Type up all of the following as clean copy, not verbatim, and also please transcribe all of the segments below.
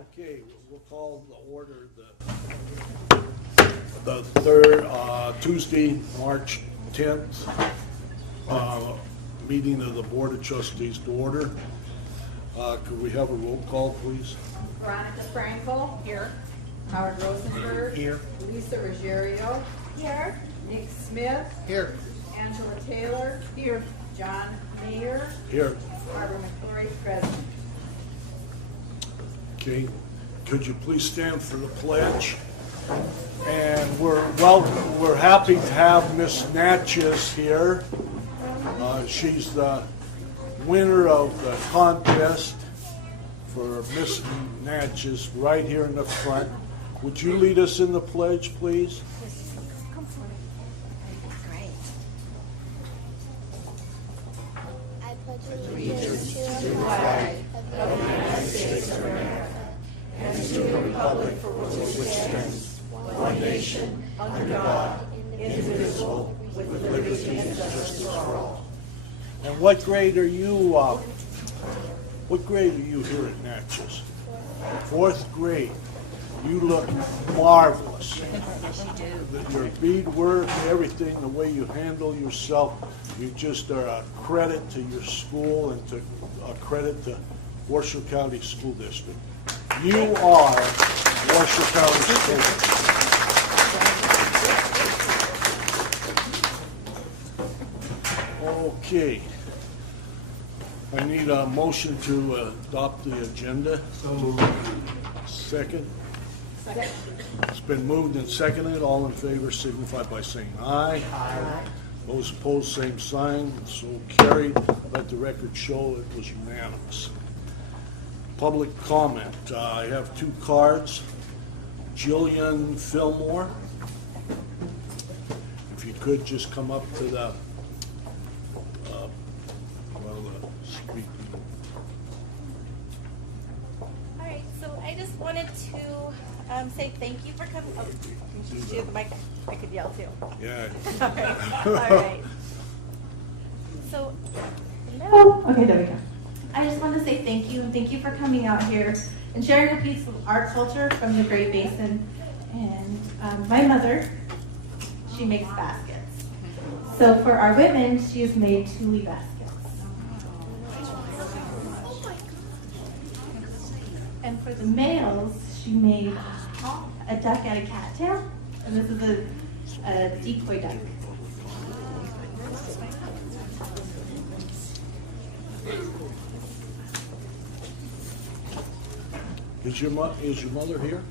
Okay, we'll call the order the third, Tuesday, March 10th, meeting of the Board of Trustees to order. Could we have a roll call, please? Veronica Frankel. Here. Howard Rosenberg. Here. Lisa Ruggiero. Here. Nick Smith. Here. Angela Taylor. Here. John Mayer. Here. Barbara McClory, present. Okay, could you please stand for the pledge? And we're happy to have Miss Natchez here. She's the winner of the contest for Miss Natchez right here in the front. Would you lead us in the pledge, please? Great. I pledge allegiance to the flag of the United States of America and to the republic for which it stands, one nation, under God, indivisible, with liberty and justice for all. And what grade are you here at Natchez? Fourth grade. You look marvelous. Your beadwork, everything, the way you handle yourself, you just are a credit to your school and to a credit to Washoe County School District. You are Washoe County School District. Okay. I need a motion to adopt the agenda. Second. Second. It's been moved and seconded. All in favor signify by saying aye. Aye. Those opposed, same sign. So carried. Let the record show it was unanimous. Public comment. I have two cards. Jillian Fillmore. If you could just come up to the speak. All right, so I just wanted to say thank you for coming. Oh, do you have the mic? I could yell too. Yeah. All right. All right. So, hello. Okay, there we go. I just wanted to say thank you, and thank you for coming out here and sharing a piece of art culture from the Great Basin. And my mother, she makes baskets. So for our women, she has made tule baskets. And for the males, she made a duck out of cattail, and this is a decoy duck. Is your mother here?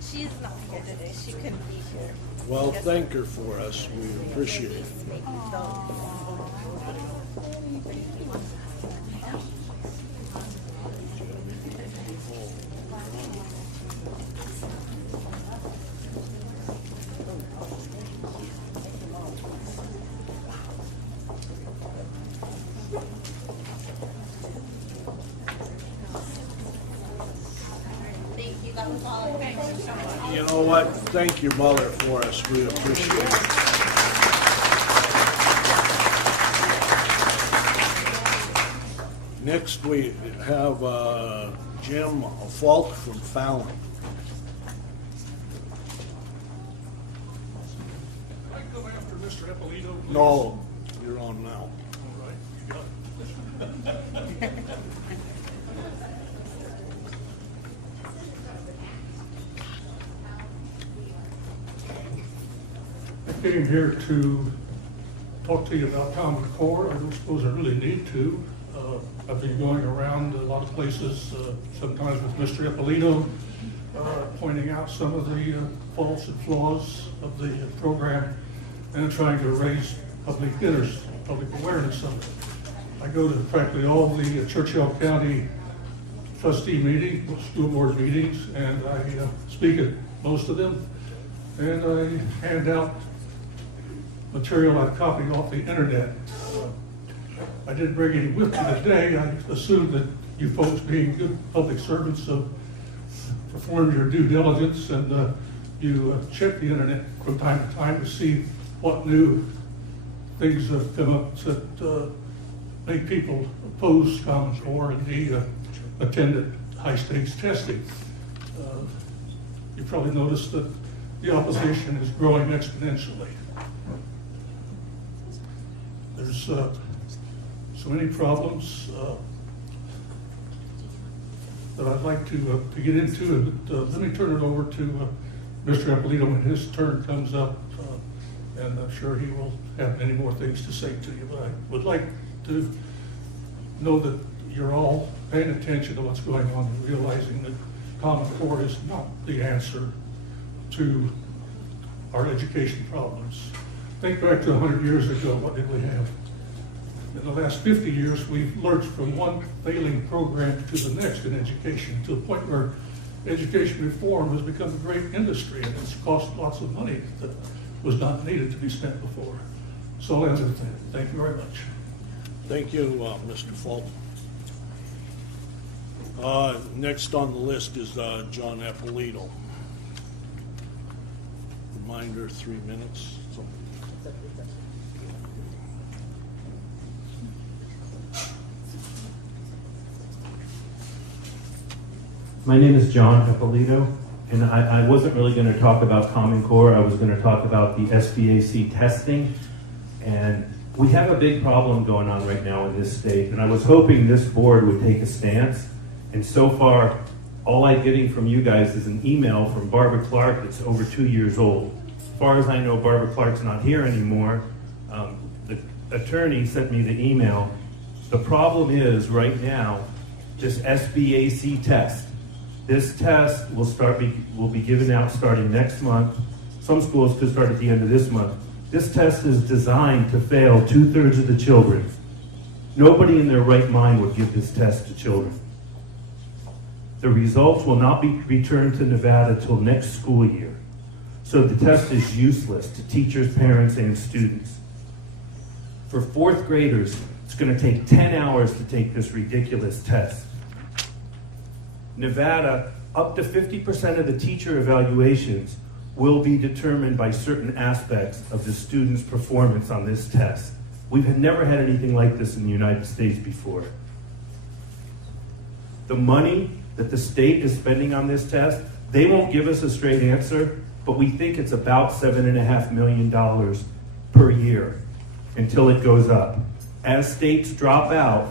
She's not here today. She couldn't be here. Well, thank her for us. We appreciate it. Thank you. That was all. Thank you so much. You know what? Thank your mother for us. We appreciate it. Next, we have Jim Falk from Fallon. I come after Mr. Eppolito? Please? No, you're on now. All right, you got it. I came here to talk to you about Common Core. I don't suppose I really need to. I've been going around a lot of places, sometimes with Mr. Eppolito, pointing out some of the faults and flaws of the program and trying to raise public awareness of it. I go to practically all the Churchill County trustee meetings, school board meetings, and I speak at most of them. And I hand out material I've copied off the internet. I didn't bring any with me today. I assumed that you folks, being good public servants, performed your due diligence and you check the internet from time to time to see what new things have come up that make people oppose Common Core and the attended high-stakes testing. You probably noticed that the opposition is growing exponentially. There's so many problems that I'd like to get into, but let me turn it over to Mr. Eppolito when his turn comes up, and I'm sure he will have many more things to say to you, but I would like to know that you're all paying attention to what's going on and realizing that Common Core is not the answer to our education problems. Think back to 100 years ago, what did we have? In the last 50 years, we've lurched from one failing program to the next in education, to the point where education reform has become a great industry, and it's cost lots of money that was not needed to be spent before. So I'll end with that. Thank you very much. Thank you, Mr. Fulton. Next on the list is John Eppolito. Reminder, 3 minutes. My name is John Eppolito, and I wasn't really going to talk about Common Core. I was going to talk about the SBAC testing, and we have a big problem going on right now in this state, and I was hoping this board would take a stance, and so far, all I'm getting from you guys is an email from Barbara Clark that's over 2 years old. As far as I know, Barbara Clark's not here anymore. The attorney sent me the email. The problem is, right now, this SBAC test. This test will be given out starting next month. Some schools could start at the end of this month. This test is designed to fail 2/3 of the children. Nobody in their right mind would give this test to children. The results will not be returned to Nevada till next school year. So the test is useless to teachers, parents, and students. For 4th graders, it's going to take 10 hours to take this ridiculous test. Nevada, up to 50% of the teacher evaluations will be determined by certain aspects of the student's performance on this test. We've never had anything like this in the United States before. The money that the state is spending on this test, they won't give us a straight answer, but we think it's about $7.5 million per year until it goes up. As states drop out,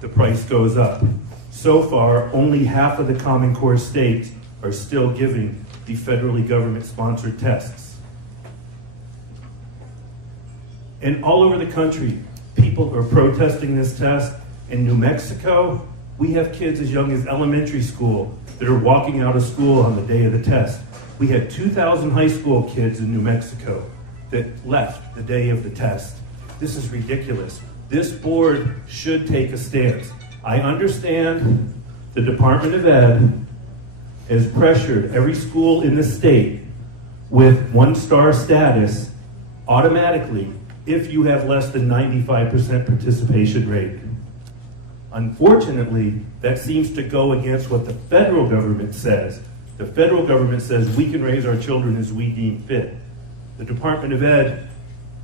the price goes up. So far, only half of the Common Core states are still giving the federally government-sponsored tests. And all over the country, people are protesting this test. In New Mexico, we have kids as young as elementary school that are walking out of school on the day of the test. We had 2,000 high school kids in New Mexico that left the day of the test. This is ridiculous. This board should take a stance. I understand the Department of Ed has pressured every school in the state with 1-star status automatically if you have less than 95% participation rate. Unfortunately, that seems to go against what the federal government says. The federal government says we can raise our children as we deem fit. The Department of Ed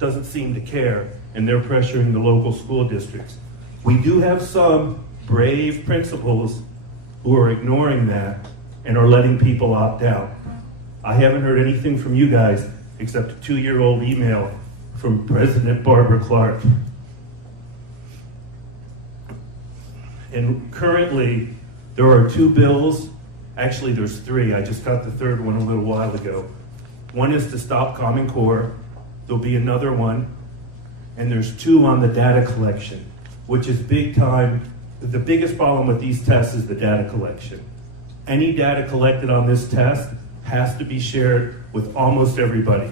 doesn't seem to care, and they're pressuring the local school districts. We do have some brave principals who are ignoring that and are letting people opt out. I haven't heard anything from you guys except a 2-year-old email from President Barbara Clark. And currently, there are 2 bills. Actually, there's 3. I just got the 3rd one a little while ago. One is to stop Common Core. There'll be another one. And there's 2 on the data collection, which is big time. The biggest problem with these tests is the data collection. Any data collected on this test has to be shared with almost everybody.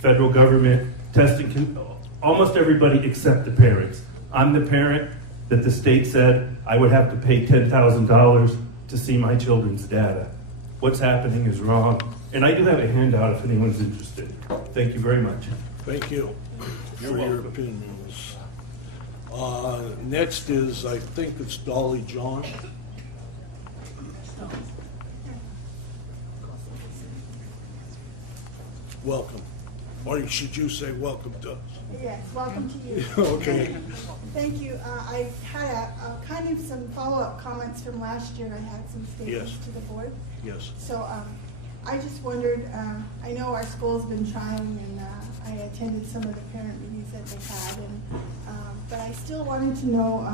Federal government, testing, almost everybody except the parents. I'm the parent that the state said I would have to pay $10,000 to see my children's data. What's happening is wrong. And I do have a handout if anyone's interested. Thank you very much. Thank you for your opinions. Next is, I think it's Dolly John. Welcome. Or should you say welcome to us? Yes, welcome to you. Okay. Thank you. I had a kind of some follow-up comments from last year. I had some statements Yes. to the board. Yes. So I just wondered, I know our school's been trying, and I attended some of the parent meetings that they had, and but I still wanted to know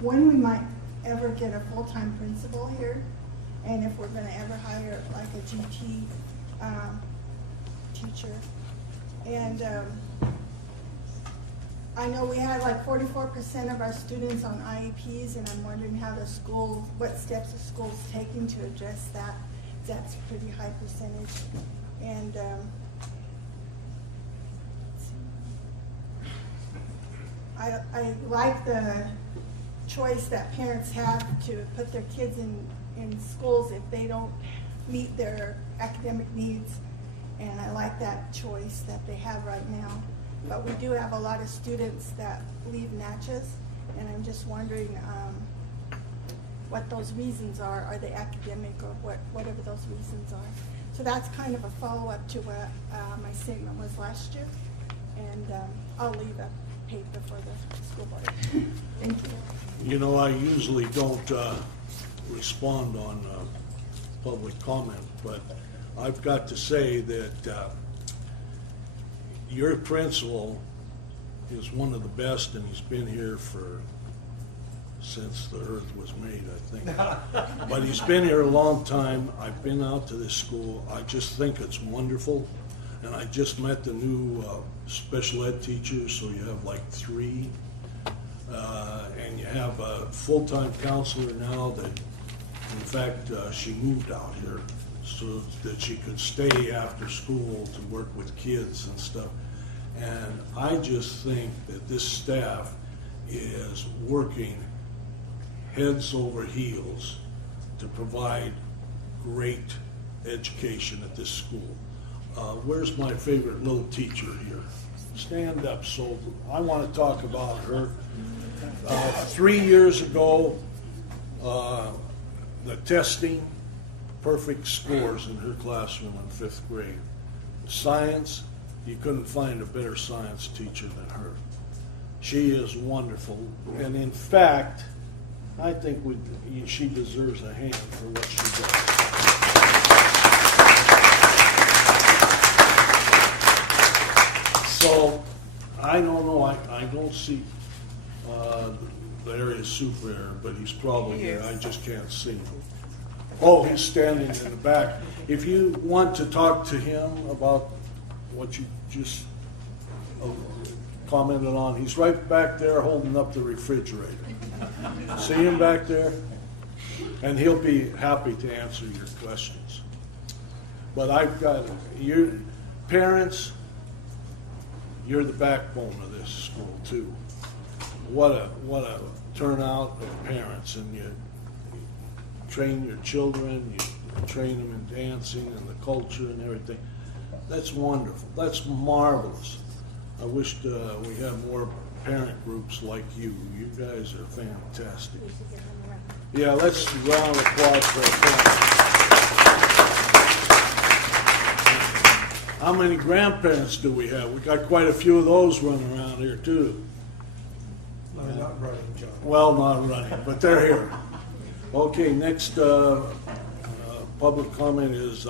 when we might ever get a full-time principal here, and if we're gonna ever hire like a GT teacher. And I know we had like 44% of our students on IEPs, and I'm wondering how the school, what steps the school's taking to address that. That's a pretty high percentage. And I like the choice that parents have to put their kids in schools if they don't meet their academic needs. And I like that choice that they have right now. But we do have a lot of students that leave Natchez, and I'm just wondering what those reasons are. Are they academic or whatever those reasons are? So that's kind of a follow-up to what my statement was last year. And I'll leave a paper for the school board. Thank you. You know, I usually don't respond on public comment, but I've got to say that your principal is one of the best, and he's been here since the earth was made, I think. But he's been here a long time. I've been out to this school. I just think it's wonderful. And I just met the new special ed teachers, so you have like 3. And you have a full-time counselor now that, in fact, she moved out here so that she could stay after school to work with kids and stuff. And I just think that this staff is working heads over heels to provide great education at this school. Where's my favorite little teacher here? Stand up, so I want to talk about her. 3 years ago, the testing, perfect scores in her classroom in 5th grade. Science, you couldn't find a better science teacher than her. She is wonderful, and in fact, I think she deserves a hand for what she does. So, I don't know, I don't see the area super, but he's probably here, I just can't see him. Oh, he's standing in the back. If you want to talk to him about what you just commented on, he's right back there holding up the refrigerator. See him back there? And he'll be happy to answer your questions. But I've got, you parents, you're the backbone of this school too. What a turnout of parents, and you train your children, you train them in dancing and the culture and everything. That's wonderful. That's marvelous. I wish we had more parent groups like you. You guys are fantastic. Yeah, let's round of applause for our parents. How many grandparents do we have? We got quite a few of those running around here too. They're not running, John. Well, not running, but they're here. Okay, next public comment is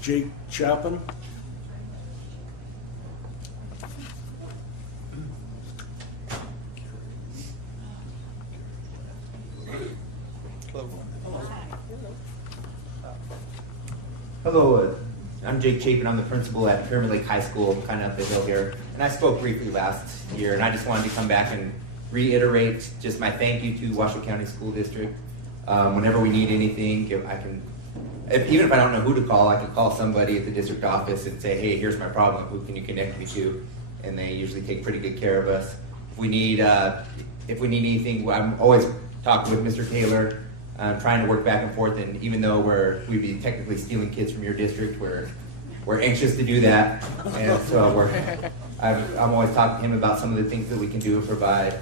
Jake Chapin. Hello, I'm Jake Chapin. I'm the principal at Pyramid Lake High School, kind of up the hill here. And I spoke briefly last year, and I just wanted to come back and reiterate just my thank you to Washoe County School District. Whenever we need anything, even if I don't know who to call, I can call somebody at the district office and say, hey, here's my problem. Who can you connect me to? And they usually take pretty good care of us. If we need anything, I'm always talking with Mr. Taylor, trying to work back and forth. And even though we'd be technically stealing kids from your district, we're anxious to do that. And so I'm always talking to him about some of the things that we can do and provide.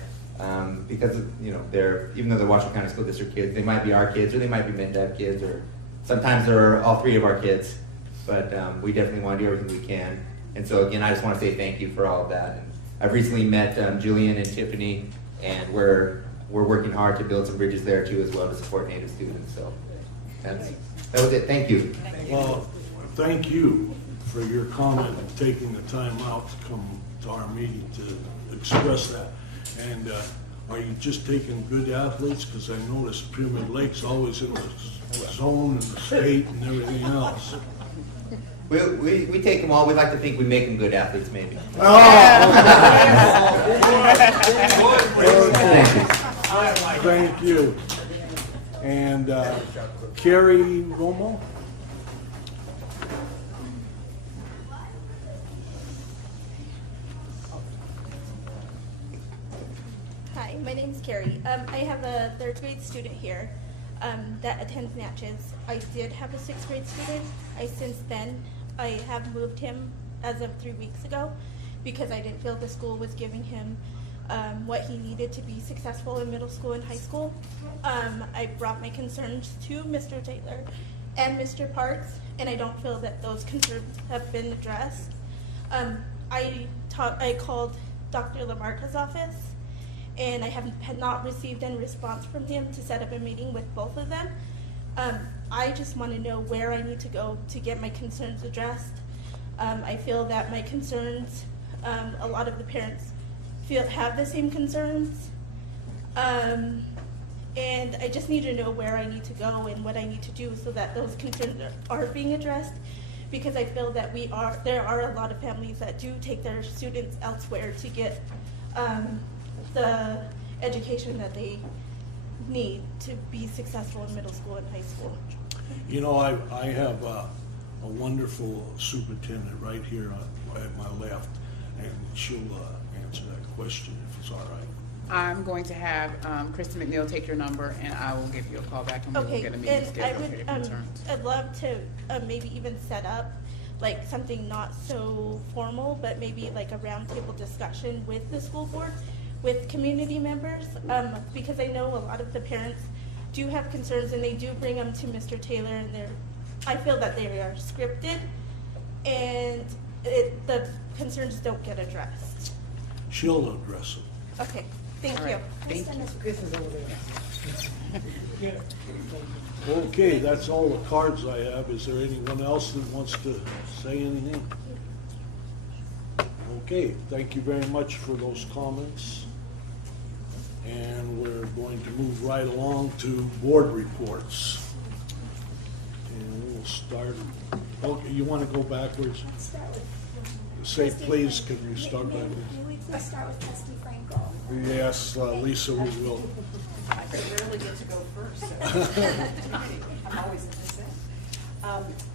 Because even though they're Washoe County School District kids, they might be our kids, or they might be MNDEP kids, or sometimes they're all 3 of our kids. But we definitely want to do everything we can. And so again, I just want to say thank you for all of that. And I've recently met Julian and Tiffany, and we're working hard to build some bridges there too as well to support Native students. So that was it. Thank you. Well, thank you for your comment and taking the time out to come to our meeting to express that. And are you just taking good athletes? Because I noticed Pyramid Lake's always in the zone and the state and everything else. We take them all. We like to think we make them good athletes, maybe. Thank you. And Carrie Romo? Hi, my name's Carrie. I have a 3rd grade student here that attends Natchez. I did have a 6th grade student. Since then, I have moved him as of 3 weeks ago because I didn't feel the school was giving him what he needed to be successful in middle school and high school. I brought my concerns to Mr. Taylor and Mr. Parks, and I don't feel that those concerns have been addressed. I called Dr. Lamarca's office, and I had not received any response from him to set up a meeting with both of them. I just want to know where I need to go to get my concerns addressed. I feel that my concerns, a lot of the parents have the same concerns. And I just need to know where I need to go and what I need to do so that those concerns are being addressed, because I feel that there are a lot of families that do take their students elsewhere to get the education that they need to be successful in middle school and high school. You know, I have a wonderful superintendent right here at my left, and she'll answer that question if it's all right. I'm going to have Kristen McNeil take your number, and I will give you a call back, and we will get a meeting scheduled for your concerns. I'd love to maybe even set up like something not so formal, but maybe like a roundtable discussion with the school board, with community members, because I know a lot of the parents do have concerns, and they do bring them to Mr. Taylor, and I feel that they are scripted, and the concerns don't get addressed. She'll address it. Okay, thank you. Thank you. Okay, that's all the cards I have. Is there anyone else that wants to say anything? Okay, thank you very much for those comments. And we're going to move right along to board reports. And we'll start. Okay, you want to go backwards? Say, please, can you start backwards? Can we please start with Trustee Franco? Yes, Lisa, we will. I rarely get to go first, so I'm always interested.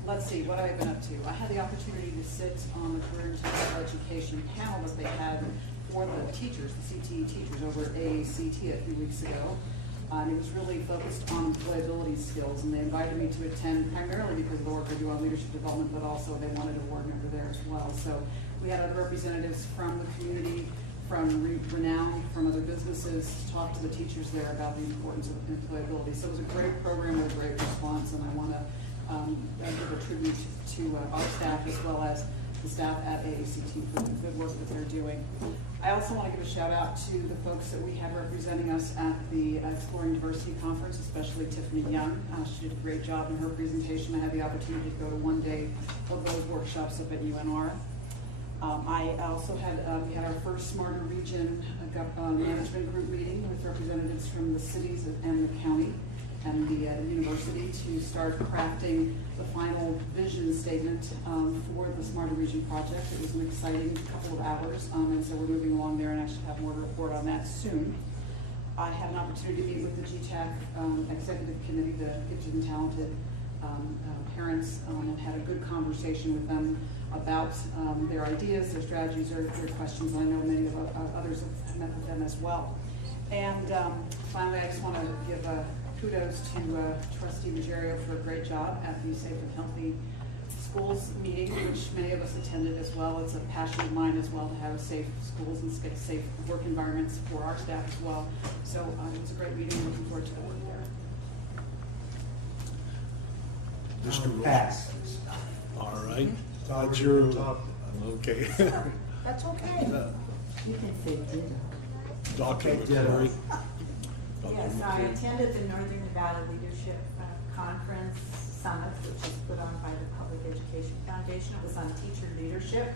Let's see, what I've been up to. I had the opportunity to sit on the Career and Technical Education panel that they had for the teachers, the CTE teachers over at AACT a few weeks ago. And it was really focused on employability skills, and they invited me to attend primarily because of the work I do on leadership development, but also they wanted a board member there as well. So we had other representatives from the community, from Renown, from other businesses, to talk to the teachers there about the importance of employability. So it was a great program with a great response, and I want to give a tribute to our staff as well as the staff at AACT for the good work that they're doing. I also want to give a shout out to the folks that we had representing us at the Exploring Diversity Conference, especially Tiffany Young. She did a great job in her presentation. I had the opportunity to go to one day of those workshops up at UNR. I also had, we had our first Smarter Region management group meeting with representatives from the cities and the county and the university to start crafting the final vision statement for the Smarter Region project. It was an exciting couple of hours, and so we're moving along there, and I should have more to report on that soon. I had an opportunity to meet with the GTAC Executive Committee, the gifted and talented parents, and had a good conversation with them about their ideas, their strategies, their questions, and I know many of others have met with them as well. And finally, I just want to give kudos to Trustee Ruggiero for a great job at the Safe and Healthy Schools meeting, which many of us attended as well. It's a passion of mine as well to have safe schools and safe work environments for our staff as well. So it was a great meeting. Looking forward to the work there. Mr. Pass. All right. Todd, That's your talk. Okay. That's okay. You can say ditto. Dr. McCurry. Yes, I attended the Northern Nevada Leadership Conference Summit, which is put on by the Public Education Foundation. It was on teacher leadership,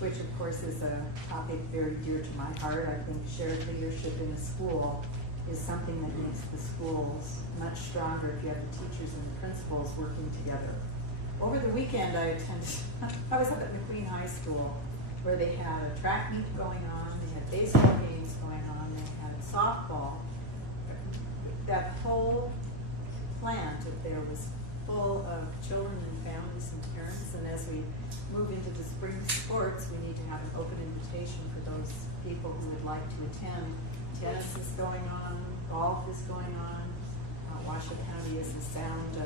which of course is a topic very dear to my heart. I think shared leadership in the school is something that makes the schools much stronger if you have the teachers and the principals working together. Over the weekend, I was up at McQueen High School, where they had a track meet going on, they had baseball games going on, they had softball. That whole plant up there was full of children and families and parents, and as we move into the spring sports, we need to have an open invitation for those people who would like to attend. Tennis is going on, golf is going on. Washoe County is the sound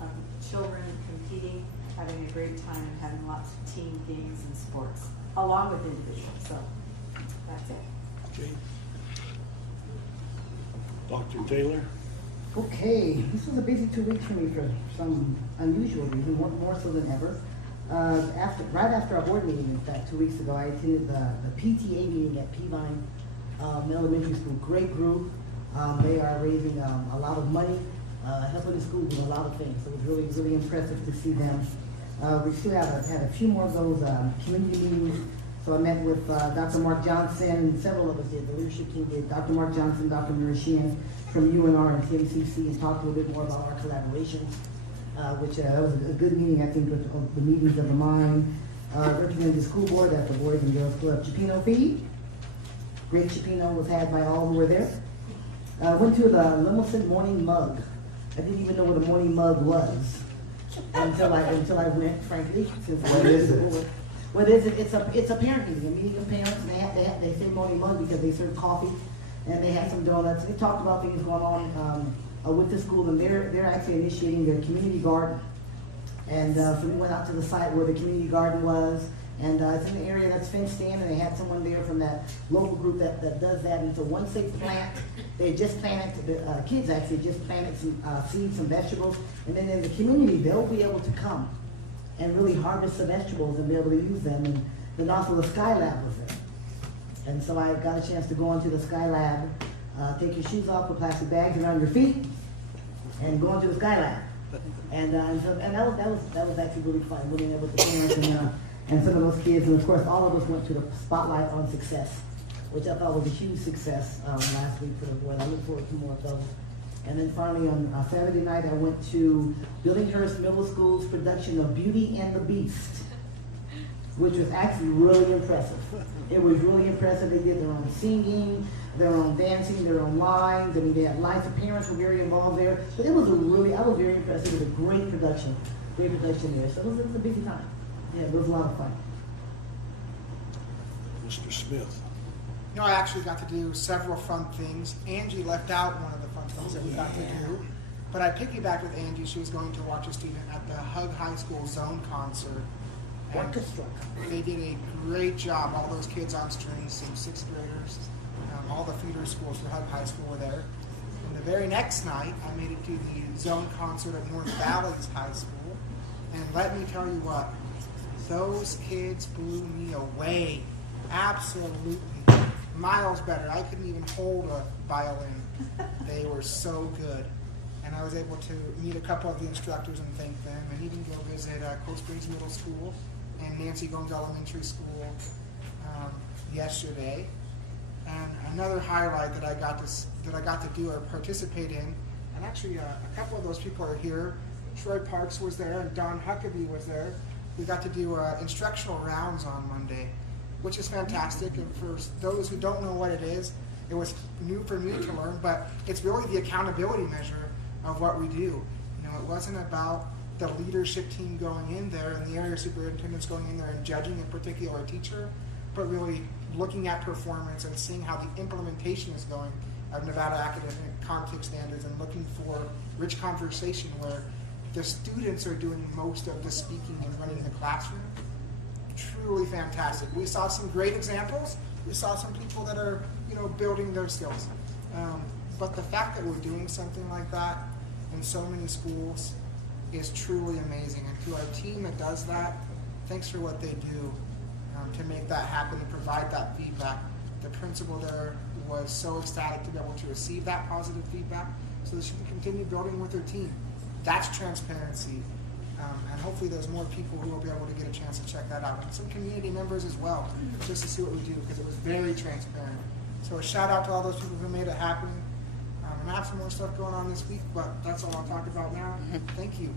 of children competing, having a great time, and having lots of team games and sports, along with individuals. So that's it. Okay. Dr. Taylor? Okay, this was a busy 2 weeks for me for some unusual reason, more so than ever. Right after our board meeting, in fact, 2 weeks ago, I attended the PTA meeting at Peavine Elementary School. Great group. They are raising a lot of money, helping the school with a lot of things. So it was really, really impressive to see them. We still had a few more of those community meetings. So I met with Dr. Mark Johnson, and several of us did. The leadership team did. Dr. Mark Johnson, Dr. Mary Sheehan from UNR and TMCC, and talked a little bit more about our collaborations, which that was a good meeting, I think, of the meetings of the mind. Represented the school board at the Boys and Girls Club Chipino feed. Great Chipino was had by all who were there. Went to the Lemelson Morning Mug. I didn't even know what a morning mug was until I went, frankly. What is it? What is it? It's a parent meeting, a meeting of parents. They say morning mug because they serve coffee, and they had some donuts. They talked about things going on with the school, and they're actually initiating their community garden. And so we went out to the site where the community garden was, and it's in the area that's fenced in, and they had someone there from that local group that does that. And so once they plant, they just planted, the kids actually just planted some seeds, some vegetables, and then in the community, they'll be able to come and really harvest the vegetables and be able to use them. And then also the Sky Lab was there. And so I got a chance to go into the Sky Lab, take your shoes off, put plastic bags around your feet, and go into the Sky Lab. And that was actually really fun, being able to parents and some of those kids. And of course, all of us went to the Spotlight on Success, which I thought was a huge success last week for the board. I look forward to more of those. And then finally on Saturday night, I went to Billinghurst Middle School's production of Beauty and the Beast, which was actually really impressive. It was really impressive. They did their own singing, their own dancing, their own lines. I mean, they had lines of parents were very involved there. But it was I was very impressed. It was a great production there. So it was a busy time. Yeah, it was a lot of fun. Mr. Smith. You know, I actually got to do several fun things. Angie left out one of the fun things that we got to do. But I piggybacked with Angie. She was going to watch a student at the Hug High School Zone concert. Orchestra. They did a great job. All those kids on strings, some sixth graders, all the feeder schools for Hug High School were there. And the very next night, I made it to the Zone concert at North Valley's High School. And let me tell you what, those kids blew me away. Absolutely. Miles better. I couldn't even hold a violin. They were so good. And I was able to meet a couple of the instructors and thank them, and even go visit Cold Springs Middle School and Nancy Gomes Elementary School yesterday. And another highlight that I got to do or participate in, and actually a couple of those people are here. Troy Parks was there and Don Huckabee was there. We got to do instructional rounds on Monday, which is fantastic. And for those who don't know what it is, it was new for me to learn, but it's really the accountability measure of what we do. You know, it wasn't about the leadership team going in there and the area superintendents going in there and judging a particular teacher, but really looking at performance and seeing how the implementation is going of Nevada academic content standards and looking for rich conversation where the students are doing most of the speaking and running the classroom. Truly fantastic. We saw some great examples. We saw some people that are, building their skills. But the fact that we're doing something like that in so many schools is truly amazing. And to our team that does that, thanks for what they do. to make that happen and provide that feedback. The principal there was so ecstatic to be able to receive that positive feedback so that she can continue building with her team. That's transparency. And hopefully there's more people who will be able to get a chance to check that out. And some community members as well, just to see what we do, because it was very transparent. So a shout out to all those people who made it happen. And I have some more stuff going on this week, but that's all I'll talk about now. Thank you.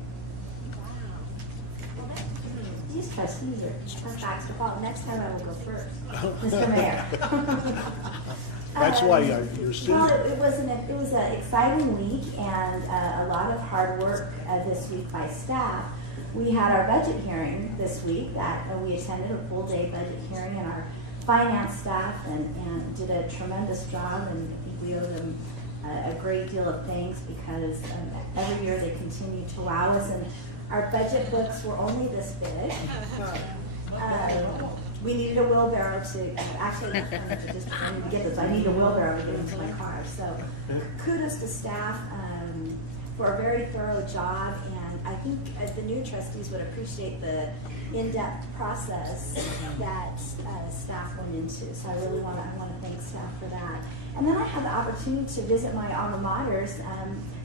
These trustees are facts to follow. Next time I will go first, Mr. Mayor. That's why you're sitting. Well, it was an exciting week and a lot of hard work this week by staff. We had our budget hearing this week that we attended, a full day budget hearing, and our finance staff and did a tremendous job, and I think we owe them a great deal of thanks because every year they continue to wow us, and our budget books were only this big. We needed a wheelbarrow to, actually, just to get this, I need a wheelbarrow to get into my car. So kudos to staff for a very thorough job, and I think the new trustees would appreciate the in-depth process that staff went into. So I really want to thank staff for that. And then I had the opportunity to visit my alma maters.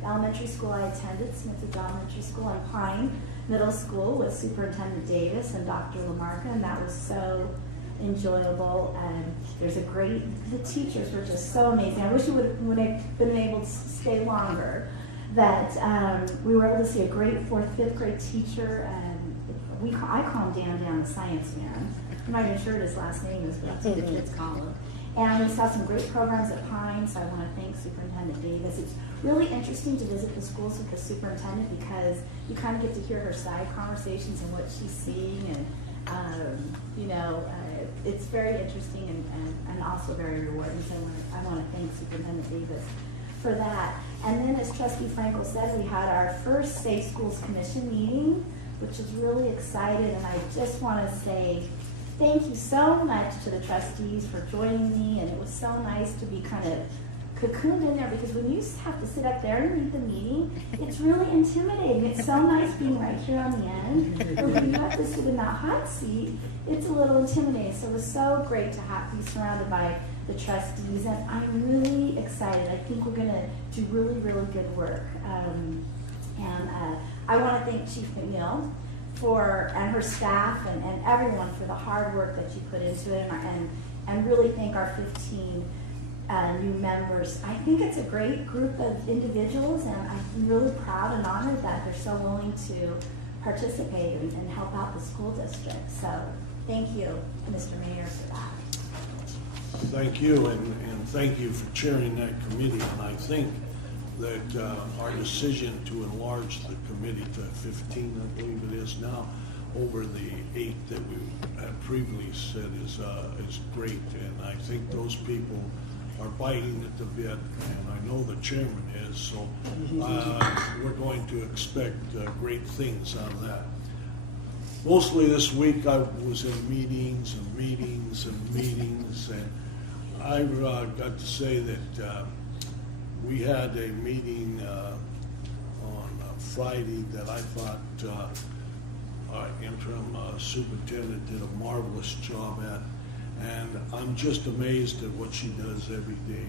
The elementary school I attended, Smithwood Elementary School, and Pine Middle School with Superintendent Davis and Dr. Lamarca, and that was so enjoyable. And the teachers were just so amazing. I wish we would have been able to stay longer. That we were able to see a great 4th, 5th grade teacher, and I call him Dan the Science Man. I'm not even sure what his last name is, but that's what the kids call him. And we saw some great programs at Pine, so I want to thank Superintendent Davis. It's really interesting to visit the schools with the superintendent because you kind of get to hear her side conversations and what she's seeing, and it's very interesting and also very rewarding. So I want to thank Superintendent Davis for that. And then, as Trustee Frankel said, we had our first Safe Schools Commission meeting, which is really exciting, and I just want to say thank you so much to the trustees for joining me, and it was so nice to be kind of cocooned in there because when you have to sit up there and read the meeting, it's really intimidating. It's so nice being right here on the end, but when you have to sit in that hot seat, it's a little intimidating. So it was so great to be surrounded by the trustees, and I'm really excited. I think we're going to do really, really good work. I want to thank Chief McNeil and her staff and everyone for the hard work that you put into it, and really thank our 15 new members. I think it's a great group of individuals, and I'm really proud and honored that they're so willing to participate and help out the school district. So thank you, Mr. Mayor, for that. Thank you, and thank you for chairing that committee. And I think that our decision to enlarge the committee to 15, I believe it is now, over the 8 that we had previously said is great. And I think those people are biting at the bit, and I know the chairman is. So we're going to expect great things out of that. Mostly this week I was in meetings and meetings and meetings, and I've got to say that we had a meeting on Friday that I thought our interim superintendent did a marvelous job at, and I'm just amazed at what she does every day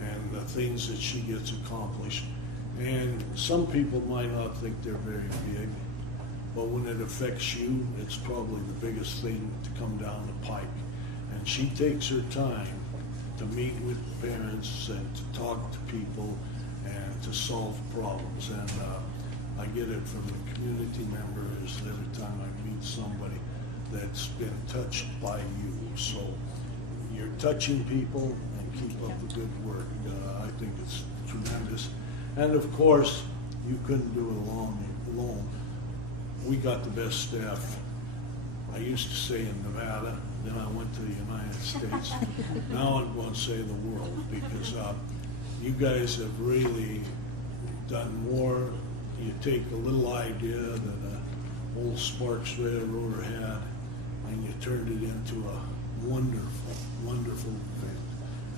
and the things that she gets accomplished. And some people might not think they're very big, but when it affects you, it's probably the biggest thing to come down the pike. And she takes her time to meet with parents and to talk to people and to solve problems. And I get it from the community members every time I meet somebody that's been touched by you. So you're touching people, and keep up the good work. I think it's tremendous. And of course, you couldn't do it alone. We got the best staff. I used to say in Nevada, then I went to the United States. Now I'm going to say the world, because you guys have really done more. You take a little idea that an old Sparks Railroader had, and you turned it into a wonderful, wonderful event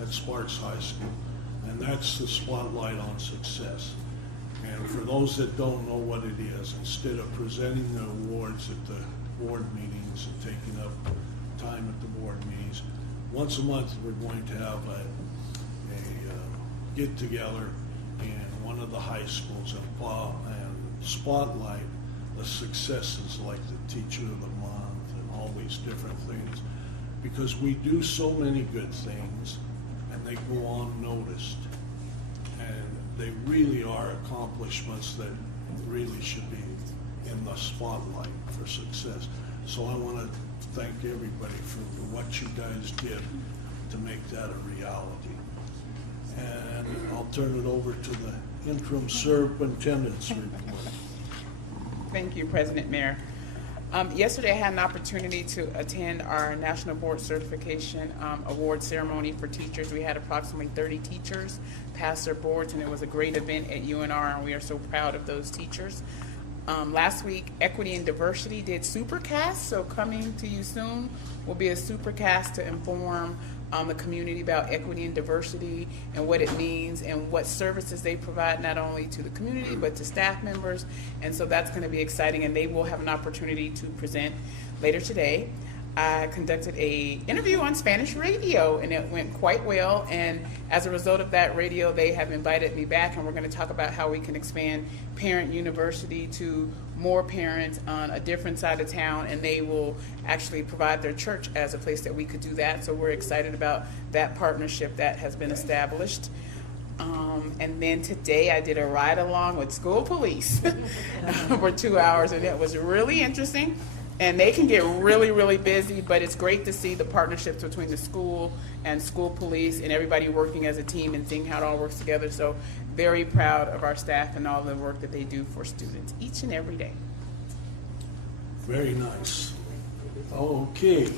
at Sparks High School. And that's the spotlight on success. And for those that don't know what it is, instead of presenting the awards at the board meetings and taking up time at the board meetings. Once a month, we're going to have a get-together in one of the high schools and spotlight the successes like the Teacher of the Month and all these different things. Because we do so many good things and they go unnoticed. And they really are accomplishments that really should be in the spotlight for success. So I want to thank everybody for what you guys did to make that a reality. And I'll turn it over to the interim superintendent's report. Thank you, President Mayor. Yesterday I had an opportunity to attend our National Board Certification Award Ceremony for teachers. We had approximately 30 teachers pass their boards, and it was a great event at UNR, and we are so proud of those teachers. Last week, Equity and Diversity did Supercast, so coming to you soon will be a Supercast to inform the community about equity and diversity and what it means and what services they provide not only to the community but to staff members. And so that's going to be exciting, and they will have an opportunity to present later today. I conducted an interview on Spanish radio, and it went quite well. And as a result of that radio, they have invited me back, and we're going to talk about how we can expand Parent University to more parents on a different side of town, and they will actually provide their church as a place that we could do that. So we're excited about that partnership that has been established. And then today I did a ride along with school police for 2 hours, and it was really interesting. And they can get really, really busy, but it's great to see the partnerships between the school and school police and everybody working as a team and seeing how it all works together. So very proud of our staff and all the work that they do for students each and every day. Very nice. Okay,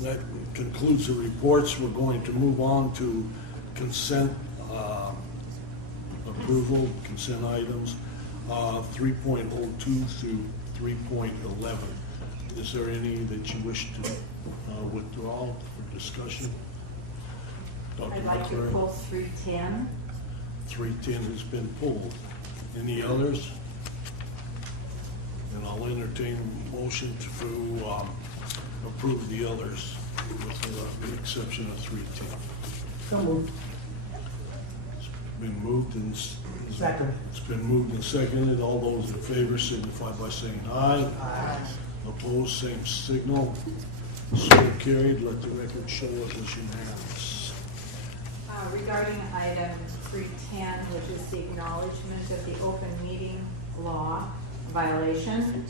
that concludes the reports. We're going to move on to consent approval, consent items, 3.02 through 3.11. Is there any that you wish to withdraw for discussion? Dr. I'd like to McClary? pull 310. 310 has been pulled. Any others? And I'll entertain a motion to approve the others with the exception of 310. So moved. It's been moved and Second. It's been moved and seconded. All those in favor signify by saying aye. Aye. Opposed, same signal. So carried. Let the record show it was unanimous. Regarding item 310, which is the acknowledgement of the open meeting law violation,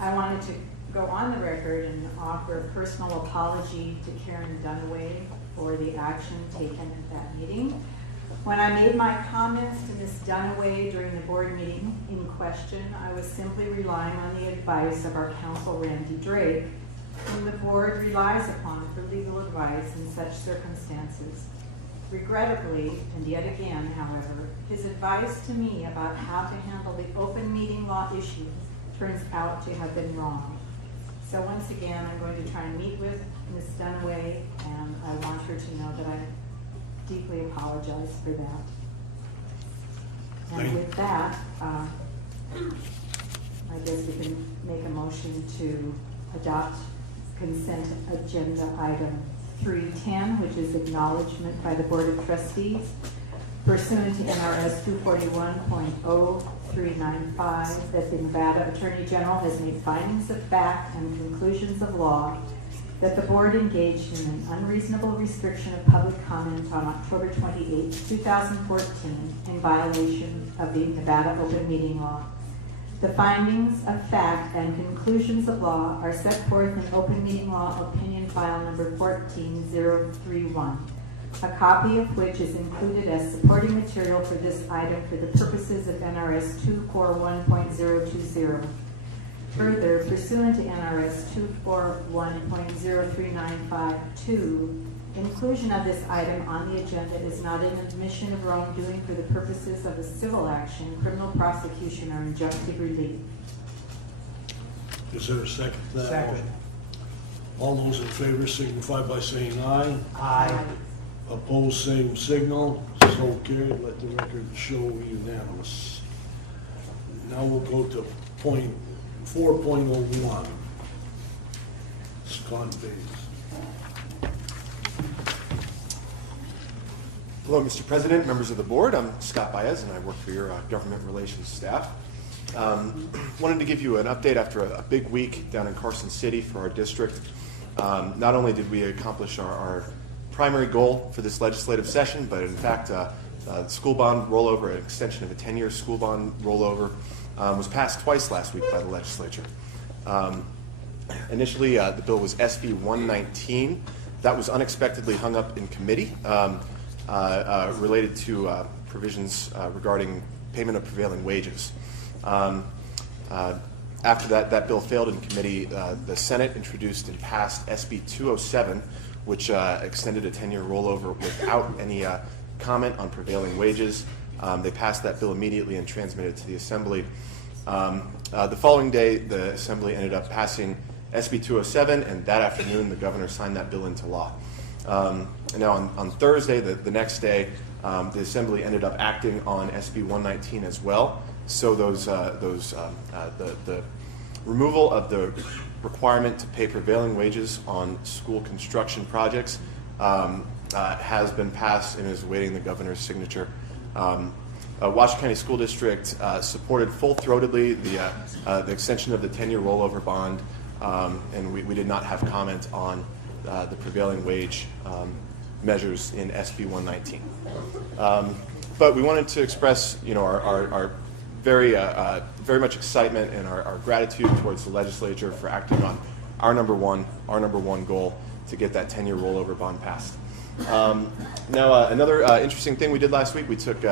I wanted to go on the record and offer a personal apology to Karen Dunaway for the action taken at that meeting. When I made my comments to Ms. Dunaway during the board meeting in question, I was simply relying on the advice of our counsel, Randy Drake, whom the board relies upon for legal advice in such circumstances. Regrettably, and yet again, however, his advice to me about how to handle the open meeting law issue turns out to have been wrong. So once again, I'm going to try and meet with Ms. Dunaway, and I want her to know that I deeply apologize for that. And with that, I guess we can make a motion to adopt consent agenda item 310, which is acknowledgement by the Board of Trustees pursuant to NRS 241.0395 that the Nevada Attorney General has made findings of fact and conclusions of law that the board engaged in an unreasonable restriction of public comment on October 28, 2014 in violation of the Nevada open meeting law. The findings of fact and conclusions of law are set forth in open meeting law opinion file number 14031, a copy of which is included as supporting material for this item for the purposes of NRS 241.020. Further, pursuant to NRS 241.03952, inclusion of this item on the agenda is not an admission of wrongdoing for the purposes of a civil action, criminal prosecution, or injunctive relief. Is there a second to that? Second. motion? All those in favor signify by saying aye. Aye. Opposed, same signal. So carried. Let the record show unanimous. Now we'll go to 4.01. Scott Bates. Hello, Mr. President, members of the board. I'm Scott Baez, and I work for your government relations staff. Wanted to give you an update after a big week down in Carson City for our district. Not only did we accomplish our primary goal for this legislative session, but in fact, the school bond rollover, an extension of a 10-year school bond rollover, was passed twice last week by the legislature. Initially, the bill was SB 119. That was unexpectedly hung up in committee related to provisions regarding payment of prevailing wages. After that bill failed in committee, the Senate introduced and passed SB 207, which extended a 10-year rollover without any comment on prevailing wages. They passed that bill immediately and transmitted it to the Assembly. The following day, the Assembly ended up passing SB 207, and that afternoon, the governor signed that bill into law. Now, on Thursday, the next day, the Assembly ended up acting on SB 119 as well. So the removal of the requirement to pay prevailing wages on school construction projects has been passed and is awaiting the governor's signature. Washoe County School District supported full-throatedly the extension of the 10-year rollover bond, and we did not have comment on the prevailing wage measures in SB 119. But we wanted to express, our very much excitement and our gratitude towards the legislature for acting on our number one goal to get that 10-year rollover bond passed. Now, another interesting thing we did last week, we took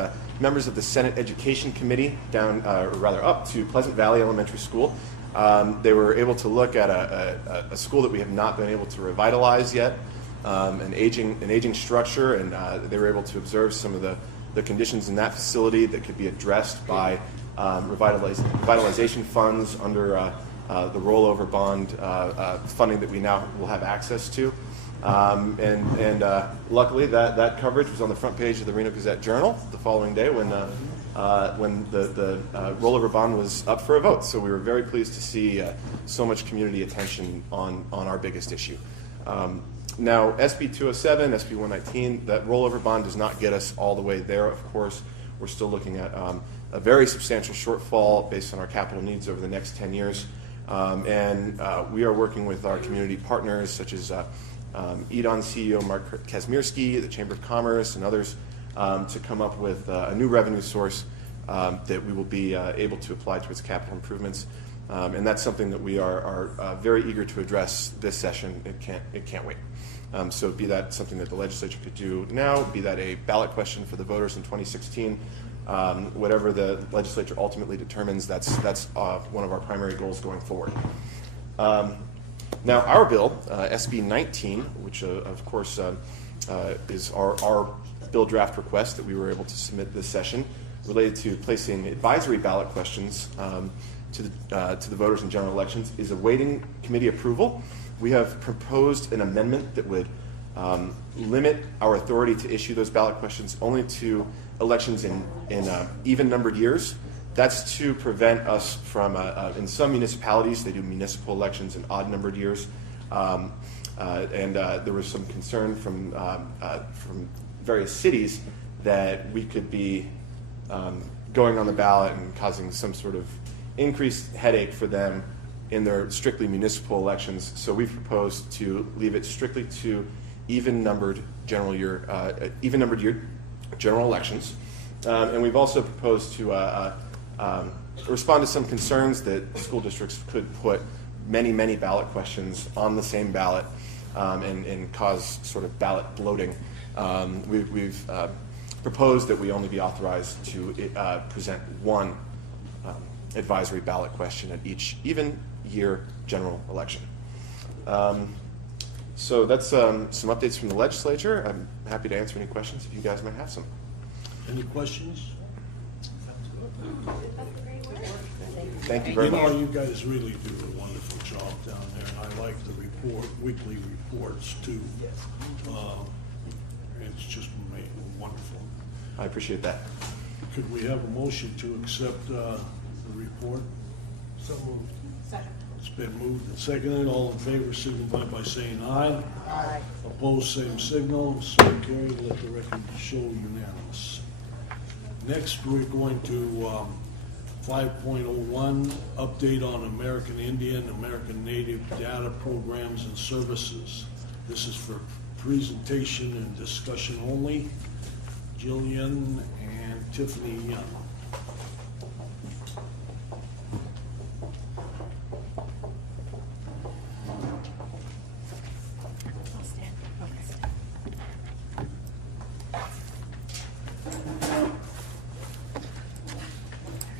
members of the Senate Education Committee down, or rather up to Pleasant Valley Elementary School. They were able to look at a school that we have not been able to revitalize yet, an aging structure, and they were able to observe some of the conditions in that facility that could be addressed by revitalization funds under the rollover bond funding that we now will have access to. Luckily, that coverage was on the front page of the Reno Gazette-Journal the following day when the rollover bond was up for a vote. So we were very pleased to see so much community attention on our biggest issue. Now, SB 207, SB 119, that rollover bond does not get us all the way there, of course. We're still looking at a very substantial shortfall based on our capital needs over the next 10 years. We are working with our community partners such as EDON CEO Mark Kazmierski, the Chamber of Commerce, and others to come up with a new revenue source that we will be able to apply towards capital improvements. And that's something that we are very eager to address this session. It can't wait. So be that something that the legislature could do now, be that a ballot question for the voters in 2016, whatever the legislature ultimately determines, that's one of our primary goals going forward. Now, our bill, SB 19, which of course is our bill draft request that we were able to submit this session, related to placing advisory ballot questions to the voters in general elections, is awaiting committee approval. We have proposed an amendment that would limit our authority to issue those ballot questions only to elections in even-numbered years. That's to prevent us from, in some municipalities, they do municipal elections in odd-numbered years. There was some concern from various cities that we could be going on the ballot and causing some sort of increased headache for them in their strictly municipal elections. So we've proposed to leave it strictly to even-numbered year general elections. And we've also proposed to respond to some concerns that school districts could put many ballot questions on the same ballot and cause sort of ballot bloating. We've proposed that we only be authorized to present one advisory ballot question at each even-year general election. So that's some updates from the legislature. I'm happy to answer any questions if you guys might have some. Any questions? Thank you very much. You guys really do a wonderful job down there. I like the weekly reports too. It's just wonderful. I appreciate that. Could we have a motion to accept the report? So moved. Second. It's been moved and seconded. All in favor signify by saying aye. Aye. Opposed, same signal. So carried. Let the record show unanimous. Next, we're going to 5.01, update on American Indian, American Native data programs and services. This is for presentation and discussion only. Jillian and Tiffany Young.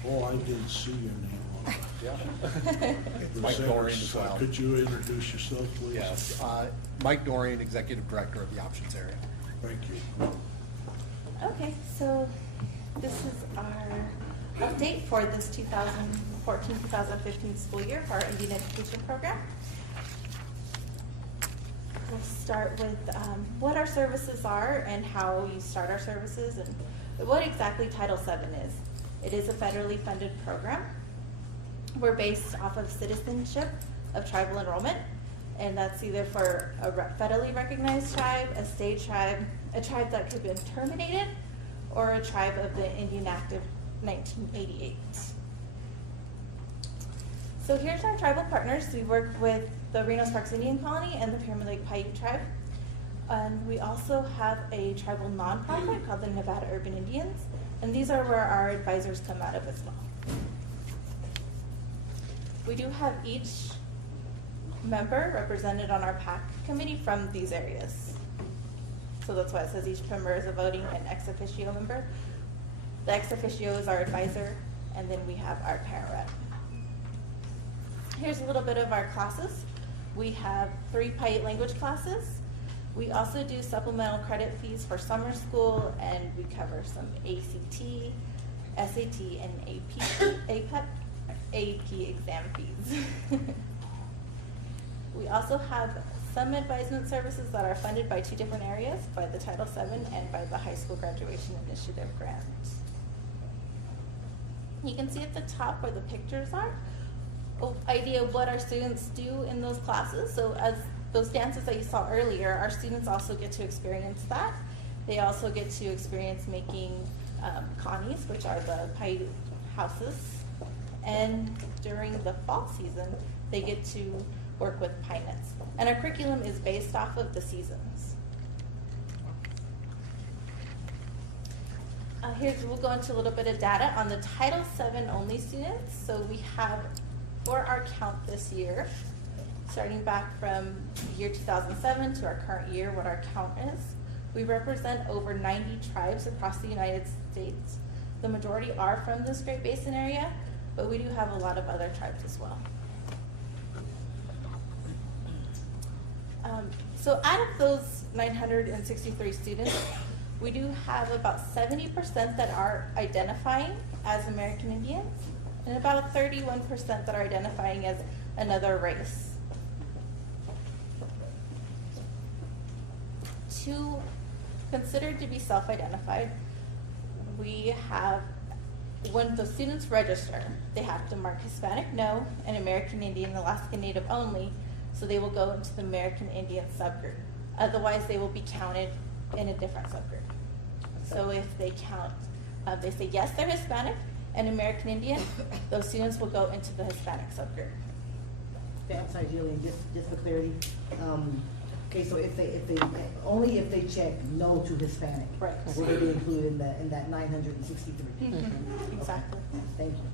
Oh, I didn't see your name on it. Yeah. Mike Presenters, Dorian as well. Could you introduce yourself, please? Yes, Mike Dorian, Executive Director of the Options Area. Thank you. Okay, so this is our update for this 2014-2015 school year for our Indian Education Program. We'll start with what our services are and how you start our services and what exactly Title VII is. It is a federally funded program. We're based off of citizenship of tribal enrollment, and that's either for a federally recognized tribe, a state tribe, a tribe that could have been terminated, or a tribe of the Indian Act of 1988. So here's our tribal partners. We work with the Reno Sparks Indian Colony and the Pyramid Lake Paiute Tribe. And we also have a tribal nonprofit called the Nevada Urban Indians, and these are where our advisors come out of as well. We do have each member represented on our PAC committee from these areas. So that's why it says each member is a voting and ex officio member. The ex officio is our advisor, and then we have our parent rep. Here's a little bit of our classes. We have 3 Paiute language classes. We also do supplemental credit fees for summer school, and we cover some ACT, SAT, and AP exam fees. We also have some advisement services that are funded by 2 different areas, by the Title VII and by the High School Graduation Initiative grant. You can see at the top where the pictures are, an idea of what our students do in those classes. So as those dances that you saw earlier, our students also get to experience that. They also get to experience making kanis, which are the Paiute houses. And during the fall season, they get to work with pine nuts. And our curriculum is based off of the seasons. We'll go into a little bit of data on the Title VII only students. So we have, for our count this year, starting back from year 2007 to our current year, what our count is, we represent over 90 tribes across the United States. The majority are from this Great Basin area, but we do have a lot of other tribes as well. So out of those 963 students, we do have about 70% that are identifying as American Indians, and about 31% that are identifying as another race. To considered to be self-identified, we have, when the students register, they have to mark Hispanic no, and American Indian, Alaska Native only, so they will go into the American Indian subgroup. Otherwise, they will be counted in a different subgroup. So if they count, they say yes, they're Hispanic and American Indian, those students will go into the Hispanic subgroup. That's ideally, just for clarity. Okay, so if they only if they check no to Hispanic, right, will they be included in that 963? Mm-hmm. Exactly. Thank you.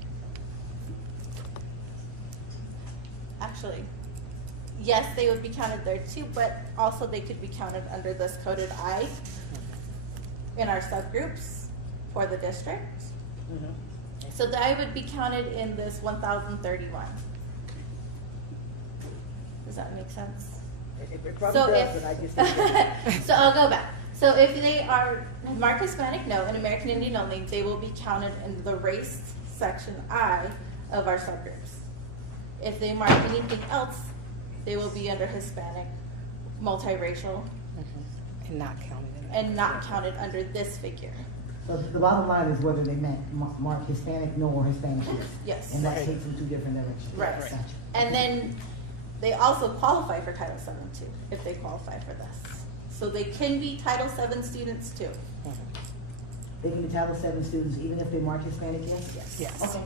Actually, yes, they would be counted there too, but also they could be counted under this coded I in our subgroups for the district. Mm-hmm. So the I would be counted in this 1,031. Does that make sense? It probably does, but I just so I'll go back. So if they are marked Hispanic no and American Indian only, they will be counted in the race section I of our subgroups. If they mark anything else, they will be under Hispanic, multiracial, and not counted in and not counted under this figure. So the bottom line is whether they mark Hispanic, no, or Hispanic yes. Yes. And that Right. takes them two different directions. Right. Gotcha. And then they also qualify for Title VII too, if they qualify for this. So they can be Title VII students too. They can be Title VII students even if they mark Hispanic yes? Yes. Yes. Okay.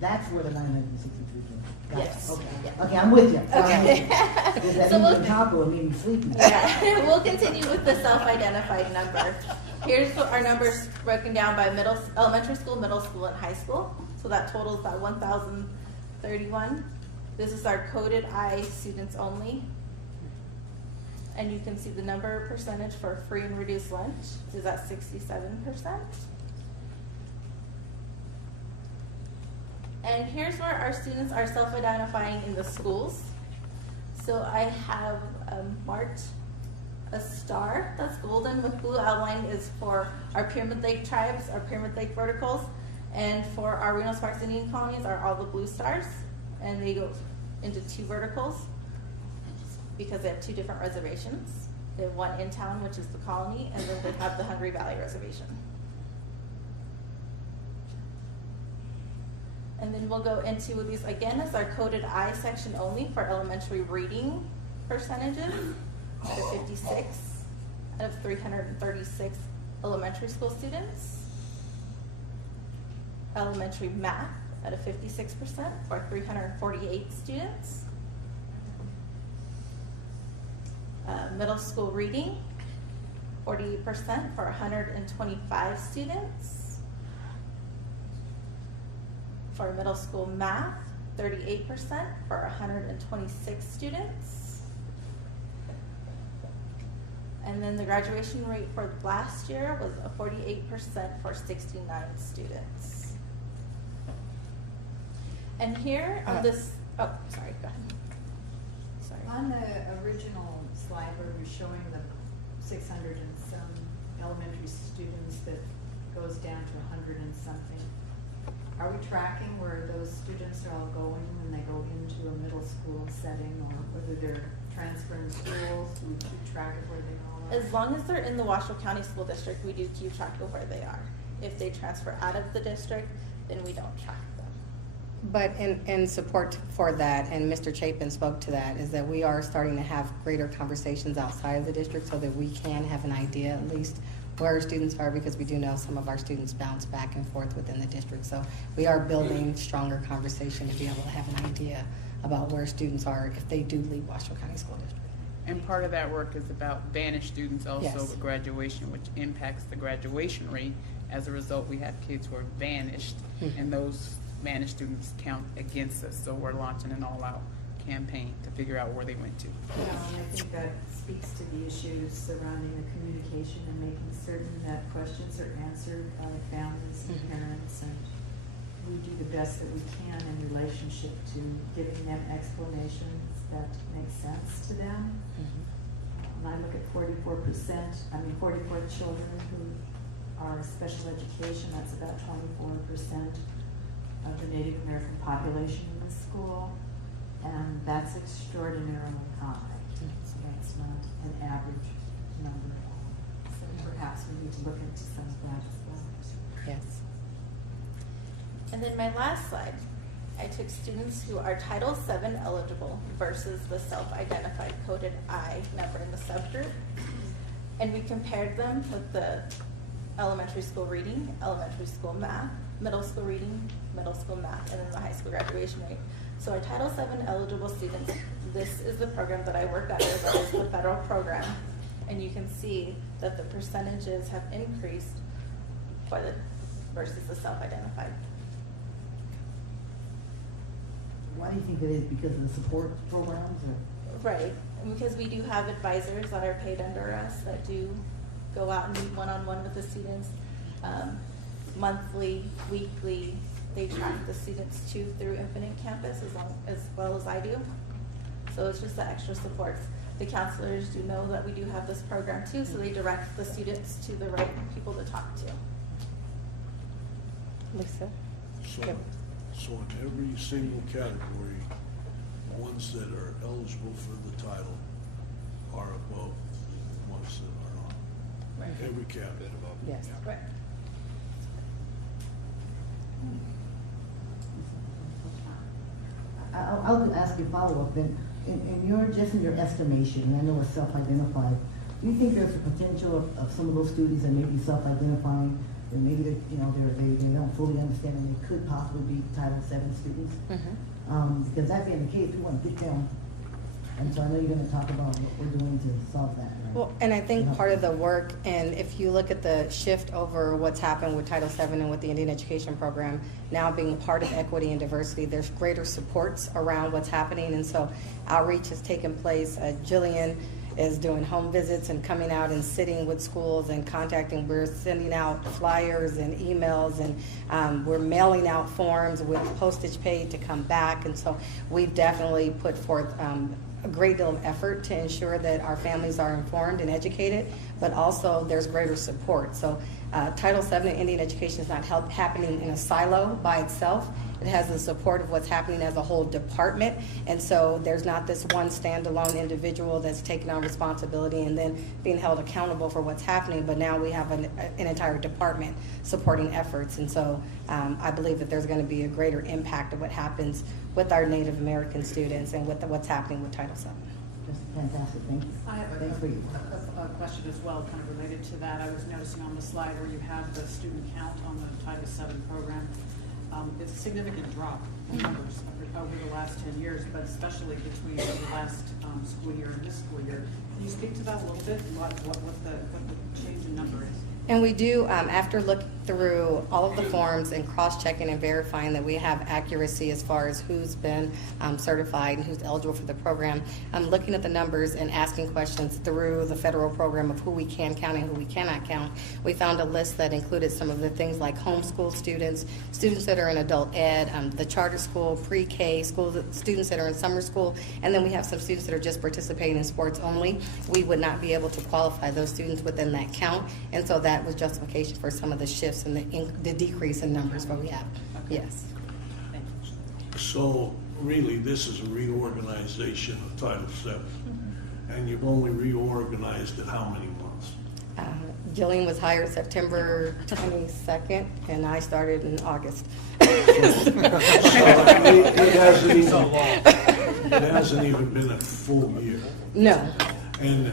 That's where the 963 came from. Gotcha. Yes. Okay. Yeah. Okay, I'm with you. Okay. Because that So we'll- Indian taco made me sleepy. Yeah. We'll continue with the self-identified number. Here's our numbers broken down by elementary school, middle school, and high school. So that totals about 1,031. This is our coded I students only. And you can see the number percentage for free and reduced lunch is at 67%. And here's where our students are self-identifying in the schools. So I have marked a star that's golden with blue outline is for our Pyramid Lake tribes, our Pyramid Lake verticals, and for our Reno Sparks Indian colonies are all the blue stars, and they go into two verticals because they have two different reservations. They have one in town, which is the colony, and then they have the Hungry Valley Reservation. And then we'll go into these again as our coded I section only for elementary reading percentages out of 56 out of 336 elementary school students. Elementary math at a 56% for 348 students. Middle school reading, 48% for 125 students. For middle school math, 38% for 126 students. And then the graduation rate for last year was a 48% for 69 students. And here on this, oh, sorry, go ahead. Sorry. On the original slide where we're showing the 600 and some elementary students that goes down to 100 and something, are we tracking where those students are all going when they go into a middle school setting, or whether they're transferring schools? Do we keep track of where they all are? As long as they're in the Washoe County School District, we do keep track of where they are. If they transfer out of the district, then we don't track them. But in support for that, and Mr. Chapin spoke to that, is that we are starting to have greater conversations outside of the district so that we can have an idea at least where our students are, because we do know some of our students bounce back and forth within the district. So we are building stronger conversation to be able to have an idea about where students are if they do leave Washoe County School District. And part of that work is about vanished students also Yes. with graduation, which impacts the graduation rate. As a result, we have kids who are vanished, and those vanished students count against us. So we're launching an all-out campaign to figure out where they went to. Yeah, and I think that speaks to the issues surrounding the communication and making certain that questions are answered by families and parents, and we do the best that we can in relationship to giving them explanations that make sense to them. When I look at 44 children who are special education, that's about 24% of the Native American population in the school, and that's extraordinarily high. So that's not an average number at all. So perhaps we need to look into some of that as well. Yes. And then my last slide, I took students who are Title VII eligible versus the self-identified coded I number in the subgroup. And we compared them with the elementary school reading, elementary school math, middle school reading, middle school math, and then the high school graduation rate. So our Title VII eligible students, this is the program that I work under, that is the federal program. And you can see that the percentages have increased for the versus the self-identified. Why do you think that is? Because of the support programs? Or? Right, and because we do have advisors that are paid under us that do go out and meet one-on-one with the students, monthly, weekly. They track the students too through Infinite Campus as well as I do. So it's just the extra supports. The counselors do know that we do have this program too, so they direct the students to the right people to talk to. Lisa? So in every single category, the ones that are eligible for the title are above the ones that are not. Every cap. Yes. Right. I'll ask you a follow-up then. Just in your estimation, and I know it's self-identified, do you think there's a potential of some of those students that may be self-identifying, and maybe they don't fully understand and they could possibly be Title VII students? Because that being the case, we want to get them. And so I know you're going to talk about what we're doing to solve that. Right? Well, and I think part of the work, and if you look at the shift over what's happened with Title VII and with the Indian Education Program, now being part of equity and diversity, there's greater supports around what's happening, and so outreach has taken place. Jillian is doing home visits and coming out and sitting with schools and contacting. We're sending out flyers and emails, and we're mailing out forms with postage paid to come back, and so we've definitely put forth a great deal of effort to ensure that our families are informed and educated, but also there's greater support. So Title VII in Indian education is not happening in a silo by itself. It has the support of what's happening as a whole department, and so there's not this one standalone individual that's taking on responsibility and then being held accountable for what's happening, but now we have an entire department supporting efforts, and so I believe that there's going to be a greater impact of what happens with our Native American students and with what's happening with Title VII. That's fantastic. Thank you. I have a question as well, kind of related to that. I was noticing on the slide where you have the student count on the Title VII program. It's a significant drop in numbers over the last 10 years, but especially between the last school year and this school year. Can you speak to that a little bit? What the change in number is? And we do, after looking through all of the forms and cross-checking and verifying that we have accuracy as far as who's been certified and who's eligible for the program, looking at the numbers and asking questions through the federal program of who we can count and who we cannot count, we found a list that included some of the things like homeschool students, students that are in adult ed, the charter school, pre-K, students that are in summer school, and then we have some students that are just participating in sports only. We would not be able to qualify those students within that count, and so that was justification for some of the shifts and the decrease in numbers where we have. Yes. So really, this is a reorganization of Title VII, and you've only reorganized it how many months? Jillian was hired September 22nd, and I started in August. It hasn't even been a full year. No. And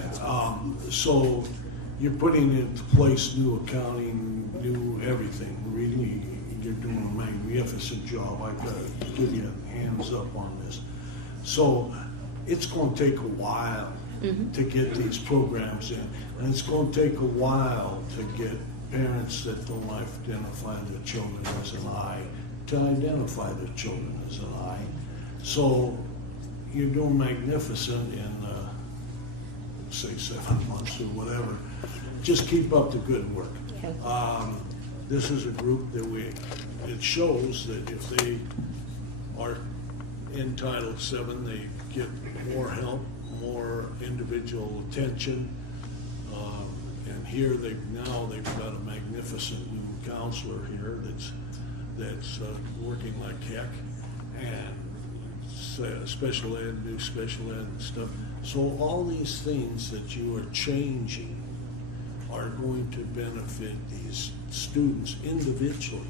so you're putting into place new accounting, new everything. Really, you're doing a magnificent job. I've got to give you hands up on this. So it's going to take a while to get these programs in, and it's going to take a while to get parents that don't identify their children as an I to identify their children as an I. So you're doing magnificent in, say, 7 months or whatever. Just keep up the good work. This is a group that it shows that if they are in Title VII, they get more help, more individual attention. And here they've got a magnificent new counselor here that's working like heck, and special ed, new special ed and stuff. So all these things that you are changing are going to benefit these students individually,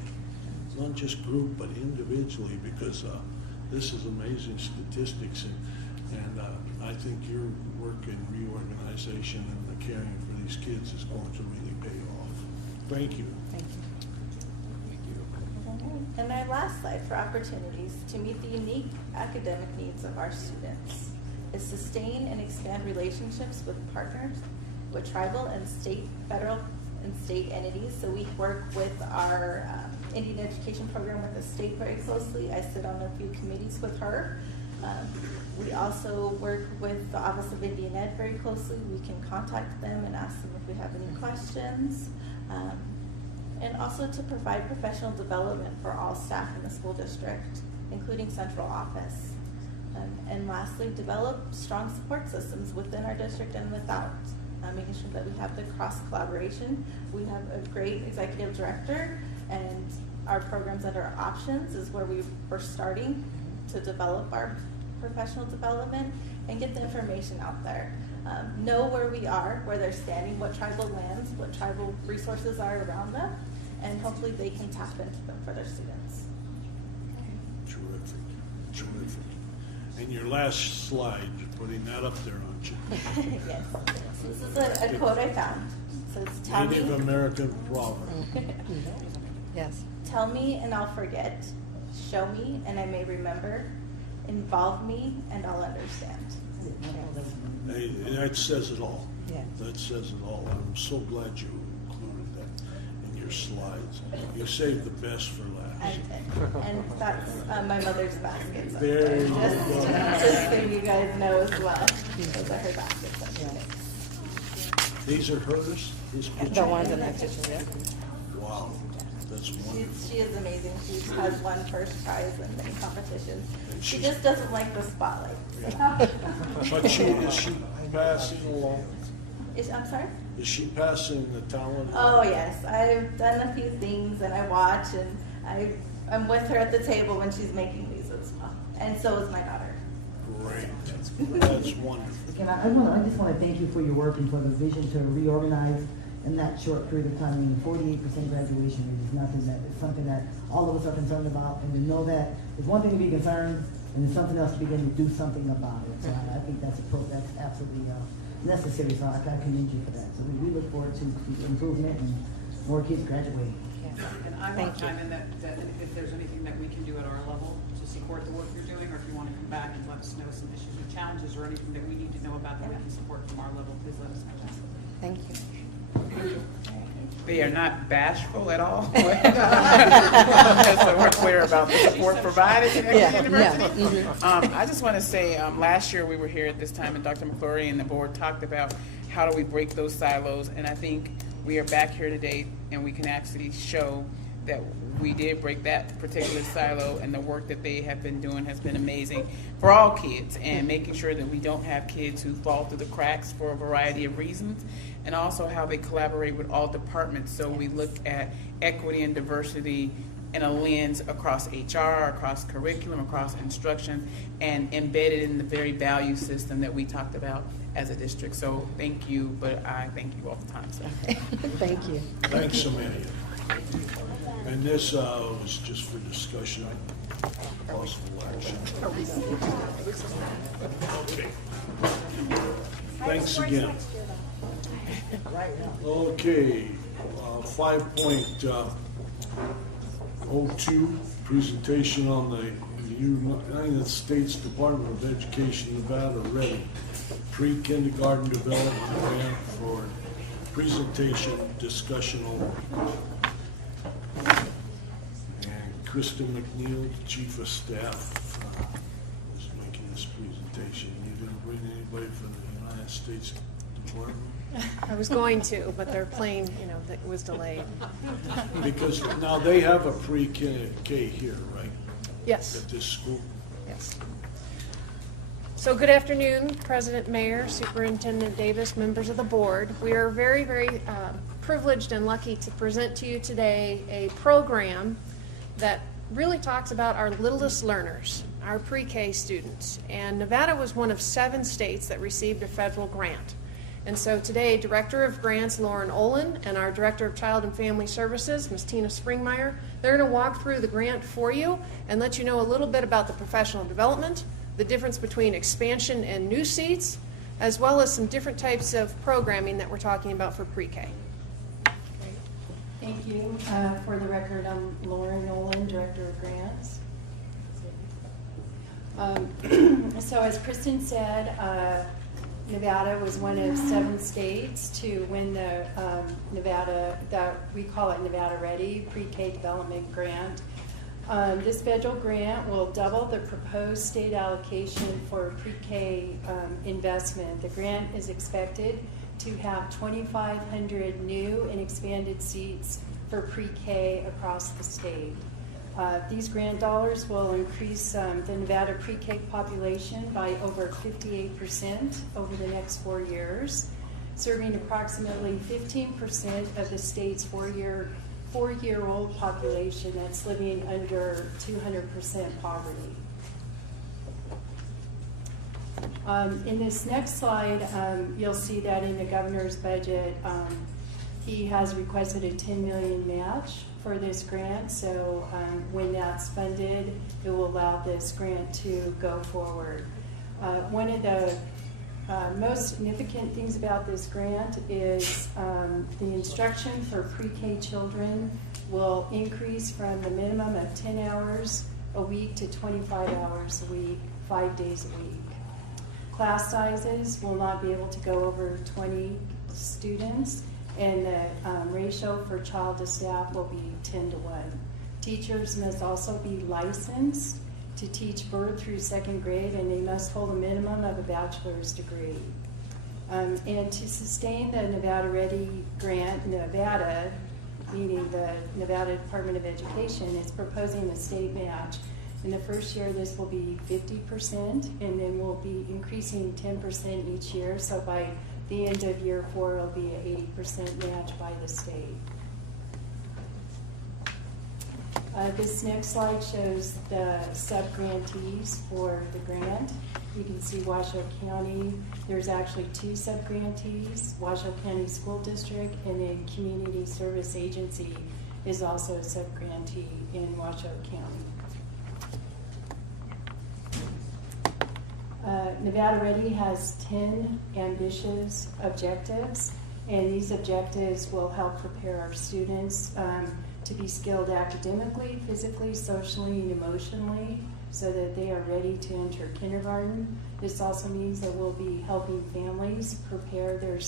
not just group, but individually, because this is amazing statistics, and I think your work in reorganization and the caring for these kids is going to really pay off. Thank you. Thank you. And our last slide for opportunities to meet the unique academic needs of our students is sustain and expand relationships with partners, with tribal and state, federal and state entities. So we work with our Indian Education Program with the state very closely. I sit on a few committees with her. We also work with the Office of Indian Ed very closely. We can contact them and ask them if we have any questions. And also to provide professional development for all staff in the school district, including central office. And lastly, develop strong support systems within our district and without, making sure that we have the cross collaboration. We have a great executive director, and our programs under options is where we're starting to develop our professional development and get the information out there. know where we are, where they're standing, what tribal lands, what tribal resources are around them, and hopefully they can tap into them for their students. Terrific, terrific. And your last slide, you're putting that up there, aren't you? Yes. This is a quote I found. It says, tell me. Native American proverb. Yes. Tell me and I'll forget. Show me and I may remember. Involve me and I'll understand. Hey, that says it all. Yeah. That says it all. I'm so glad you included that in your slides. You saved the best for I last. did. And that's my mother's baskets. There you go. Just so you guys know as well. Those are her baskets. These are hers? This picture? The ones in that picture, yeah. Wow, that's wonderful. She is amazing. She has won first prize in many competitions. And She she's- just doesn't like the spotlight. But is she passing along? I'm sorry? Is she passing the talent? Oh yes, I've done a few things and I watch and I'm with her at the table when she's making these as well. And so is my daughter. Great. That's wonderful. Again, I just want to thank you for your work and for the vision to reorganize in that short period of time. I mean, 48% graduation rate is nothing that, it's something that all of us are concerned about. And to know that it's one thing to be concerned and it's something else to begin to do something about it. So I think that's absolutely necessary. So I commend you for that. So we look forward to improvement and more kids graduating. And I want to chime in that if there's anything that we can do at our level to support the work you're doing, or if you want to come back and let us know some issues or challenges or anything that we need to know about that we can support from our level, please let us know. Thank you. They are not bashful at all. So we're clear about the support provided to Equity University. I just want to say, last year we were here at this time, and Dr. McClory and the board talked about how do we break those silos, and I think we are back here today, and we can actually show that we did break that particular silo, and the work that they have been doing has been amazing for all kids, and making sure that we don't have kids who fall through the cracks for a variety of reasons, and also how they collaborate with all departments. So we look at equity and diversity in a lens across HR, across curriculum, across instruction, and embedded in the very value system that we talked about as a district. So thank you, but I thank you all the time. So. Thank you. Thanks, Amelia. And this was just for discussion, possible action. Okay. Thanks again. Okay, 5.02, presentation on the United States Department of Education, Nevada Ready Pre-Kindergarten Development Grant for presentation, discussion only. And Kristen McNeil, Chief of Staff, is making this presentation. You gonna bring anybody from the United States Department? I was going to, but their plane, that was delayed. Because now they have a pre-K here, right? Yes. At this school? Yes. So good afternoon, President, Mayor, Superintendent Davis, members of the board. We are very, very privileged and lucky to present to you today a program that really talks about our littlest learners, our pre-K students. And Nevada was one of 7 states that received a federal grant. And so today, Director of Grants Lauren Olin and our Director of Child and Family Services, Ms. Tina Springmeyer, they're going to walk through the grant for you and let you know a little bit about the professional development, the difference between expansion and new seats, as well as some different types of programming that we're talking about for pre-K. Thank you. For the record, I'm Lauren Nolan, Director of Grants. So as Kristen said, Nevada was one of 7 states to win the we call it Nevada Ready Pre-K Development Grant. This federal grant will double the proposed state allocation for pre-K investment. The grant is expected to have 2,500 new and expanded seats for pre-K across the state. These grant dollars will increase the Nevada pre-K population by over 58% over the next 4 years, serving approximately 15% of the state's four-year-old population that's living under 200% poverty. In this next slide, you'll see that in the governor's budget, he has requested a 10 million match for this grant. So when that's funded, it will allow this grant to go forward. One of the most significant things about this grant is the instruction for pre-K children will increase from the minimum of 10 hours a week to 25 hours a week, 5 days a week. Class sizes will not be able to go over 20 students, and the ratio for child to staff will be 10 to 1. Teachers must also be licensed to teach birth through 2nd grade, and they must hold a minimum of a bachelor's degree. And to sustain the Nevada Ready grant, Nevada, meaning the Nevada Department of Education, is proposing a state match. In the first year, this will be 50%, and then we'll be increasing 10% each year. So by the end of year 4, it'll be an 80% match by the state. This next slide shows the sub-grantees for the grant. You can see Washoe County. There's actually 2 sub-grantees, Washoe County School District, and then Community Service Agency is also a sub-grantee in Washoe County. Nevada Ready has 10 ambitious objectives, and these objectives will help prepare our students to be skilled academically, physically, socially, and emotionally, so that they are ready to enter kindergarten. This also means that we'll be helping families prepare their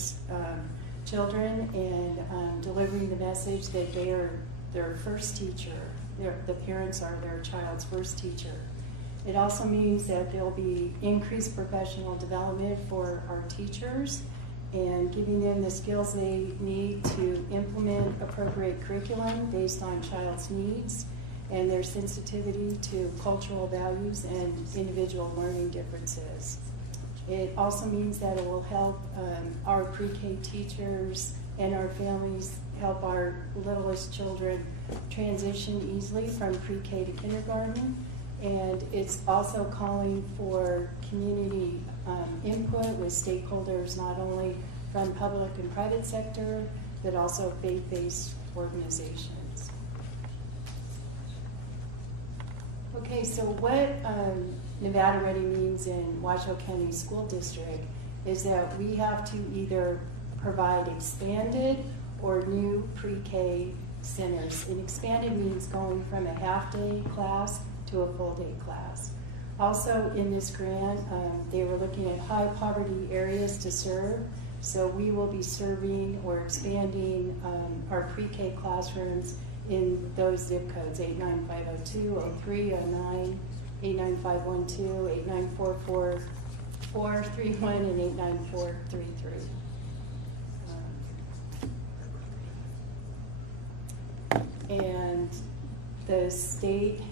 children and delivering the message that they are their first teacher. The parents are their child's first teacher. It also means that there'll be increased professional development for our teachers and giving them the skills they need to implement appropriate curriculum based on child's needs and their sensitivity to cultural values and individual learning differences. It also means that it will help our pre-K teachers and our families help our littlest children transition easily from pre-K to kindergarten. And it's also calling for community input with stakeholders, not only from public and private sector, but also faith-based organizations. Okay, so what Nevada Ready means in Washoe County School District is that we have to either provide expanded or new pre-K centers. And expanded means going from a half-day class to a full-day class. Also in this grant, they were looking at high poverty areas to serve. So we will be serving or expanding our pre-K classrooms in those zip codes, 89502, 03, 09, 89512, 89444, 431, and 89433. And the state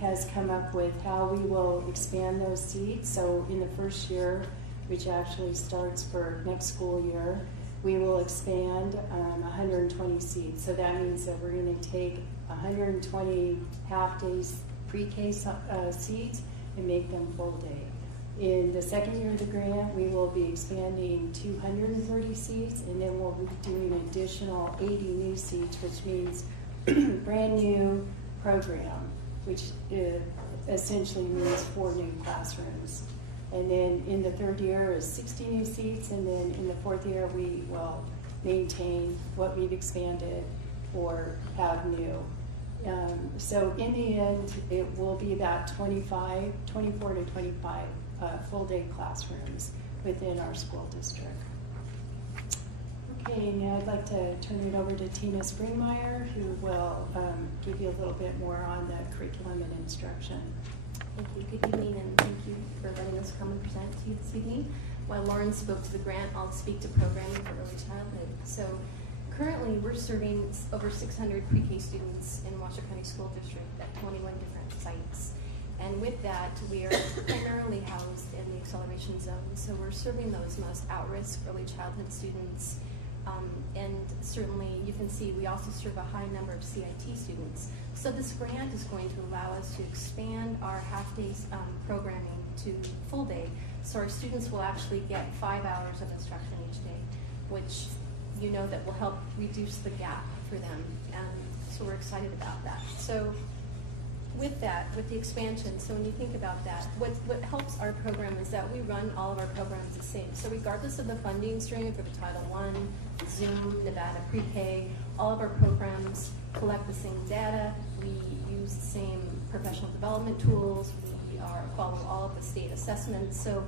has come up with how we will expand those seats. So in the first year, which actually starts for next school year, we will expand 120 seats. So that means that we're going to take 120 half-days pre-K seats and make them full day. In the second year of the grant, we will be expanding 230 seats, and then we'll be doing an additional 80 new seats, which means brand new program, which essentially means 4 new classrooms. And then in the third year is 60 new seats, and then in the fourth year we will maintain what we've expanded or have new. So in the end, it will be about 24 to 25 full-day classrooms within our school district. Okay, now I'd like to turn it over to Tina Springmeyer, who will give you a little bit more on the curriculum and instruction. Thank you. Good evening, and thank you for letting us come and present to you this evening. While Lauren spoke to the grant, I'll speak to programming for early childhood. So currently, we're serving over 600 pre-K students in Washoe County School District at 21 different sites. And with that, we are primarily housed in the acceleration zone. So we're serving those most at-risk early childhood students. And certainly you can see we also serve a high number of CIT students. So this grant is going to allow us to expand our half-day programming to full day. So our students will actually get 5 hours of instruction each day, which you know that will help reduce the gap for them. And so we're excited about that. So with that, with the expansion, so when you think about that, what helps our program is that we run all of our programs the same. So regardless of the funding stream for the Title I, Zoom, Nevada Pre-K, all of our programs collect the same data. We use the same professional development tools. We follow all of the state assessments. So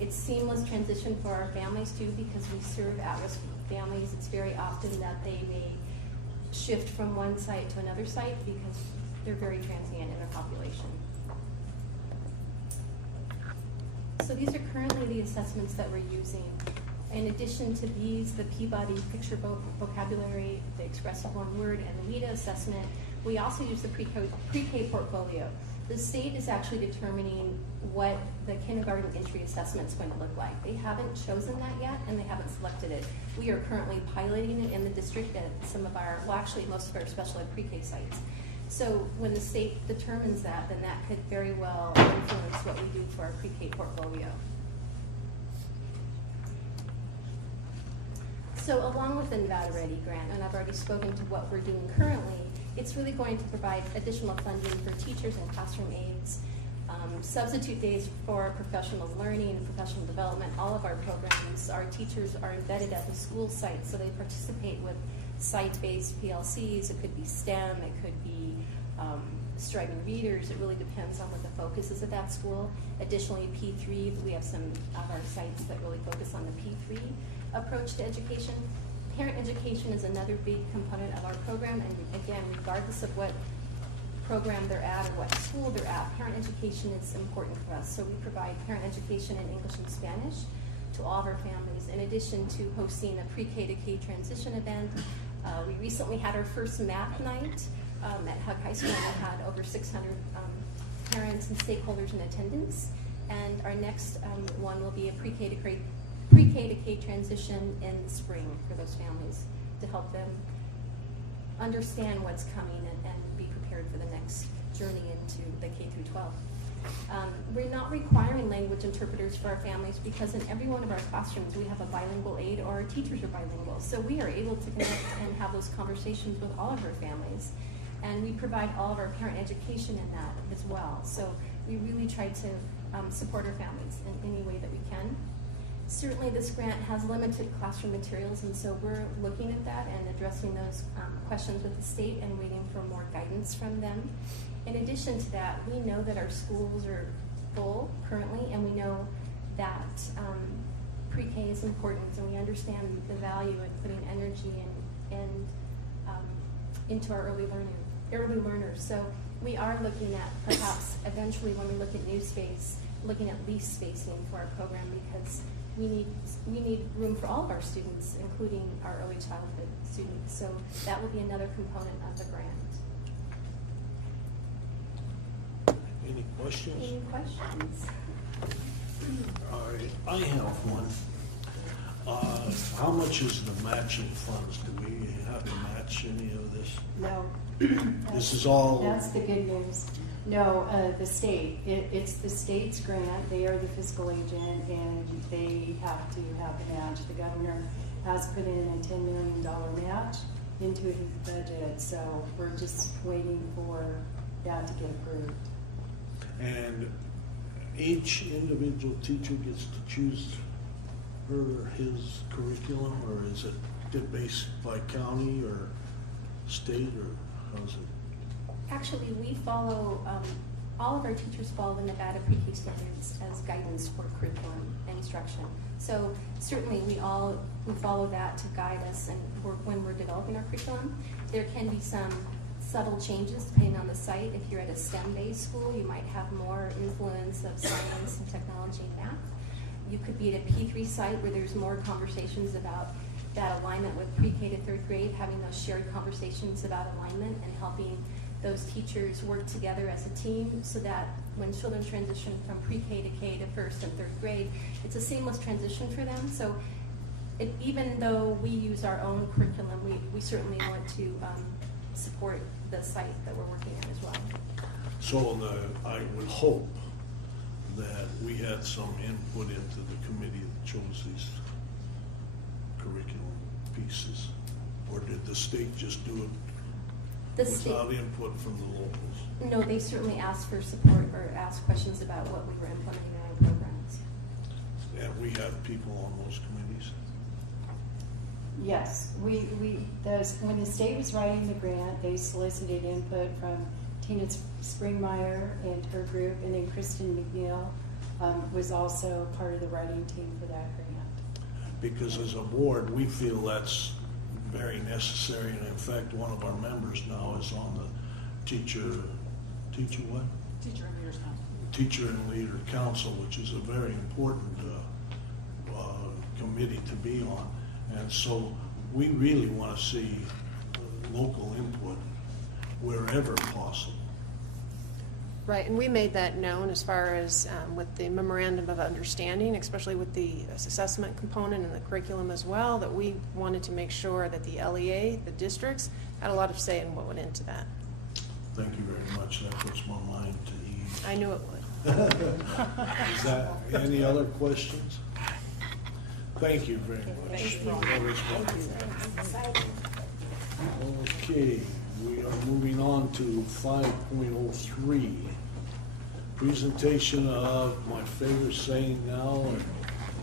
it's seamless transition for our families too, because we serve at-risk families. It's very often that they may shift from one site to another site because they're very transient in their population. So these are currently the assessments that we're using. In addition to these, the Peabody Picture Vocabulary, the Expressive One Word, and the WIDA assessment, we also use the pre-K portfolio. The state is actually determining what the kindergarten entry assessment is going to look like. They haven't chosen that yet, and they haven't selected it. We are currently piloting it in the district at some of our, well, actually most of our special ed pre-K sites. So when the state determines that, then that could very well influence what we do for our pre-K portfolio. So along with the Nevada Ready grant, and I've already spoken to what we're doing currently, it's really going to provide additional funding for teachers and classroom aides, substitute days for professional learning and professional development. All of our programs, our teachers are embedded at the school site, so they participate with site-based PLCs. It could be STEM, it could be striving readers. It really depends on what the focus is at that school. Additionally, P3, we have some of our sites that really focus on the P3 approach to education. Parent education is another big component of our program, and again, regardless of what program they're at or what school they're at, parent education is important for us. So we provide parent education in English and Spanish to all of our families, in addition to hosting a pre-K to K transition event. We recently had our first math night at Hug High School, and we had over 600 parents and stakeholders in attendance. And our next one will be a pre-K to K transition in the spring for those families to help them understand what's coming and be prepared for the next journey into the K through 12. We're not requiring language interpreters for our families because in every one of our classrooms we have a bilingual aide or our teachers are bilingual. So we are able to connect and have those conversations with all of our families. And we provide all of our parent education in that as well. So we really try to support our families in any way that we can. Certainly this grant has limited classroom materials, and so we're looking at that and addressing those questions with the state and waiting for more guidance from them. In addition to that, we know that our schools are full currently, and we know that pre-K is important, and we understand the value in putting energy into our early learners. So we are looking at perhaps eventually when we look at new space, looking at lease spacing for our program because we need room for all of our students, including our early childhood students. So that will be another component of the grant. Any questions? Any questions? All right, I have one. How much is the matching funds? Do we have to match any of this? No. This is all. That's the good news. No, the state. It's the state's grant. They are the fiscal agent, and they have to have a match. The governor has put in a $10 million match into his budget, so we're just waiting for that to get approved. And each individual teacher gets to choose her or his curriculum, or is it based by county or state, or how's it? Actually, we follow, all of our teachers follow the Nevada Pre-K standards as guidance for curriculum and instruction. So certainly we follow that to guide us and when we're developing our curriculum. There can be some subtle changes depending on the site. If you're at a STEM-based school, you might have more influence of science and technology and math. You could be at a P3 site where there's more conversations about that alignment with pre-K to third grade, having those shared conversations about alignment and helping those teachers work together as a team so that when children transition from pre-K to K to first and third grade, it's a seamless transition for them. So even though we use our own curriculum, we certainly want to support the site that we're working at as well. So I would hope that we had some input into the committee that chose these curriculum pieces? Or did the state just do it without input from the locals? No, they certainly asked for support or asked questions about what we were implementing in our programs. And we have people on those committees? Yes, when the state was writing the grant, they solicited input from Tina Springmeyer and her group, and then Kristen McNeil was also part of the writing team for that grant. Because as a board, we feel that's very necessary, and in fact, one of our members now is on the teacher what? Teacher and Leaders Council. Teacher and Leader Council, which is a very important committee to be on. And so we really want to see local input wherever possible. Right, and we made that known as far as with the memorandum of understanding, especially with the assessment component and the curriculum as well, that we wanted to make sure that the LEA, the districts, had a lot of say in what went into that. Thank you very much. That puts my mind to ease. I knew it would. Is that any other questions? Thank you very much. Okay, we are moving on to 5.03. Presentation of my favorite saying now,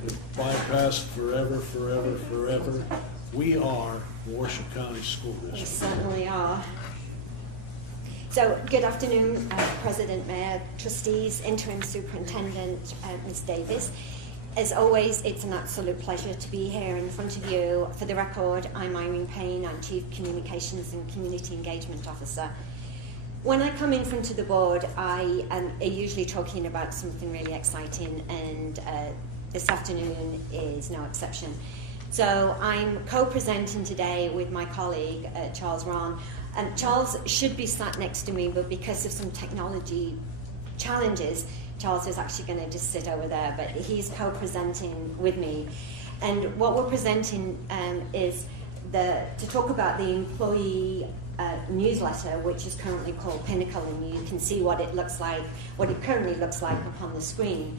if bypassed forever, forever, forever. We are Washoe County School We District. certainly are. So, good afternoon, President, Mayor, Trustees, Interim Superintendent, Ms. Davis. As always, it's an absolute pleasure to be here in front of you. For the record, I'm Irene Payne. I'm Chief Communications and Community Engagement Officer. When I come in front of the board, I am usually talking about something really exciting, and this afternoon is no exception. So I'm co-presenting today with my colleague, Charles Ron. Charles should be sat next to me, but because of some technology challenges, Charles is actually going to just sit over there, but he's co-presenting with me. And what we're presenting is to talk about the employee newsletter, which is currently called Pinnacle, and you can see what it looks like, what it currently looks like up on the screen.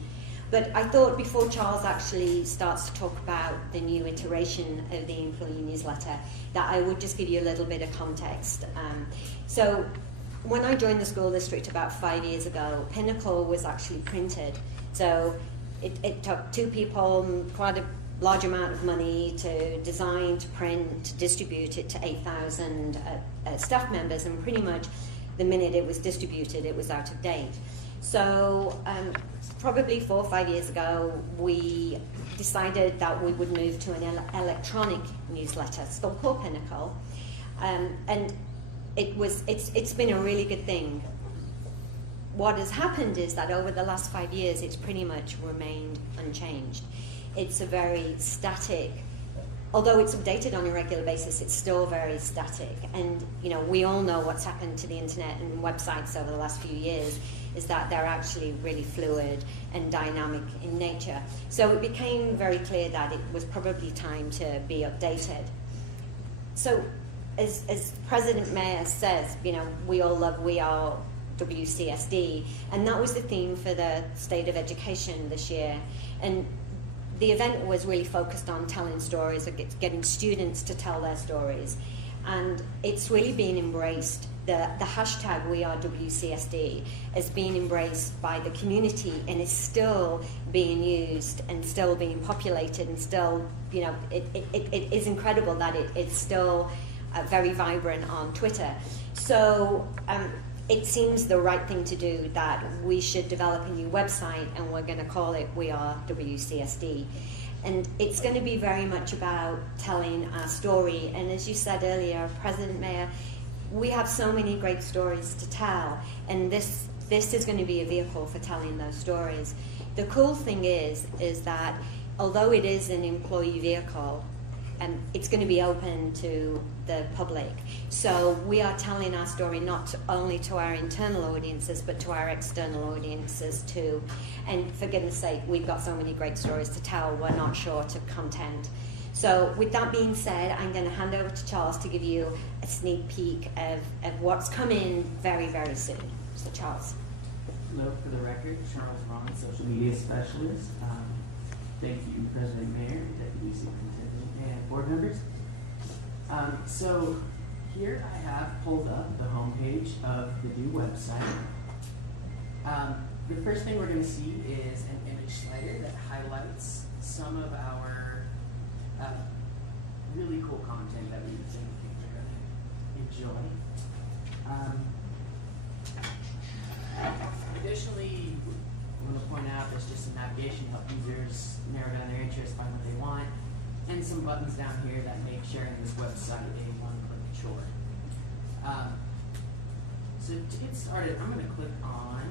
But I thought before Charles actually starts to talk about the new iteration of the employee newsletter, that I would just give you a little bit of context. So when I joined the school district about 5 years ago, Pinnacle was actually printed. So it took two people, quite a large amount of money to design, to print, to distribute it to 8,000 staff members, and pretty much the minute it was distributed, it was out of date. So probably 4 or 5 years ago, we decided that we would move to an electronic newsletter, still called Pinnacle, and it's been a really good thing. What has happened is that over the last 5 years, it's pretty much remained unchanged. It's a very static, although it's updated on a regular basis, it's still very static. And we all know what's happened to the internet and websites over the last few years, is that they're actually really fluid and dynamic in nature. So it became very clear that it was probably time to be updated. So as President Mayer says, we all love We Are WCSD, and that was the theme for the State of Education this year. And the event was really focused on telling stories, getting students to tell their stories. And it's really been embraced. The hashtag We Are WCSD is being embraced by the community, and is still being used and still being populated, and still, it is incredible that it's still very vibrant on Twitter. So it seems the right thing to do, that we should develop a new website, and we're going to call it We Are WCSD. And it's going to be very much about telling our story. And as you said earlier, President Mayer, we have so many great stories to tell, and this is going to be a vehicle for telling those stories. The cool thing is that although it is an employee vehicle, it's going to be open to the public. So we are telling our story not only to our internal audiences, but to our external audiences too. And for goodness sake, we've got so many great stories to tell, we're not short of content. So with that being said, I'm going to hand over to Charles to give you a sneak peek of what's coming very, very soon. So Charles. Hello, for the record, Charles Ron, social media specialist. Thank you, President Mayor, Deputy Superintendent, and board members. So here I have pulled up the homepage of the new website. The first thing we're going to see is an image slider that highlights some of our really cool content that we think you're going to enjoy. Additionally, I'm going to point out there's just some navigation to help users narrow down their interests, find what they want, and some buttons down here that make sharing this website a one-click chore. So to get started, I'm going to click on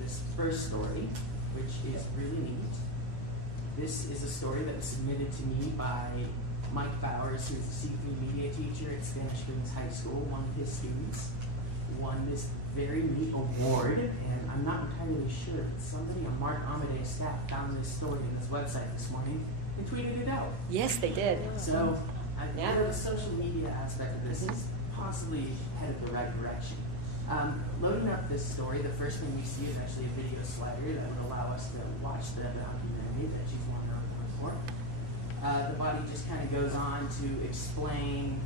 this first story, which is really neat. This is a story that was submitted to me by Mike Bowers, who's a C3 media teacher at Spanish Springs High School. One of his students won this very neat award, and I'm not entirely sure, but somebody on Mark Amade's staff found this story on this website this morning and tweeted it out. Yes, they did. So I think the social media aspect of this is possibly headed the right direction. Loading up this story, the first thing we see is actually a video slider that would allow us to watch the documentary that she's won her award for. The body just kind of goes on to explain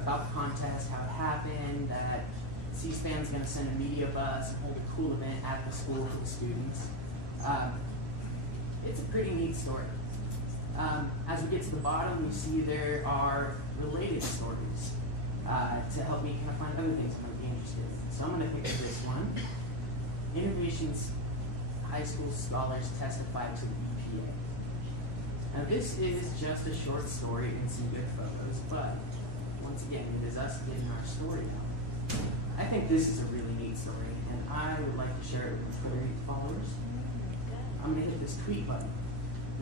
about the contest, how it happened, that C-SPAN's going to send a media bus and hold a cool event at the school for the students. It's a pretty neat story. As we get to the bottom, we see there are related stories to help me kind of find other things I'm going to be interested in. So I'm going to pick up this one. Innovations High School Scholars Testify to the EPA. Now this is just a short story and some good photos, but once again, it is us getting our story out. I think this is a really neat story, and I would like to share it with Twitter followers. I'm going to hit this tweet button.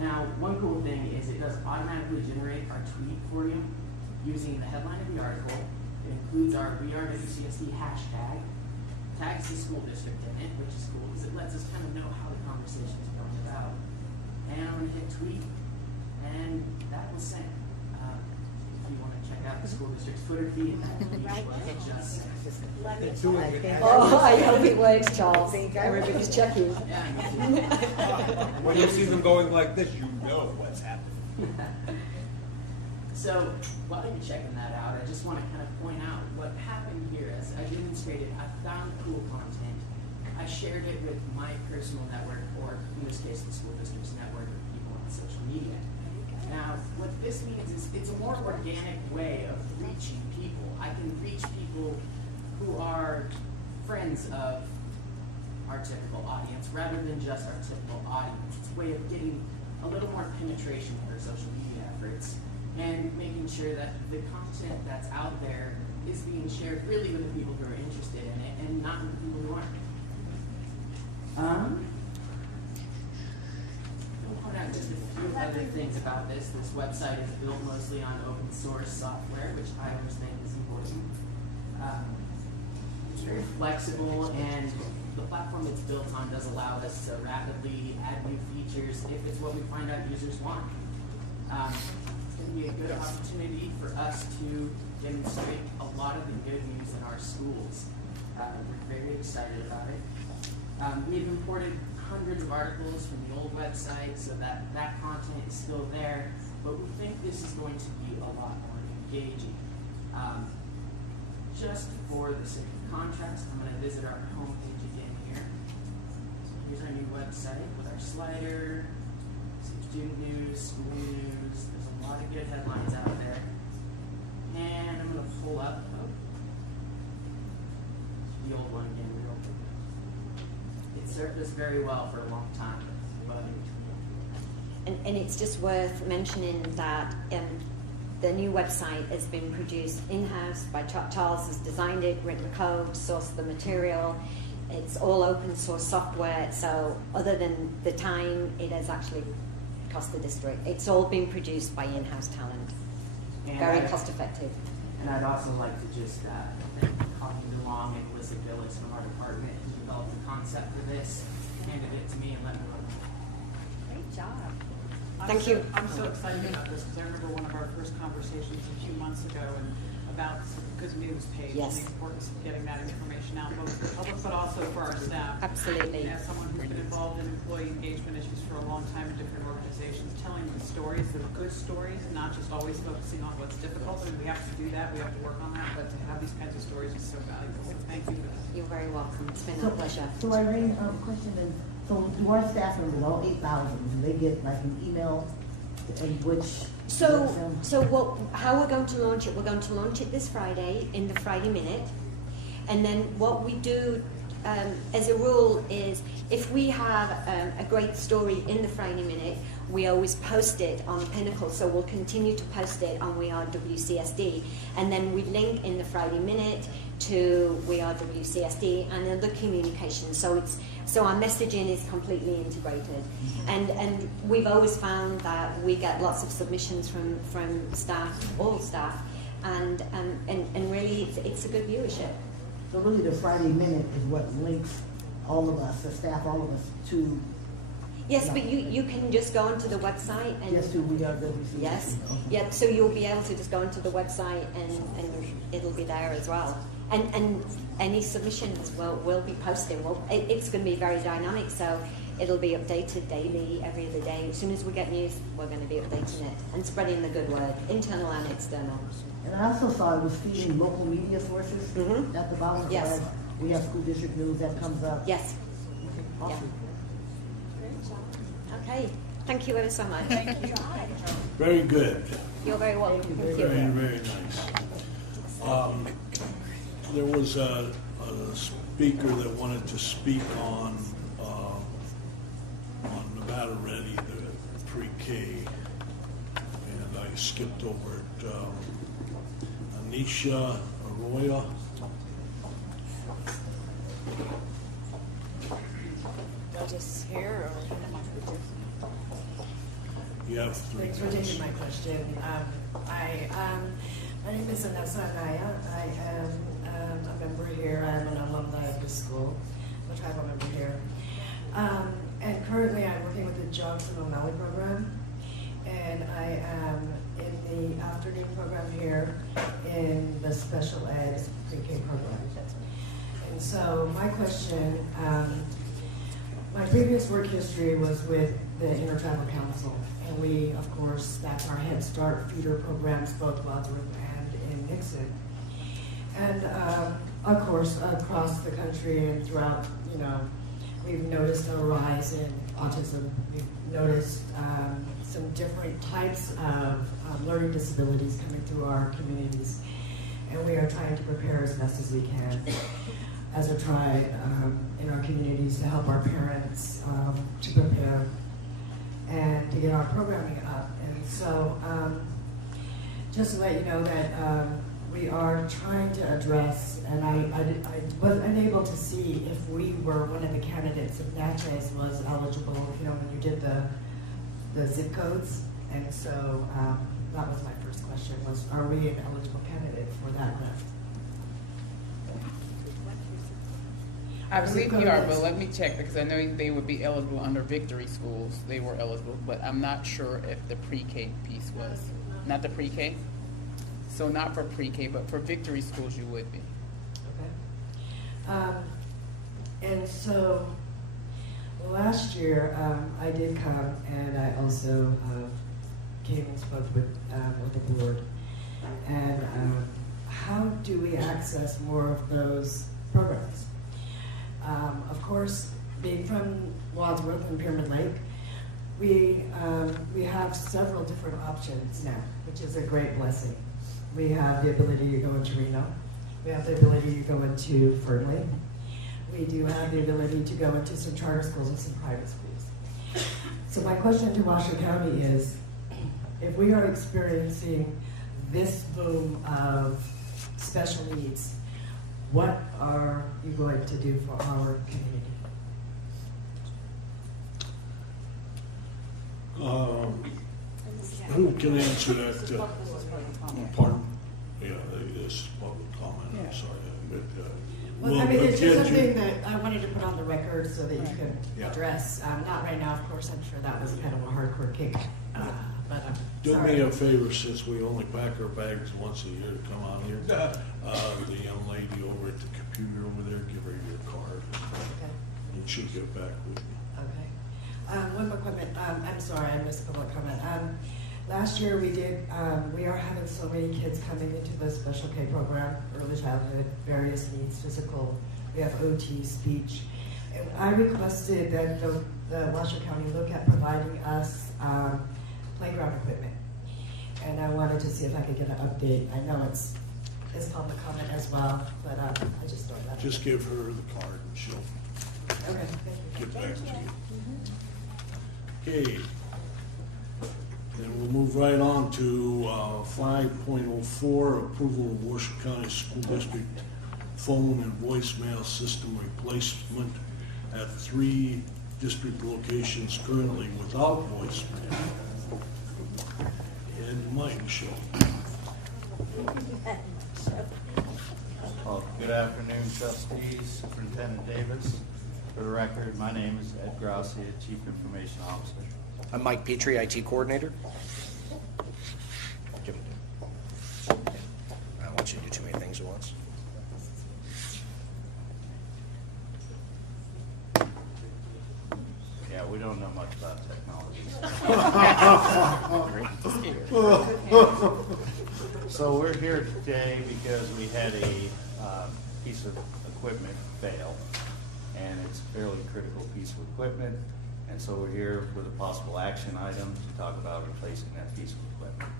Now, one cool thing is it does automatically generate our tweet for you using the headline of the article. It includes our WCSD hashtag, tags the school district in it, which is cool because it lets us kind of know how the conversation is going about. And I'm going to hit tweet, and that will send. If you want to check out the school district's Twitter feed, just Oh, I hope it works, Charles. Everybody's checking. When you see them going like this, you know what's happening. So while you're checking that out, I just want to kind of point out what happened here. As I demonstrated, I found cool content. I shared it with my personal network, or in this case, the school district's network of people on social media. Now, what this means is it's a more organic way of reaching people. I can reach people who are friends of our typical audience rather than just our typical audience. It's a way of getting a little more penetration with our social media efforts and making sure that the content that's out there is being shared really with the people who are interested in it and not with the people who aren't. I'll point out just a few other things about this. This website is built mostly on open source software, which I always think is important. It's very flexible, and the platform it's built on does allow us to rapidly add new features if it's what we find out users want. It's going to be a good opportunity for us to demonstrate a lot of the good news in our schools. We're very excited about it. We've imported hundreds of articles from the old website so that that content is still there, but we think this is going to be a lot more engaging. Just for the sake of contrast, I'm going to visit our homepage again here. So here's our new website with our slider, some student news, school news. There's a lot of good headlines out there. And I'm going to pull up the old one again real quick. It served us very well for a long time. But And it's just worth mentioning that the new website has been produced in-house by Charles has designed it, written the code, sourced the material. It's all open source software, so other than the time it has actually cost the district, it's all been produced by in-house talent. Very cost effective. And I'd also like to just thank Colleen DeLong and Melissa Gillis from our department who developed the concept for this, handed it to me, and let me run with it. Great job. Thank you. I'm so excited about this because I remember one of our first conversations a few months ago and about good news page. Yes. And the importance of getting that information out, both for the public, but also for our staff. Absolutely. And as someone who's been involved in employee engagement issues for a long time in different organizations, telling the stories, the good stories, and not just always focusing on what's difficult. And we have to do that, we have to work on that, but to have these kinds of stories is so valuable. So thank you for that. You're very welcome. It's been a So, pleasure. so Irene, question then, so do our staff members, all 8,000, do they get like an email in which? How we're going to launch it, we're going to launch it this Friday in the Friday Minute. And then what we do as a rule is if we have a great story in the Friday Minute, we always post it on Pinnacle. So we'll continue to post it on We Are WCSD. And then we link in the Friday Minute to We Are WCSD and other communications. So our messaging is completely integrated. And we've always found that we get lots of submissions from staff, all staff, and really it's a good viewership. So really the Friday Minute is what links all of us, the staff, all of us to. Yes, but you can just go onto the website and. Yes, to We Are WCSD. Yes, yeah. So you'll be able to just go onto the website and it'll be there as well. And any submissions will be posted. Well, it's going to be very dynamic, so it'll be updated daily, every other day. As soon as we get news, we're going to be updating it and spreading the good word, internal and external. And I also saw it was feeding local media sources at the bottom. Yes. So we have school district news that comes up. Yes. Awesome. Okay. Thank you ever so much. Thank you. Very good. You're very welcome. Thank you. Very, very nice. There was a speaker that wanted to speak on Nevada Ready, the pre-K, and I skipped over it. Anisha Arroyo. Just here, or? You have 3 Thanks for minutes. taking my question. My name is Anessa Anaya. I am a member here. I'm an alumni of the school, a tribal member here. And currently I'm working with the Johnson O'Malley program. And I am in the afternoon program here in the special ed pre-K program. And so my question, my previous work history was with the Intertribal Council. And we, of course, that's our Head Start feeder programs, both Wadsworth and in Nixon. And of course, across the country and throughout, we've noticed a rise in autism. We've noticed some different types of learning disabilities coming through our communities. And we are trying to prepare as best as we can as a tribe in our communities to help our parents to prepare and to get our programming up. And so just to let you know that we are trying to address, and I was unable to see if we were one of the candidates, if Natchez was eligible, when you did the zip codes. And so that was my first question, was are we an eligible candidate for that grant? I believe you are, but let me check, because I know they would be eligible under Victory Schools. They were eligible, but I'm not sure if the pre-K piece was. Not the pre-K? So not for pre-K, but for Victory Schools you would be. Okay. And so last year I did come, and I also came and spoke with the board. And how do we access more of those programs? Of course, being from Wadsworth and Pyramid Lake, we have several different options now, which is a great blessing. We have the ability to go into Reno. We have the ability to go into Fernley. We do have the ability to go into some charter schools and some private schools. So my question to Washoe County is, if we are experiencing this boom of special needs, what are you going to do for our community? Who can answer that? Pardon? Yeah, it is public comment, I'm sorry. But, Well, I mean, it's just again, something that I wanted to put on the record so that you can Yeah. address. Not right now, of course, I'm sure that was kind of a hardcore kick, but I'm Do sorry. me a favor, since we only pack our bags once a year to come out here. the young lady over at the computer over there, give her your card. Okay. And she'll get back with you. Okay. One more comment. I'm sorry, I missed a public comment. Last year we did, we are having so many kids coming into the special K program, early childhood, various needs, physical, we have OT, speech. And I requested that the Washoe County look at providing us playground equipment. And I wanted to see if I could get an update. I know it's public comment as well, but I just thought that. Just give her the card and she'll Okay, thank you. get back to you. Okay. Then we'll move right on to 5.04, approval of Washoe County School District phone and voicemail system replacement at 3 district locations currently without voicemail. And Mike, show. Well, good afternoon, trustees, Superintendent Davis. For the record, my name is Ed Grassi, Chief Information Officer. I'm Mike Petrie, IT Coordinator. I don't want you to do too many things at once. Yeah, we don't know much about technology. So we're here today because we had a piece of equipment fail, and it's a fairly critical piece of equipment, and so we're here with a possible action item to talk about replacing that piece of equipment.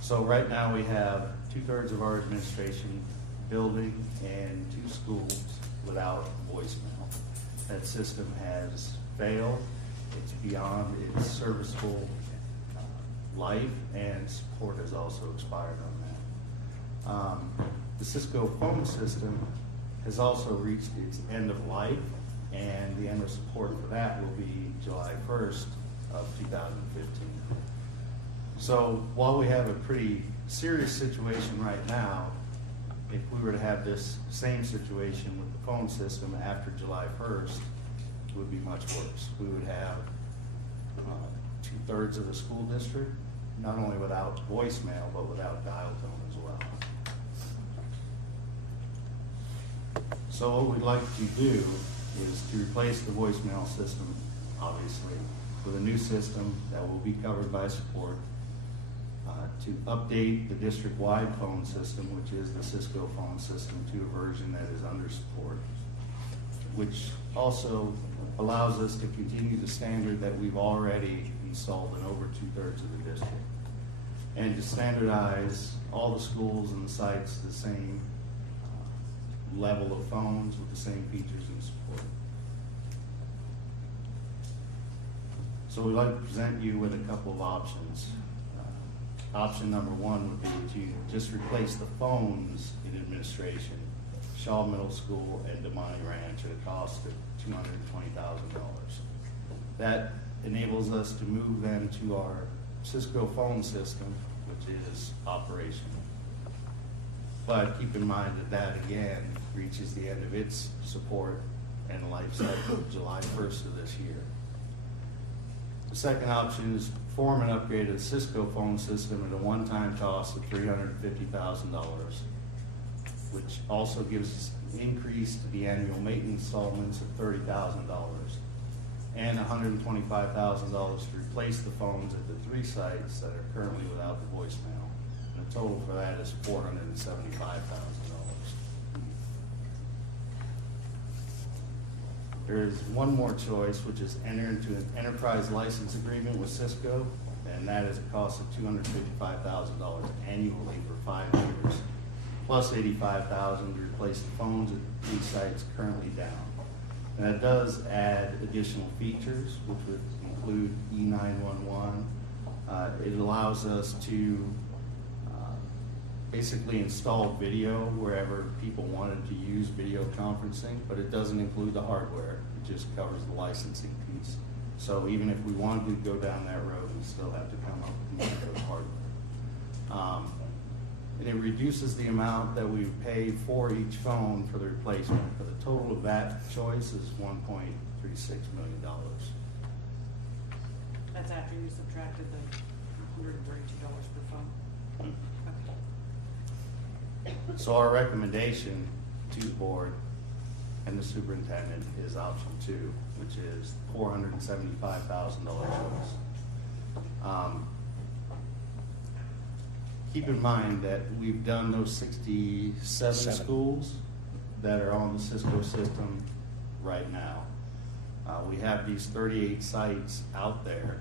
So right now we have 2/3 of our administration building and 2 schools without voicemail. That system has failed. It's beyond its serviceable life, and support has also expired on that. The Cisco phone system has also reached its end of life, and the end of support for that will be July 1st of 2015. So while we have a pretty serious situation right now, if we were to have this same situation with the phone system after July 1st, it would be much worse. We would have 2/3 of the school district, not only without voicemail, but without dial tone as well. So what we'd like to do is to replace the voicemail system, obviously, with a new system that will be covered by support, to update the district-wide phone system, which is the Cisco phone system, to a version that is under support, which also allows us to continue the standard that we've already installed in over 2/3 of the district, and to standardize all the schools and the sites the same level of phones with the same features and support. So we'd like to present you with a couple of options. Option number 1 would be to just replace the phones in administration, Shaw Middle School and Damani Ranch, at a cost of $220,000. That enables us to move them to our Cisco phone system, which is operational. But keep in mind that that again reaches the end of its support and life cycle of July 1st of this year. The second option is perform an upgrade of the Cisco phone system at a one-time cost of $350,000, which also gives us an increase to the annual maintenance installments of $30,000 and $125,000 to replace the phones at the 3 sites that are currently without the voicemail. And the total for that is $475,000. There is one more choice, which is enter into an enterprise license agreement with Cisco, and that is a cost of $255,000 annually for 5 years, plus $85,000 to replace the phones at 3 sites currently down. And that does add additional features, which would include E911. It allows us to basically install video wherever people wanted to use video conferencing, but it doesn't include the hardware. It just covers the licensing piece. So even if we wanted to go down that road, we still have to come up with money for the hardware. And it reduces the amount that we pay for each phone for the replacement. For the total of that choice is $1.36 million. That's after you subtracted the $132 per phone. Okay. So our recommendation to the board and the superintendent is option 2, which is $475,000. Keep in mind that we've done those 67 schools that are on the Cisco system right now. We have these 38 sites out there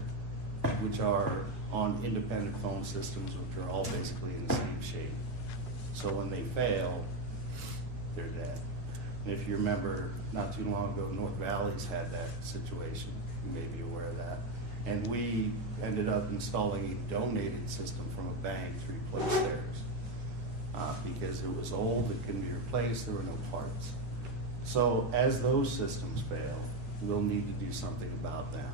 which are on independent phone systems, which are all basically in the same shape. So when they fail, they're dead. And if you remember, not too long ago, North Valley's had that situation. You may be aware of that. And we ended up installing a donated system from a bank to replace theirs because it was old, it couldn't be replaced, there were no parts. So as those systems fail, we'll need to do something about them.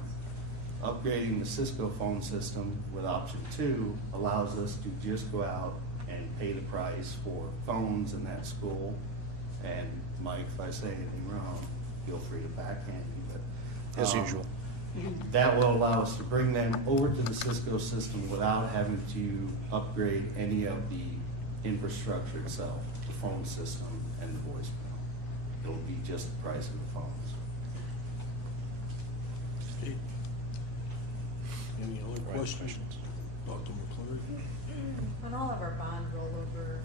Upgrading the Cisco phone system with option 2 allows us to just go out and pay the price for phones in that school. And Mike, if I say anything wrong, feel free to backhand me. But As usual. That will allow us to bring them over to the Cisco system without having to upgrade any of the infrastructure itself, the phone system and the voicemail. It will be just the price of the phones. Any other questions? Dr. McClure? On all of our bond rollover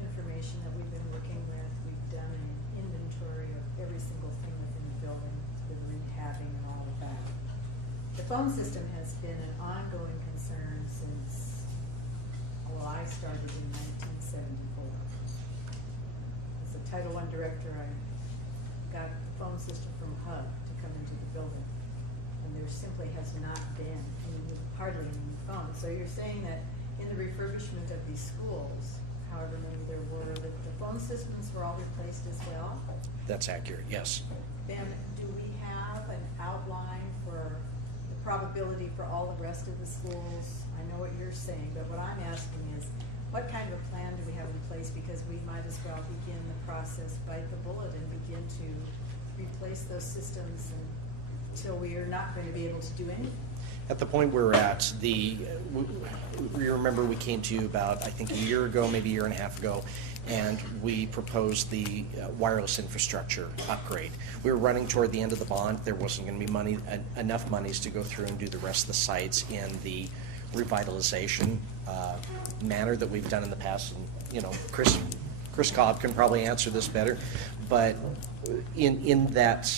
information that we've been working with, we've done an inventory of every single thing within the building with rehabbing and all of that. The phone system has been an ongoing concern since, well, I started in 1974. As a Title I director, I got the phone system from HUB to come into the building. And there simply has not been hardly any new phones. So you're saying that in the refurbishment of these schools, however many there were, that the phone systems were all replaced as well? That's accurate, yes. Then do we have an outline for the probability for all the rest of the schools? I know what you're saying, but what I'm asking is, what kind of a plan do we have in place? Because we might as well begin the process, bite the bullet, and begin to replace those systems until we are not going to be able to do anything. At the point we're at, we remember we came to you about, I think, a year ago, maybe a year and a half ago, and we proposed the wireless infrastructure upgrade. We were running toward the end of the bond. There wasn't going to be enough monies to go through and do the rest of the sites in the revitalization manner that we've done in the past. And, you know, Chris Cobb can probably answer this better, but in that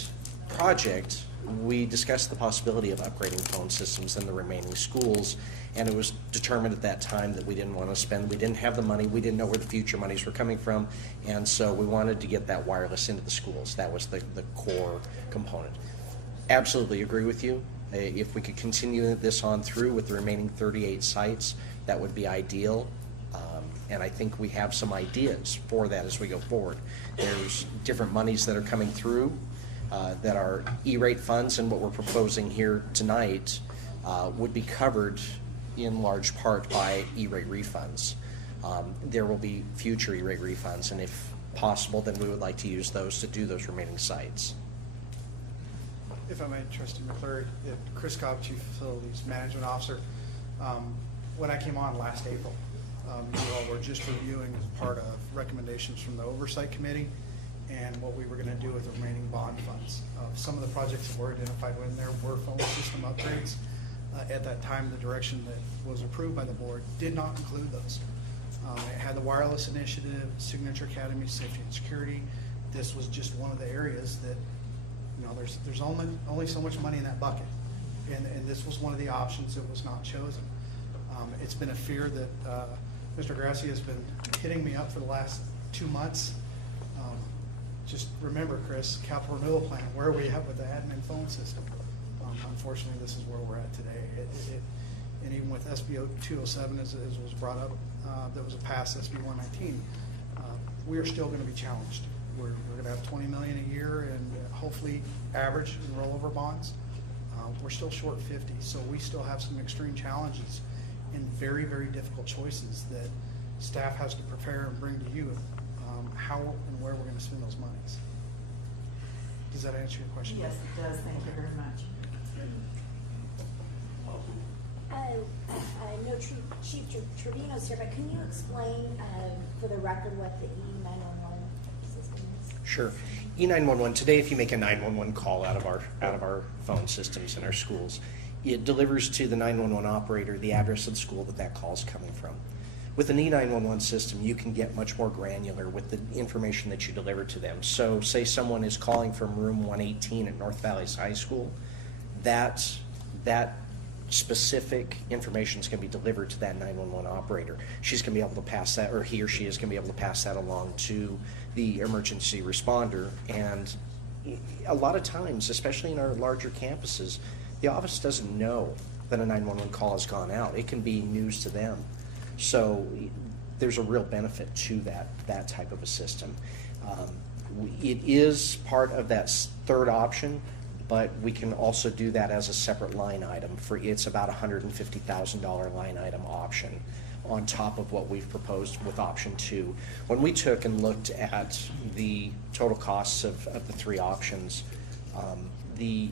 project, we discussed the possibility of upgrading phone systems in the remaining schools, and it was determined at that time that we didn't want to spend, we didn't have the money, we didn't know where the future monies were coming from, and so we wanted to get that wireless into the schools. That was the core component. Absolutely agree with you. If we could continue this on through with the remaining 38 sites, that would be ideal. And I think we have some ideas for that as we go forward. There's different monies that are coming through that are E-rate funds, and what we're proposing here tonight would be covered in large part by E-rate refunds. There will be future E-rate refunds, and if possible, then we would like to use those to do those remaining sites. If I may, Trustee McClure, Chris Cobb, Chief Facilities Management Officer. When I came on last April, you all were just reviewing as part of recommendations from the Oversight Committee and what we were going to do with the remaining bond funds. Some of the projects that were identified when there were phone system upgrades. At that time, the direction that was approved by the board did not include those. It had the wireless initiative, Signature Academy, safety and security. This was just one of the areas that, you know, there's only so much money in that bucket, and this was one of the options that was not chosen. It's been a fear that Mr. Grassi has been hitting me up for the last 2 months. Just remember, Chris, capital renewal plan, where are we at with the admin phone system? Unfortunately, this is where we're at today. And even with SB 207, as was brought up, that was a past SB 119, we are still going to be challenged. We're going to have $20 million a year and hopefully average in rollover bonds. We're still short 50, so we still have some extreme challenges and very, very difficult choices that staff has to prepare and bring to you how and where we're going to spend those monies. Does that answer your question? Yes, it does. Thank you very much. I know Chief Trevino's here, but can you explain for the record what the E911 system is? Sure. E911, today if you make a 911 call out of our phone systems in our schools, it delivers to the 911 operator the address of the school that call is coming from. With an E911 system, you can get much more granular with the information that you deliver to them. So say someone is calling from room 118 at North Valley's High School, that specific information is going to be delivered to that 911 operator. She's going to be able to pass that, or he or she is going to be able to pass that along to the emergency responder. And a lot of times, especially in our larger campuses, the office doesn't know that a 911 call has gone out. It can be news to them. So there's a real benefit to that type of a system. It is part of that third option, but we can also do that as a separate line item. It's about $150,000 line item option on top of what we've proposed with option 2. When we took and looked at the total costs of the 3 options, the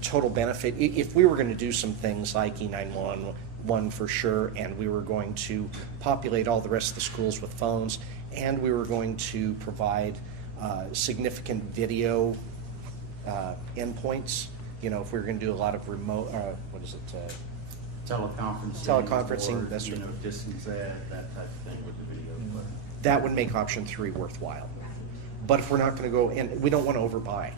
total benefit, if we were going to do some things like E911 for sure, and we were going to populate all the rest of the schools with phones, and we were going to provide significant video endpoints, if we were going to do a lot of remote, teleconferencing, or, distance that type of thing with the video. That would make option 3 worthwhile. But if we're not going to go, and we don't want to overbuy.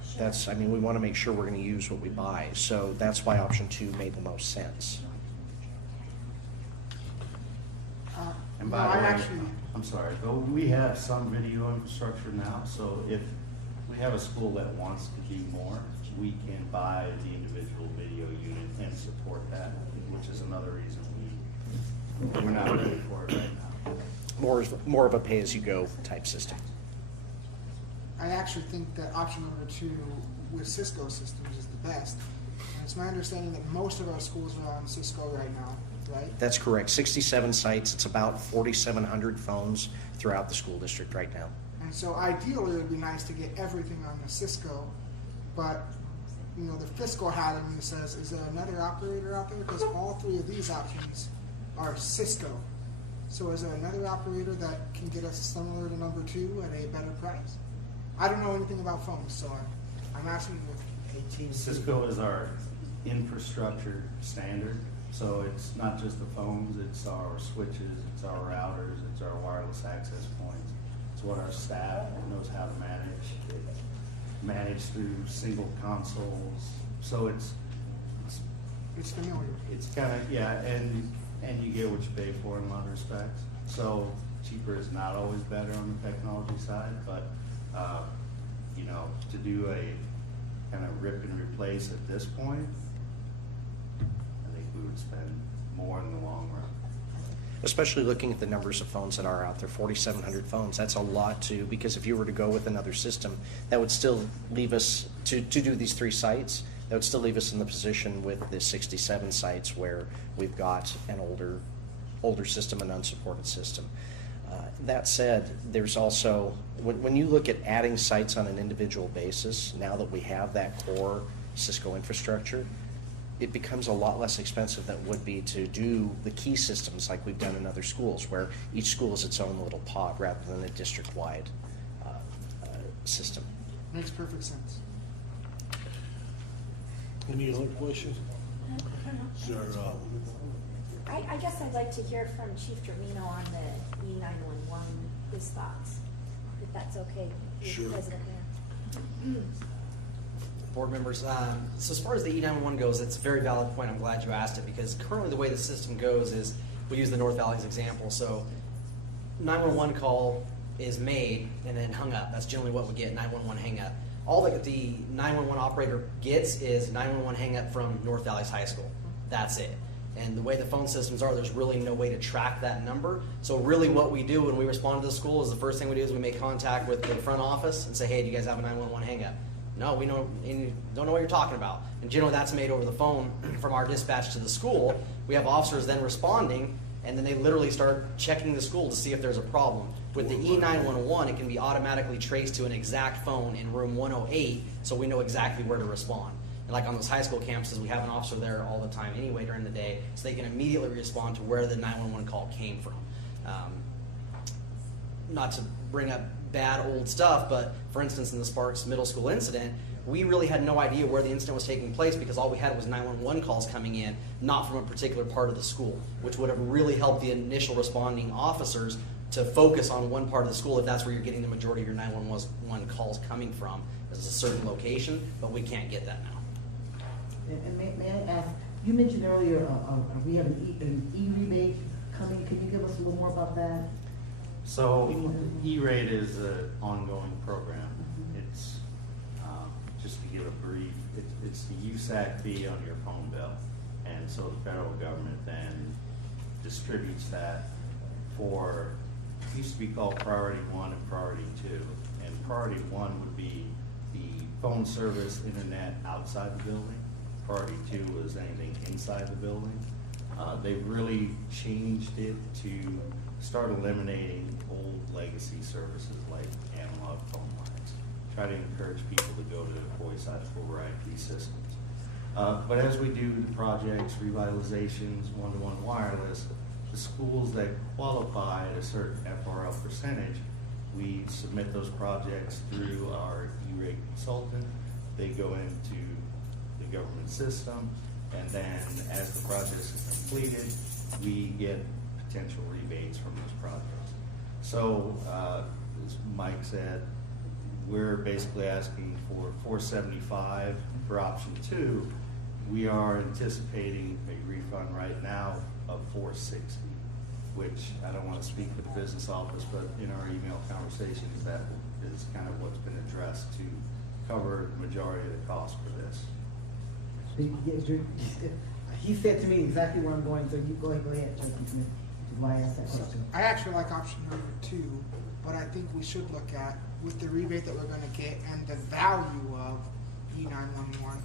We want to make sure we're going to use what we buy. So that's why option 2 made the most sense. And by the way, I'm sorry, though we have some video infrastructure now, so if we have a school that wants to do more, we can buy the individual video unit and support that, which is another reason we're not ready for it right now. More of a pay-as-you-go type system. I actually think that option number 2 with Cisco systems is the best. And it's my understanding that most of our schools are on Cisco right now, right? That's correct. 67 sites. It's about 4,700 phones throughout the school district right now. And so ideally, it would be nice to get everything on the Cisco, but the fiscal hat in me says, is there another operator out there? Because all 3 of these options are Cisco. So is there another operator that can get us similar to number 2 at a better price? I don't know anything about phones, so I'm asking you. Cisco is our infrastructure standard, so it's not just the phones, it's our switches, it's our routers, it's our wireless access points. It's what our staff knows how to manage through single consoles. So it's familiar. It's kind of, and you get what you pay for in a lot of respects. So cheaper is not always better on the technology side, but to do a kind of rip and replace at this point, I think we would spend more in the long run. Especially looking at the numbers of phones that are out there, 4,700 phones. That's a lot because if you were to go with another system, that would still leave us, to do these 3 sites, that would still leave us in the position with the 67 sites where we've got an older system, an unsupported system. That said, there's also, when you look at adding sites on an individual basis, now that we have that core Cisco infrastructure, it becomes a lot less expensive than it would be to do the key systems like we've done in other schools, where each school is its own little pod rather than a district-wide system. Makes perfect sense. Any other questions? Sir, I guess I'd like to hear from Chief Trevino on the E911, his thoughts, if that's okay with Sure. President Mayor. Board members, so as far as the E911 goes, it's a very valid point. I'm glad you asked it, because currently the way the system goes is, we use the North Valley as example. So 911 call is made and then hung up. That's generally what we get, 911 hang up. All that the 911 operator gets is 911 hang up from North Valley's High School. That's it. And the way the phone systems are, there's really no way to track that number. So really what we do when we respond to the school is the first thing we do is we make contact with the front office and say, hey, do you guys have a 911 hang up? No, we don't know what you're talking about. And generally that's made over the phone from our dispatch to the school. We have officers then responding, and then they literally start checking the school to see if there's a problem. With the E911, it can be automatically traced to an exact phone in room 108, so we know exactly where to respond. And like on those high school campuses, we have an officer there all the time anyway during the day, so they can immediately respond to where the 911 call came from. Not to bring up bad old stuff, but for instance, in the Sparks Middle School incident, we really had no idea where the incident was taking place because all we had was 911 calls coming in, not from a particular part of the school, which would have really helped the initial responding officers to focus on one part of the school if that's where you're getting the majority of your 911 calls coming from. It's a certain location, but we can't get that now. And may I ask, you mentioned earlier, we have an E-rebate coming. Can you give us a little more about that? So E-rate is an ongoing program. It's, just to give a brief, it's the USAC fee on your phone bill. And so the federal government then distributes that for, it used to be called Priority 1 and Priority 2. And Priority 1 would be the phone service, internet outside the building. Priority 2 was anything inside the building. They've really changed it to start eliminating old legacy services like analog phone lines. Try to encourage people to go to voice over IP systems. But as we do the projects, revitalizations, one-to-one wireless, the schools that qualify at a certain FRL percentage, we submit those projects through our E-rate consultant. They go into the government system, and then as the project is completed, we get potential rebates from those projects. So, as Mike said, we're basically asking for $475 for option 2. We are anticipating a refund right now of $460, which I don't want to speak for the business office, but in our email conversations, that is kind of what's been addressed to cover the majority of the cost for this. He said to me exactly where I'm going, so you go ahead, Trustee Smith. Why I asked that question. I actually like option number 2, but I think we should look at, with the rebate that we're going to get and the value of E911,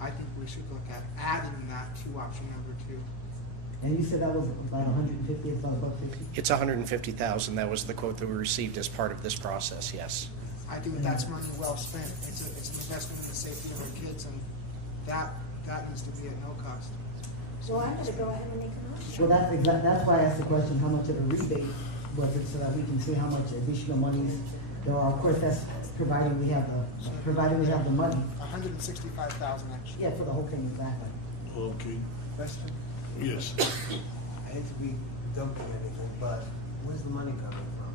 I think we should look at adding that to option number 2. And you said that was about 150, it's about $150? It's 150,000. That was the quote that we received as part of this process, yes. I think that's money well spent. It's an investment in the safety of our kids, and that needs to be at no cost. Well, I'm going to go ahead and make a motion. Well, that's why I asked the question, how much of a rebate was it, so that we can see how much additional monies there are. Of course, that's providing we have the money. 165,000 actually. Yeah, for the whole thing, exactly. Okay. Question? Yes. I hate to be dumping anything, but where's the money coming from?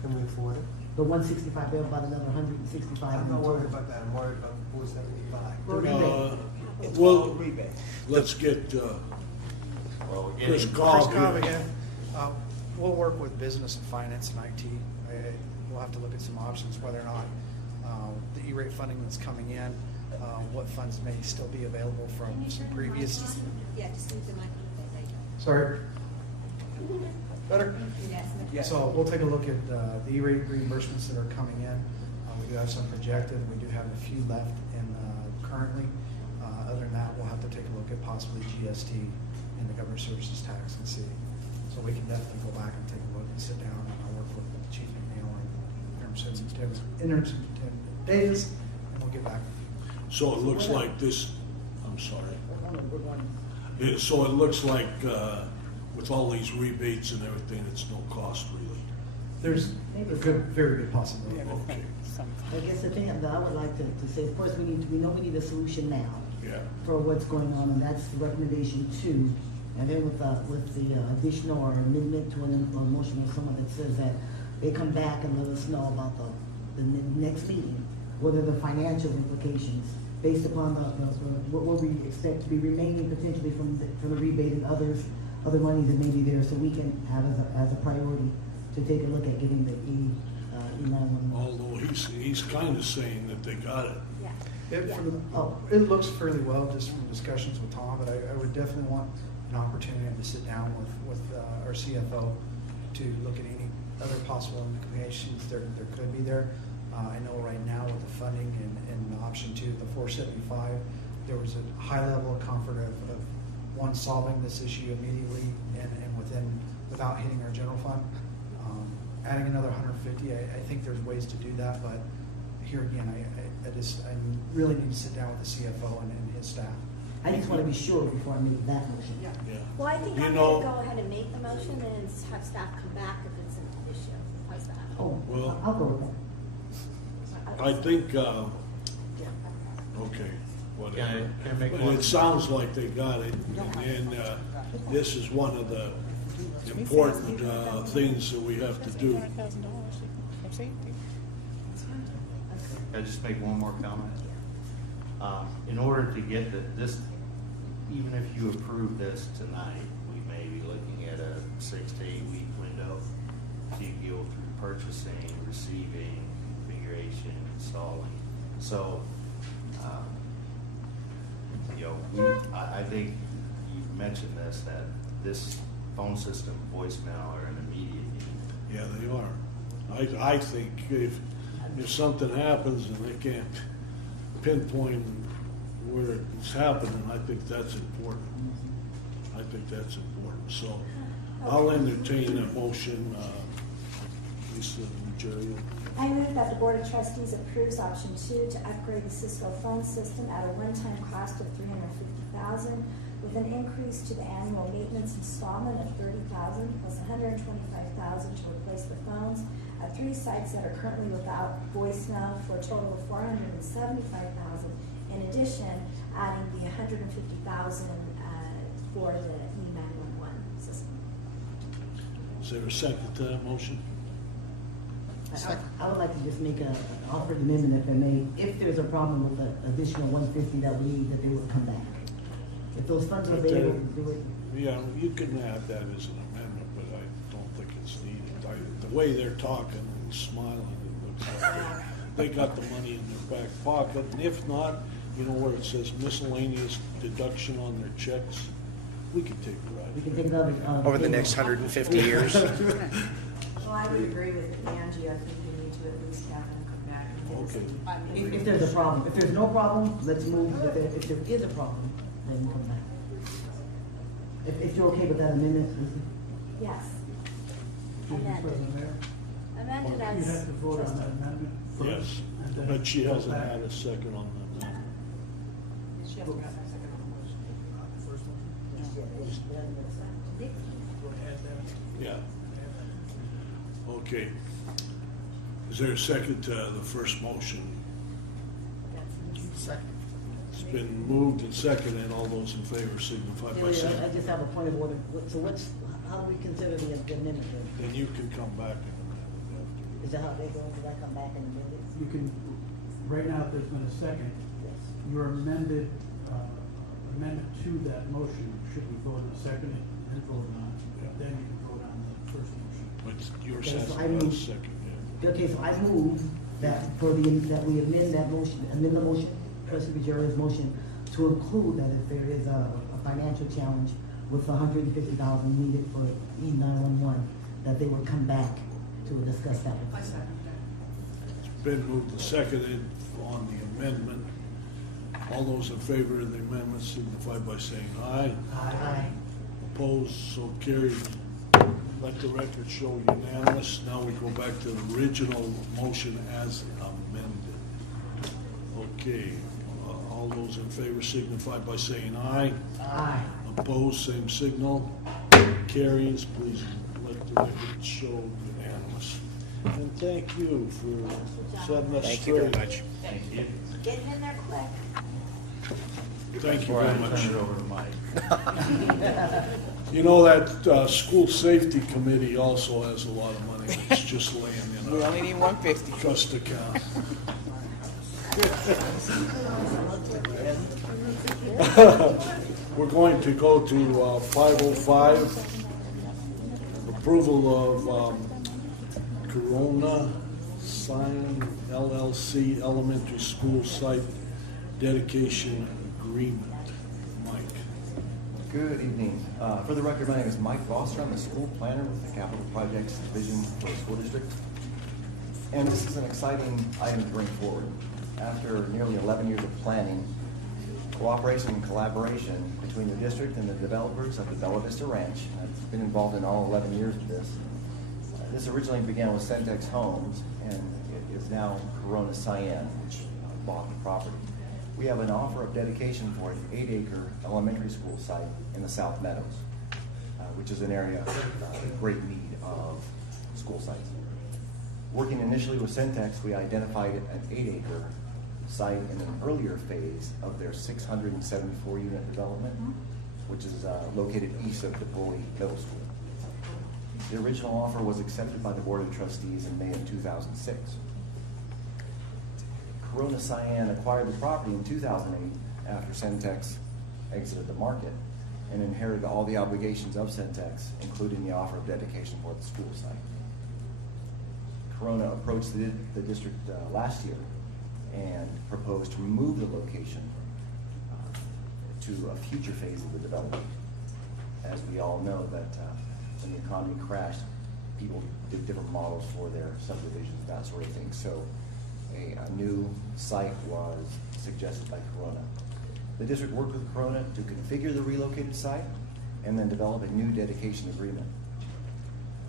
Can we afford it? The 165, they're about another 165. I'm not worried about that, I'm worried about 475. Well, let's get Chris Cobb here. again. We'll work with business and finance and IT. We'll have to look at some options, whether or not the E-rate funding that's coming in, what funds may still be available from some previous. Yeah, just leave the mic on. Sorry. Better? Yes. So we'll take a look at the E-rate reimbursements that are coming in. We do have some projected. We do have a few left in currently. Other than that, we'll have to take a look at possibly GST and the government services tax and see. So we can definitely go back and take a look and sit down and work with Chief McNeil and Interim Superintendent Davis, and we'll get back. So it looks like this, I'm sorry. So it looks like with all these rebates and everything, it's no cost really. There's a good, very good possibility. Okay. I guess the thing that I would like to say, of course, we know we need a solution now. Yeah. For what's going on, and that's the recommendation 2. And then with the additional or amendment to an motion or someone that says that they come back and let us know about the next meeting, what are the financial implications based upon what we expect to be remaining potentially from the rebate and other monies that may be there, so we can have as a priority to take a look at getting the E911. Although he's kind of saying that they got it. It looks fairly well just from discussions with Tom, but I would definitely want an opportunity to sit down with our CFO to look at any other possible implications there could be there. I know right now with the funding and option 2, the 475, there was a high level of comfort of one, solving this issue immediately and without hitting our general fund. Adding another 150, I think there's ways to do that, but here again, I really need to sit down with the CFO and his staff. I just want to be sure before I make that motion. Yeah. Well, I think You I'm know- gonna go ahead and make the motion and have staff come back if it's an issue. How's that? Oh, Well- I'll go with that. I think, okay, whatever. Can I make But one? it sounds like they got it, and this is one of the important things that we have to do. Can I just make one more comment? In order to get this, even if you approve this tonight, we may be looking at a 6 to 8 week window to go through purchasing, receiving, configuration, installing. So, I think you mentioned this, that this phone system, voicemail are an immediate need. Yeah, they are. I think if something happens and they can't pinpoint where it's happening, I think that's important. I think that's important. So I'll entertain a motion, Lisa Jerry. I move that the Board of Trustees approves option 2 to upgrade the Cisco phone system at a one-time cost of $350,000 with an increase to the annual maintenance installment of $30,000 plus $125,000 to replace the phones at 3 sites that are currently without voicemail for a total of $475,000. In addition, adding the $150,000 for the E911 system. Is there a second to that motion? I would like to just make an offer amendment if I may. If there's a problem with the additional 150 that we need, that they would come back. If those funds are available to do it. Yeah, you can add that as an amendment, but I don't think it's needed. The way they're talking and smiling, it looks like they got the money in their back pocket. And if not, where it says miscellaneous deduction on their checks, we can take it right. We can take it up. Over the next 150 years. Well, I would agree with Angie. I think we need to at least have them come back. Okay. If there's a problem. If there's no problem, let's move. If there is a problem, then come back. If you're okay with that amendment, Lisa? Yes. President Mayor? Amended You as. have to vote on that amendment first. Yes, and then but she go hasn't back. had a second on the amendment. She hasn't got that second on the motion. First motion? Yeah. Okay. Is there a second to the first motion? Second. It's been moved and seconded. All those in favor signify by Julia, saying. I just have a point of order. So how do we consider the amendment? Then you can come back and amend it. Is that how they go? Did I come back and amend it? You can, right now, if there's been a second, your amendment to that motion should be voted on second and then voted on. Then you can vote on the first motion. But yours Okay, has so to I be a move- second, yeah. Okay, so I move that that we amend that motion, amend the motion, Trustee Ruggiera's motion, to include that if there is a financial challenge with the $150,000 needed for E911, that they would come back to discuss that. I second that. It's been moved and seconded on the amendment. All those in favor of the amendment signify by saying aye. Aye. Opposed, so carried. Let the record show unanimous. Now we go back to the original motion as amended. Okay, all those in favor signify by saying aye. Aye. Opposed, same signal. Carries. Please let the record show unanimous. And thank you for setting us straight. Thank you very much. Thank you. Getting in there quick. Thank you Before very I much. turn it over to Mike. You know, that school safety committee also has a lot of money. It's just laying in We a only need 150. trust account. We're going to go to 505, approval of Corona Sign LLC Elementary School Site Dedication Agreement. Mike. Good evening. For the record, my name is Mike Foster. I'm the school planner with the Capital Projects Division for the school district. And this is an exciting item to bring forward. After nearly 11 years of planning, cooperation and collaboration between the district and the developers of the Bella Vista Ranch. I've been involved in all 11 years of this. This originally began with Centex Homes, and is now Corona Cyan, which bought the property. We have an offer of dedication for an 8-acre elementary school site in the South Meadows, which is an area in great need of school sites. Working initially with Centex, we identified an 8-acre site in an earlier phase of their 674-unit development, which is located east of DePaul Middle School. The original offer was accepted by the Board of Trustees in May of 2006. Corona Cyan acquired the property in 2008 after Centex exited the market and inherited all the obligations of Centex, including the offer of dedication for the school site. Corona approached the district last year and proposed to move the location to a future phase of the development. As we all know that when the economy crashed, people did different models for their subdivisions, that sort of thing. So a new site was suggested by Corona. The district worked with Corona to configure the relocated site and then develop a new dedication agreement.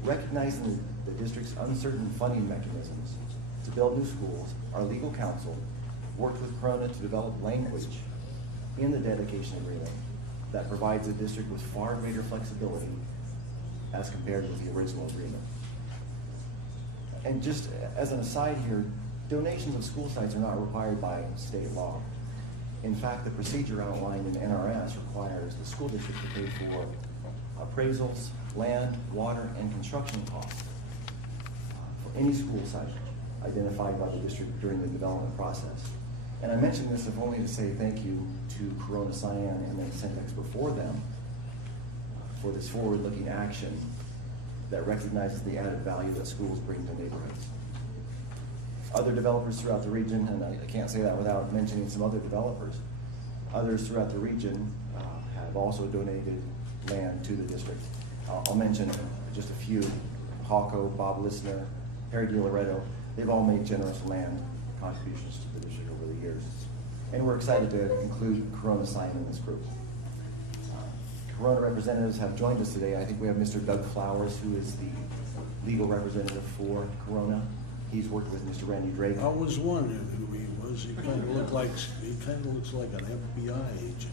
Recognizing the district's uncertain funding mechanisms to build new schools, our legal counsel worked with Corona to develop language in the dedication agreement that provides the district with far greater flexibility as compared with the original agreement. And just as an aside here, donations of school sites are not required by state law. In fact, the procedure outlined in NRS requires the school district to pay for appraisals, land, water, and construction costs for any school site identified by the district during the development process. And I mention this if only to say thank you to Corona Cyan and then Centex before them for this forward-looking action that recognizes the added value that schools bring to neighborhoods. Other developers throughout the region, and I can't say that without mentioning some other developers, others throughout the region have also donated land to the district. I'll mention just a few: Hawco, Bob Listner, Harry DiLoretto. They've all made generous land contributions to the district over the years. And we're excited to include Corona Cyan in this group. Corona representatives have joined us today. I think we have Mr. Doug Flowers, who is the legal representative for Corona. He's worked with Mr. Randy Drake. I was wondering who he was. He kind of looks like an FBI agent.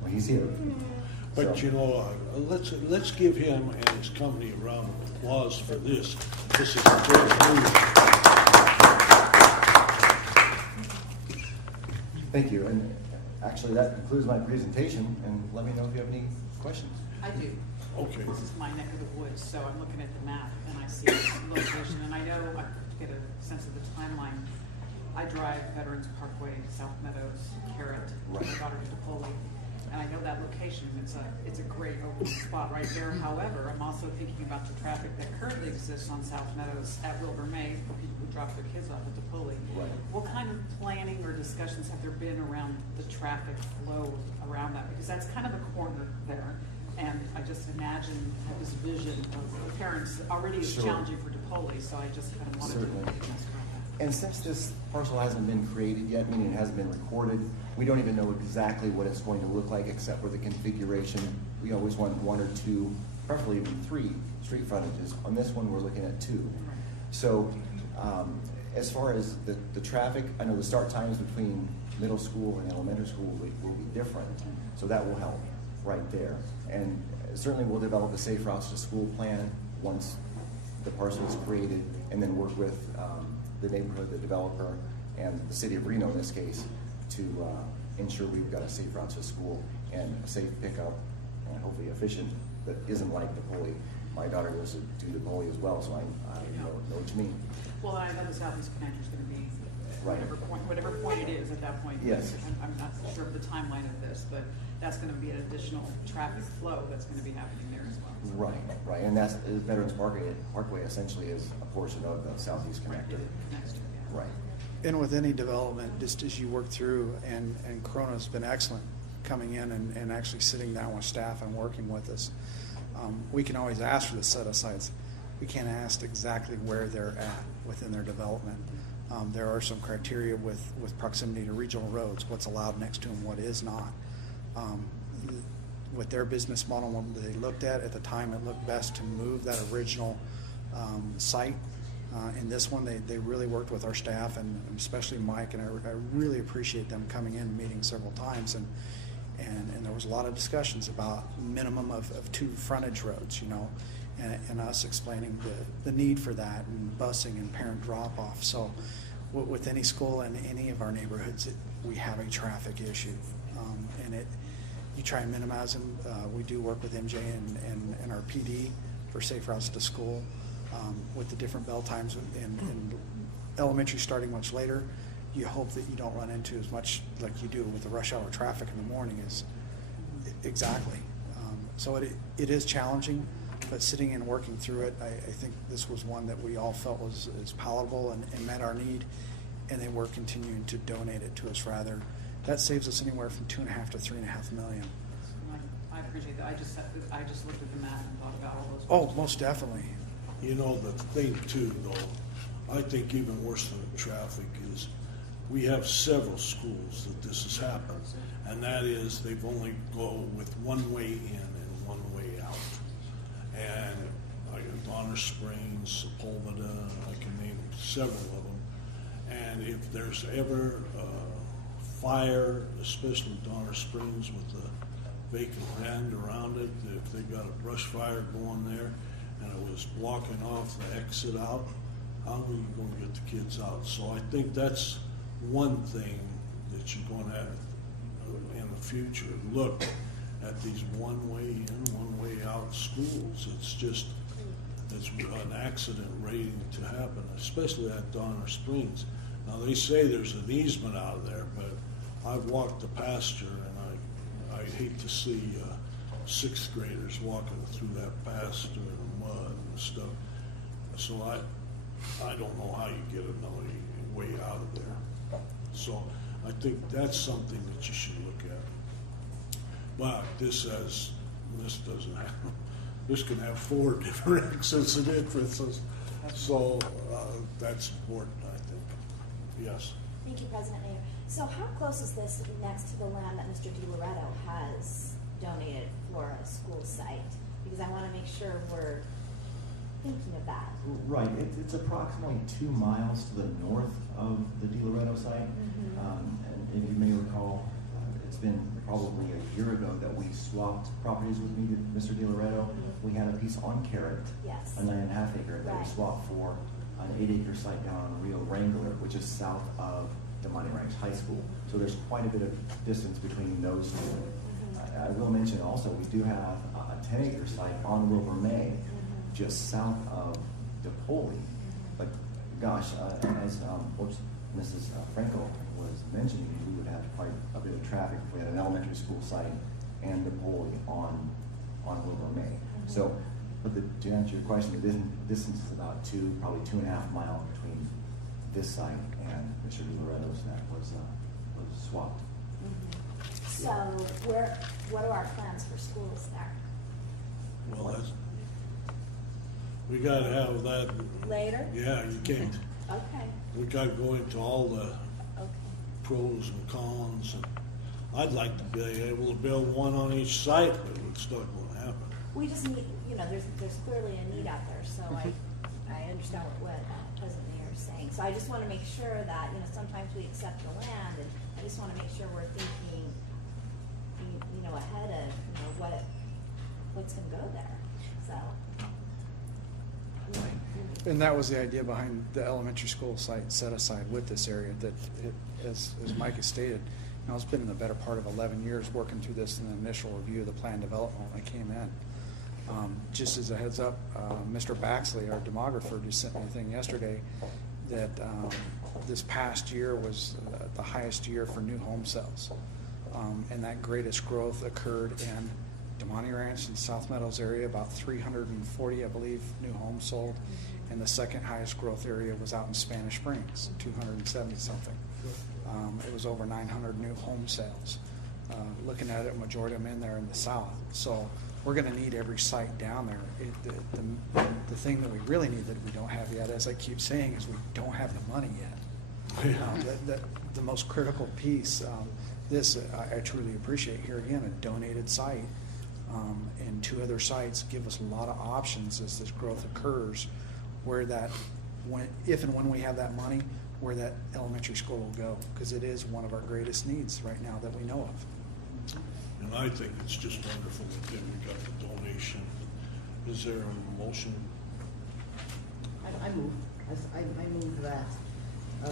Well, he's here. But So- you know, let's give him and his company a round of applause for this. This is a great move. Thank you. And actually, that concludes my presentation. And let me know if you have any questions. I do. Okay. This is my neck of the woods, so I'm looking at the map and I see this location, and I know, to get a sense of the timeline, I drive Veterans Parkway, South Meadows, Carrot, Right. my daughter to DePaul, and I know that location. It's a great open spot right there. However, I'm also thinking about the traffic that currently exists on South Meadows at Wilbur May for people who drop their kids off at DePaul. Right. What kind of planning or discussions have there been around the traffic flow around that? Because that's kind of a corner there. And I just imagine this vision of parents already is Sure. challenging for DePaul, so I just kind of wanted Certainly. to ask about that. And since this parcel hasn't been created yet, meaning it hasn't been recorded, we don't even know exactly what it's going to look like except for the configuration. We always want 1 or 2, preferably even 3 street frontages. On this one, we're looking at 2. So as far as the traffic, I know the start times between middle school and elementary school will be different. So that will help right there. And certainly we'll develop a safe routes to school plan once the parcel is created, and then work with the neighborhood, the developer, and the city of Reno in this case to ensure we've got a safe route to school and a safe pickup and hopefully efficient that isn't like DePaul. My daughter goes to DePaul as well, so I know what you mean. Well, I know the Southeast Connector is going to be Right. whatever point it is at that point. Yes. I'm not sure of the timeline of this, but that's going to be an additional traffic flow that's going to be happening there as well. Right, and that's Veterans Parkway essentially is a portion of the Southeast Connector. Right. And with any development, just as you work through, and Corona's been excellent coming in and actually sitting down with staff and working with us. We can always ask for the set-asides. We can't ask exactly where they're at within their development. There are some criteria with proximity to regional roads, what's allowed next to them, what is not. With their business model, when they looked at the time, it looked best to move that original site. In this one, they really worked with our staff, and especially Mike, and I really appreciate them coming in and meeting several times. And there was a lot of discussions about minimum of 2 frontage roads, you know, and us explaining the need for that, and busing and parent drop-off. So with any school in any of our neighborhoods, we have a traffic issue, and you try and minimize them. We do work with MJ and our PD for safe routes to school, with the different bell times, and elementary starting much later. You hope that you don't run into as much like you do with the rush hour traffic in the morning. Is exactly. So it is challenging, but sitting and working through it, I think this was one that we all felt was palatable and met our need, and they were continuing to donate it to us. Rather, that saves us anywhere from $2.5 to $3.5 million. I appreciate that. I just looked at the map and thought about all those. Oh, most definitely. You know, the thing too, though, I think even worse than the traffic is we have several schools that this has happened, and that is they've only go with one way in and one way out. And like Donner Springs, Sepulveda, I can name several of them. And if there's ever a fire, especially Donner Springs with the vacant land around it, if they've got a brush fire going there and it was blocking off the exit out, how are you going to get the kids out? So I think that's one thing that you're going to have in the future. Look at these one-way in, one-way out schools. It's an accident waiting to happen, especially at Donner Springs. Now, they say there's an easement out of there, but I've walked the pasture, and I hate to see 6th graders walking through that pasture and mud and stuff. So I don't know how you get another way out of there. So I think that's something that you should look at. But this doesn't have, this can have 4 different exits and entrances. So that's important, I think. Yes. Thank you, President Mayor. So how close is this next to the land that Mr. DiLoretto has donated for a school site? Because I want to make sure we're thinking of that. Right, it's approximately 2 miles to the north of the DiLoretto site. And you may recall, it's been probably a year ago that we swapped properties with Mr. DiLoretto. We had a piece on Carrot, yes, a 9.5 acre that we swapped for an 8-acre site down on Rio Wrangler, which is south of the Money Ranch High School. So there's quite a bit of distance between those two. I will mention also, we do have a 10-acre site on Wilbur May, just south of DePoli. But gosh, as Mrs. Franco was mentioning, we would have quite a bit of traffic if we had an elementary school site and DePoli on Wilbur May. So, but to answer your question, the distance is about probably 2.5 miles between this site and Mr. DiLoretto's that was swapped. So what are our plans for schools there? Well, we got to have that. Later? Yeah, you can't. Okay. We got to go into all the pros and cons. And I'd like to be able to build one on each site, but it's not going to happen. We just need, there's clearly a need out there, so I understand what President Mayor is saying. So I just want to make sure that, sometimes we accept the land, and I just want to make sure we're thinking, ahead of, what's going to go there, so. And that was the idea behind the elementary school site set aside with this area, that as Mike has stated, it's been in the better part of 11 years working through this in the initial review of the plan development when I came in. Just as a heads up, Mr. Baxley, our demographer, just sent me a thing yesterday that this past year was the highest year for new home sales. And that greatest growth occurred in Demonte Ranch and South Meadows area, about 340, I believe, new homes sold. And the second highest growth area was out in Spanish Springs, 270 something. It was over 900 new home sales. Looking at it, a majority of them in there in the south. So we're going to need every site down there. The thing that we really need that we don't have yet, as I keep saying, is we don't have the money yet. The most critical piece, I truly appreciate here again, a donated site. And 2 other sites give us a lot of options as this growth occurs where that, if and when we have that money, where that elementary school will go, because it is one of our greatest needs right now that we know of. And I think it's just wonderful that we got the donation. Is there a motion? I move that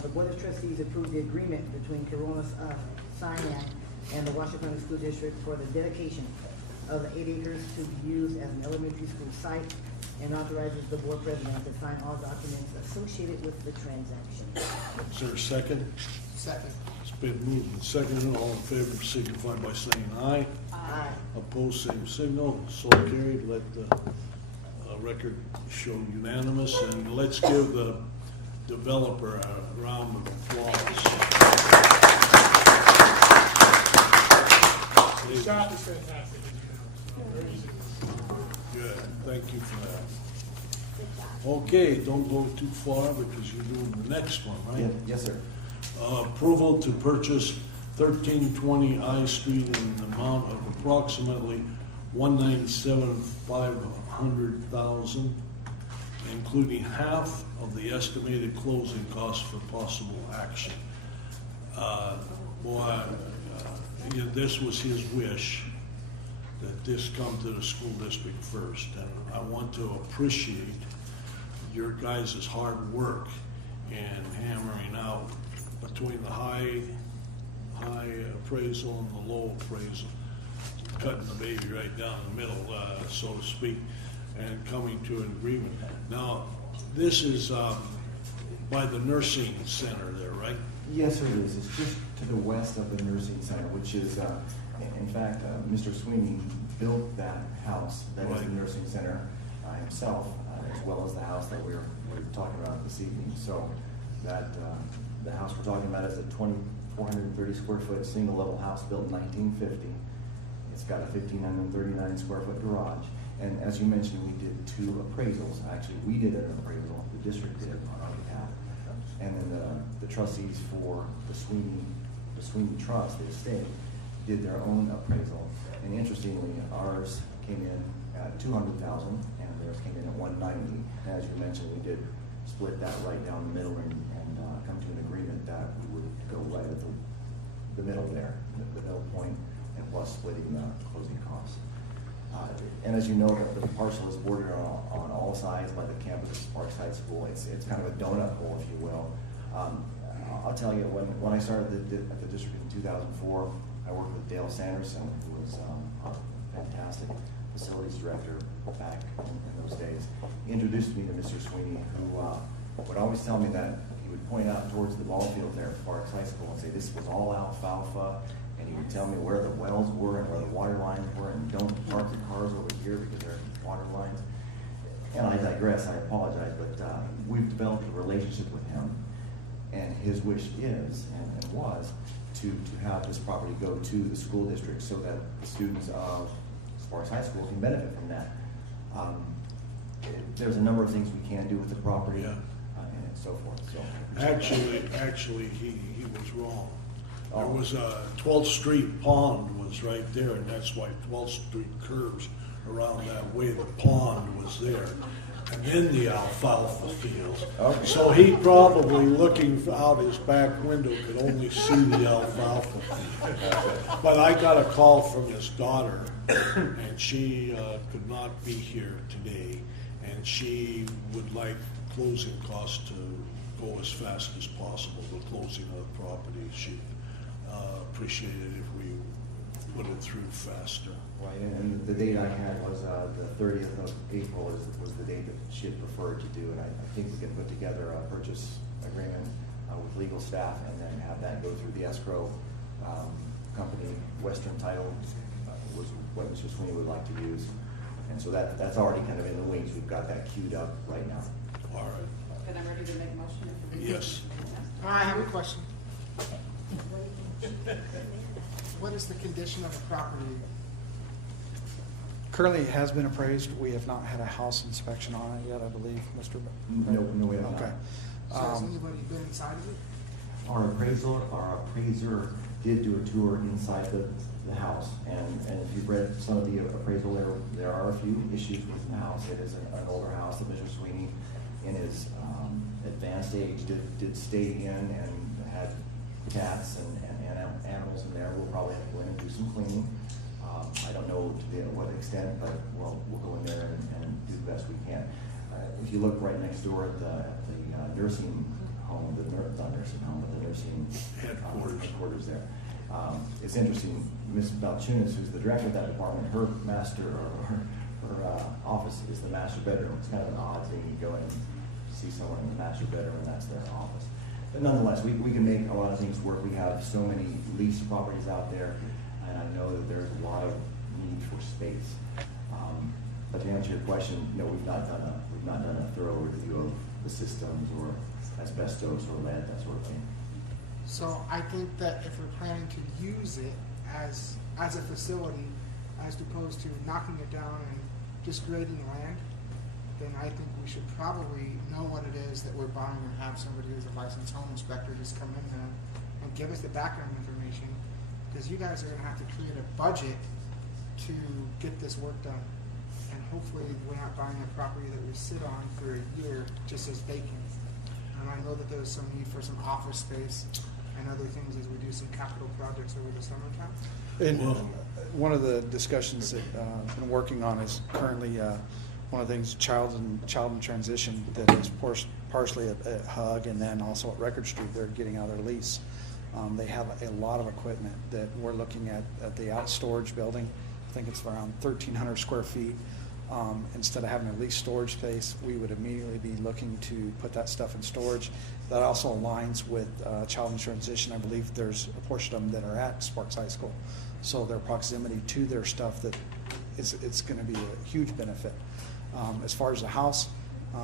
the Board of Trustees approve the agreement between Corona's Cyan and the Washoe County School District for the dedication of the 8 acres to be used as an elementary school site, and authorizes the board president to sign all documents associated with the transaction. Is there a second? Second. It's been moved and seconded. All in favor signify by saying aye. Aye. Opposed, same signal. So carried. Let the record show unanimous. And let's give the developer a round of applause. The shop is fantastic. Good. Thank you for that. Okay, don't go too far because you're doing the next one, right? Yes, sir. Approval to purchase 1320 I Street in the amount of approximately $197,500,000, including half of the estimated closing costs for possible action. This was his wish that this come to the school district first, and I want to appreciate your guys' hard work and hammering out between the high appraisal and the low appraisal, cutting the baby right down the middle, so to speak, and coming to an agreement. Now, this is by the nursing center there, right? Yes, sir, it is. It's just to the west of the nursing center, which is, in fact, Mr. Sweeney built that house that is the nursing center himself, as well as the house that we're talking about this evening. So that the house we're talking about is a 430 square foot single level house built in 1950. It's got a 1,539 square foot garage. And as you mentioned, we did 2 appraisals. Actually, we did an appraisal, the district did on our behalf. And then the trustees for the Sweeney Trust, the estate, did their own appraisal. And interestingly, ours came in at $200,000 and theirs came in at $190,000. And as you mentioned, we did split that right down the middle and come to an agreement that we would go right at the middle there, the middle point, and plus splitting the closing costs. And as you know, the parcel is bordered on all sides by the campus of Sparks High School. It's kind of a donut hole, if you will. I'll tell you, when I started at the district in 2004, I worked with Dale Sanderson, who was a fantastic facilities director back in those days. He introduced me to Mr. Sweeney, who would always tell me that he would point out towards the ball field there at Sparks High School and say, this was all alfalfa. And he would tell me where the wells were and where the water lines were, and don't park your cars over here because there are water lines. And I digress, I apologize, but we've developed a relationship with him, and his wish is, and was, to have this property go to the school district so that the students of Sparks High School can benefit from that. There's a number of things we can do with the property, and so forth. So Actually, he was wrong. There was a 12th Street pond was right there, and that's why 12th Street curves around that way. The pond was there, and then the alfalfa fields. Okay. So he probably, looking out his back window, could only see the alfalfa field. But I got a call from his daughter, and she could not be here today, and she would like closing costs to go as fast as possible, the closing of the property. She appreciate it if we put it through faster. Right, and the date I had was the 30th of April was the date that she had preferred to do, and I think we can put together a purchase agreement with legal staff and then have that go through the escrow company. Western Title was what Mr. Sweeney would like to use, and so that's already kind of in the wings. We've got that queued up right now. All right. And I'm ready to make a motion. Yes. I have a question. What is the condition of the property? Currently, it has been appraised. We have not had a house inspection on it yet, I believe, Mr. No, we have not. Okay. So has anybody been inside of it? Our appraiser did do a tour inside the house, and if you've read some of the appraisal, there are a few issues with the house. It is an older house that Mr. Sweeney in his advanced age did stay in and had cats and animals in there. We'll probably have to go in and do some cleaning. I don't know to what extent, but we'll go in there and do the best we can. If you look right next door at the nursing home, not nursing home, but the nursing headquarters there. It's interesting, Ms. Balchunas, who's the director of that department, her office is the master bedroom. It's kind of an odd thing. You go in and see someone in the master bedroom and that's their office. But nonetheless, we can make a lot of things work. We have so many leased properties out there, and I know that there's a lot of need for space. But to answer your question, no, we've not done a thorough review of the systems or asbestos or lead, that sort of thing. So I think that if we're planning to use it as a facility, as opposed to knocking it down and just grading land, then I think we should probably know what it is that we're buying and have somebody who's a licensed home inspector just come in there and give us the background information, because you guys are going to have to create a budget to get this work done. And hopefully we're not buying a property that we sit on for a year just as vacant. And I know that there's some need for some office space and other things as we do some capital projects over the summertime. And one of the discussions that I've been working on is currently one of the things, child in transition, that is partially at HUG and then also at Record Street. They're getting out of their lease. They have a lot of equipment that we're looking at the out storage building. I think it's around 1,300 square feet. Instead of having a leased storage space, we would immediately be looking to put that stuff in storage. That also aligns with child in transition. I believe there's a portion of them that are at Sparks High School. So their proximity to their stuff, it's going to be a huge benefit. As far as the house,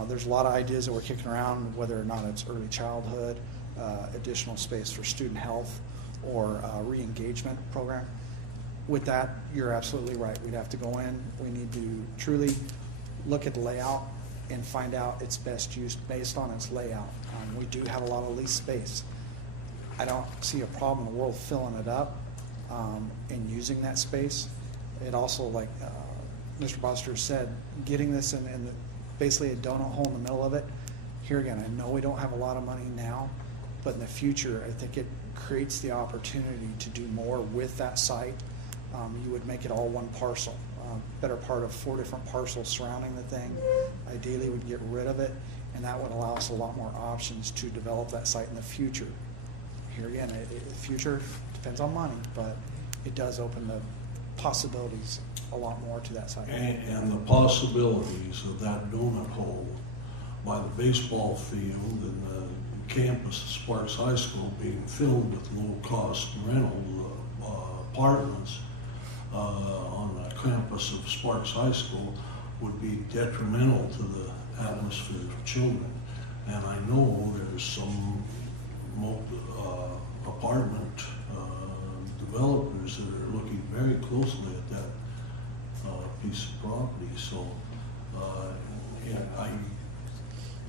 there's a lot of ideas that we're kicking around, whether or not it's early childhood, additional space for student health, or re-engagement program. With that, you're absolutely right. We'd have to go in. We need to truly look at the layout and find out its best use based on its layout. We do have a lot of leased space. I don't see a problem in the world filling it up and using that space. It also, like Mr. Boster said, getting this in basically a donut hole in the middle of it. Here again, I know we don't have a lot of money now, but in the future, I think it creates the opportunity to do more with that site. You would make it all one parcel. Better part of 4 different parcels surrounding the thing. Ideally, we'd get rid of it, and that would allow us a lot more options to develop that site in the future. Here again, the future depends on money, but it does open the possibilities a lot more to that site. And the possibilities of that donut hole by the baseball field and the campus of Sparks High School being filled with low-cost rental apartments on the campus of Sparks High School would be detrimental to the atmosphere of children. And I know there's some apartment developers that are looking very closely at that piece of property. So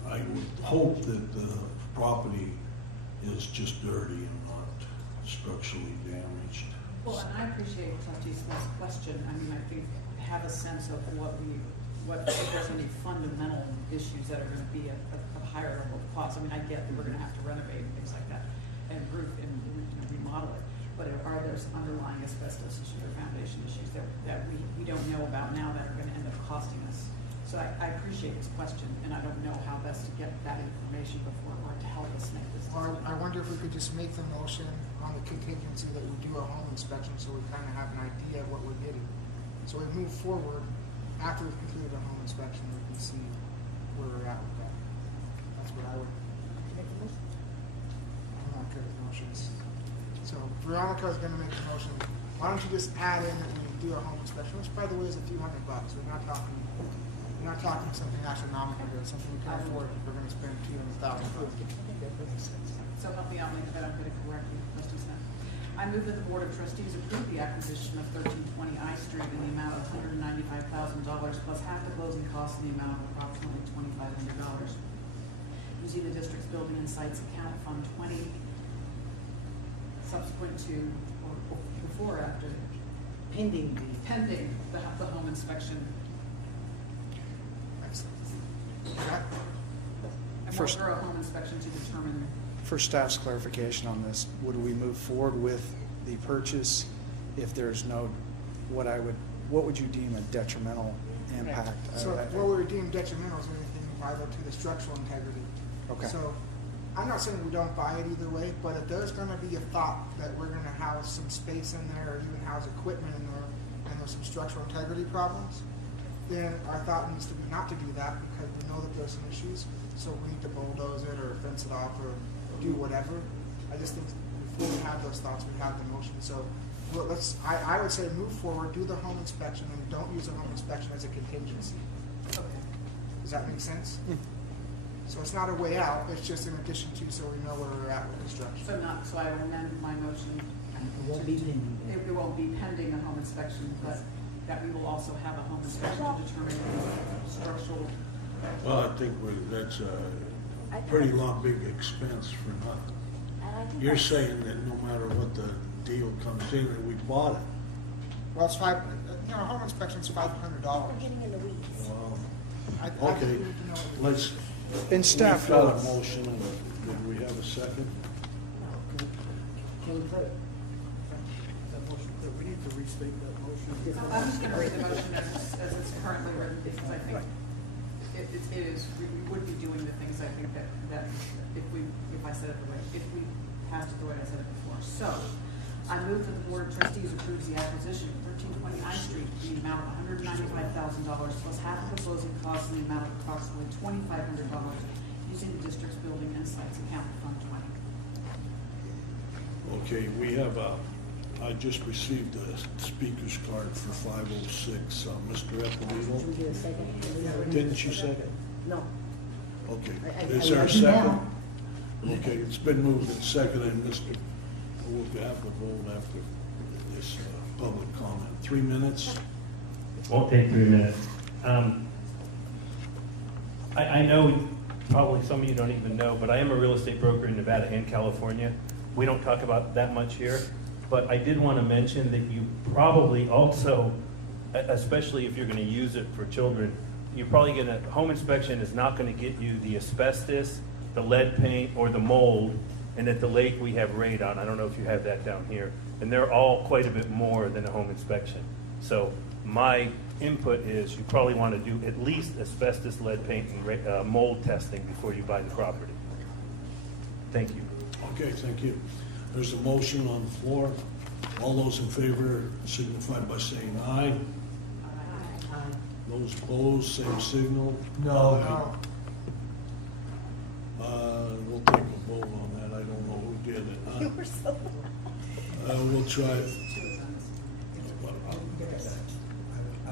I would hope that the property is just dirty and not structurally damaged. Well, and I appreciate Trustee Smith's question. I mean, I think have a sense of if there's any fundamental issues that are going to be of higher level of cost. I mean, I get that we're going to have to renovate and things like that and roof and remodel it. But are there some underlying asbestos issues or foundation issues that we don't know about now that are going to end up costing us? So I appreciate his question, and I don't know how best to get that information before or to help us make this decision. I wonder if we could just make the motion on the contingency that we do a home inspection so we kind of have an idea of what we're getting. So we move forward after we've completed a home inspection, we can see where we're at with that. That's what I would make the motion. I'm not good at motions. So Veronica's going to make the motion. Why don't you just add in that we do a home inspection, which by the way is a few $100. We're not talking something astronomical here. It's something we can afford if we're going to spend $200,000. So help me out, maybe that I'm going to correct you, Trustee Smith. I move that the Board of Trustees approve the acquisition of 1320 I Street in the amount of $195,000 plus half the closing costs in the amount of approximately $2,500. Using the district's building and sites account Fund 20, subsequent to or before or after pending the home inspection. Excellent. First- thorough home inspection to determine. For staff's clarification on this, would we move forward with the purchase if there's no, what would you deem a detrimental impact? So what we would deem detrimental is anything vital to the structural integrity. Okay. So I'm not saying we don't buy it either way, but if there's gonna be a thought that we're gonna house some space in there or even house equipment in there and there's some structural integrity problems, then our thought needs to be not to do that because we know that there's some issues. So we need to bulldoze it or fence it off or do whatever. I just think before we have those thoughts, we have the motion. So well, I would say move forward, do the home inspection, and don't use the home inspection as a contingency. Does that make sense? So it's not a way out, it's just in addition to, so we know where we're at with construction. So I will amend my motion. It won't be pending. It won't be pending a home inspection, but that we will also have a home inspection to determine the structural. Well, I think that's a pretty long, big expense for nothing. You're saying that no matter what the deal comes in, that we bought it. Well, it's home inspection's $500. We're getting in the weeds. Well, I okay, think we need to know what it is. let's. And staff, We've got a motion, and did we have a second? Can we put, We need to restate that motion. I'm just gonna read the motion as it's currently written, because I think it is, we would be doing the things I think that if I said it the way, if we passed it the way I said it before. So, I move that the Board of Trustees approves the acquisition of 1320 I Street in the amount of $195,000 plus half of the closing costs in the amount of approximately $2,500 using the district's building and sites account fund 20. Okay, we have I just received a speaker's card for 506. Mr. should we Eppolito, get a second? didn't you second? No. Okay, I is there a do now. second? Okay, it's been moved and seconded, and we'll have the vote after this public comment. 3 minutes? Won't take 3 minutes. I know probably some of you don't even know, but I am a real estate broker in Nevada and California. We don't talk about that much here, but I did want to mention that you probably also, especially if you're going to use it for children, you're probably going to, home inspection is not going to get you the asbestos, the lead paint, or the mold. And at the lake, we have radon. I don't know if you have that down here. And they're all quite a bit more than a home inspection. So my input is you probably want to do at least asbestos, lead paint, and mold testing before you buy the property. Thank you. Okay, thank you. There's a motion on the floor. All those in favor signify by saying aye. Aye. Those opposed, same signal. No. We'll take a vote on that. I don't know who did it. You were so. We'll try.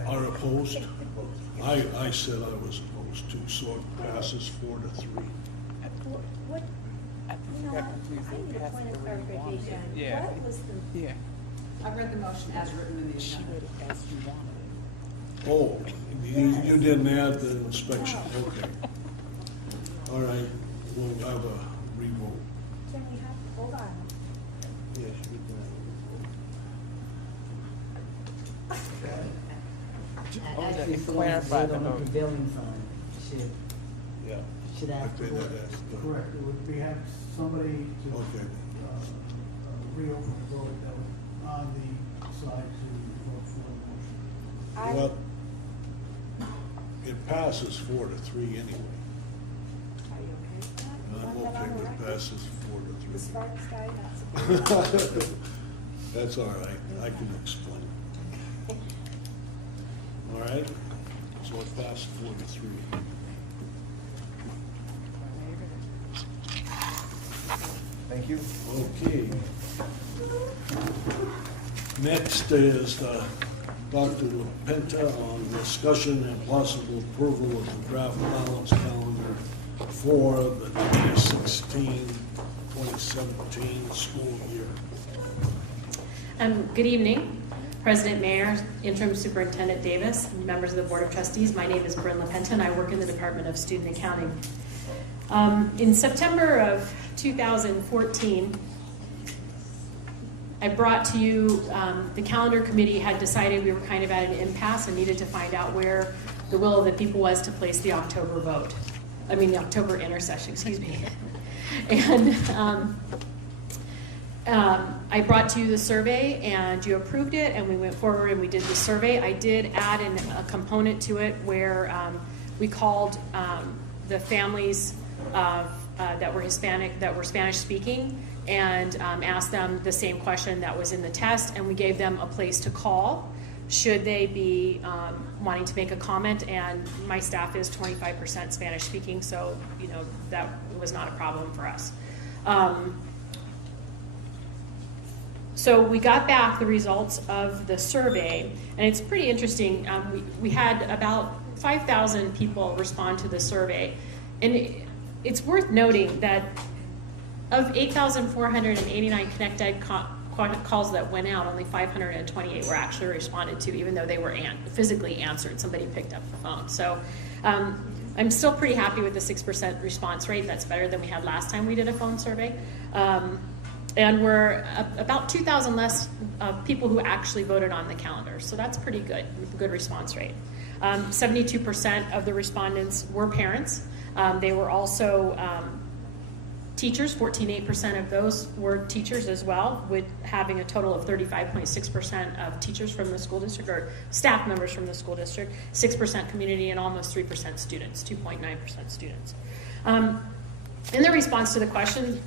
Are opposed? I said I was opposed too, so it passes 4-3. What, you know what, I need a point of clarification. Yeah. What was the? Yeah. I read the motion as written in the She agenda. read it as you wanted. Oh, you didn't add the inspection, okay. All right, we'll have a revote. Can we have, hold on. Yes, we Actually, and someone that clarify voted on the the vote. prevailing sign Yeah. should ask. Okay, that is good. Correct, it would be have somebody to Okay. reopen the vote that was on the side to vote for the motion. Well, it passes 4-3 anyway. Are you okay with that? And I'm Want that okay on the with record? passes The 4-3. smartest guy, not supposed That's all right, I can explain. All right, so it passed 4-3. Thank you. Okay. Next is Dr. Penta on discussion and possible approval of the draft balance calendar for the 2016-2017 school year. Good evening, President Mayor, Interim Superintendent Davis, and members of the Board of Trustees. My name is Bryn LaPenta, and I work in the Department of Student Accounting. In September of 2014, I brought to you, the calendar committee had decided we were kind of at an impasse and needed to find out where the will of the people was to place the October vote. the October intersession, excuse me. And I brought to you the survey, and you approved it, and we went forward and we did the survey. I did add in a component to it where we called the families that were Hispanic, that were Spanish speaking, and asked them the same question that was in the test, and we gave them a place to call should they be wanting to make a comment. And my staff is 25% Spanish speaking, so that was not a problem for us. So we got back the results of the survey, and it's pretty interesting. We had about 5,000 people respond to the survey, and it's worth noting that of 8,489 connected calls that went out, only 528 were actually responded to, even though they were physically answered. Somebody picked up the phone. So I'm still pretty happy with the 6% response rate. That's better than we had last time we did a phone survey. And we're about 2,000 less people who actually voted on the calendar. So that's pretty good response rate. 72% of the respondents were parents. They were also teachers. 14.8% of those were teachers as well, with having a total of 35.6% of teachers from the school district, or staff members from the school district, 6% community, and almost 3% students, 2.9% students. In their response to the question,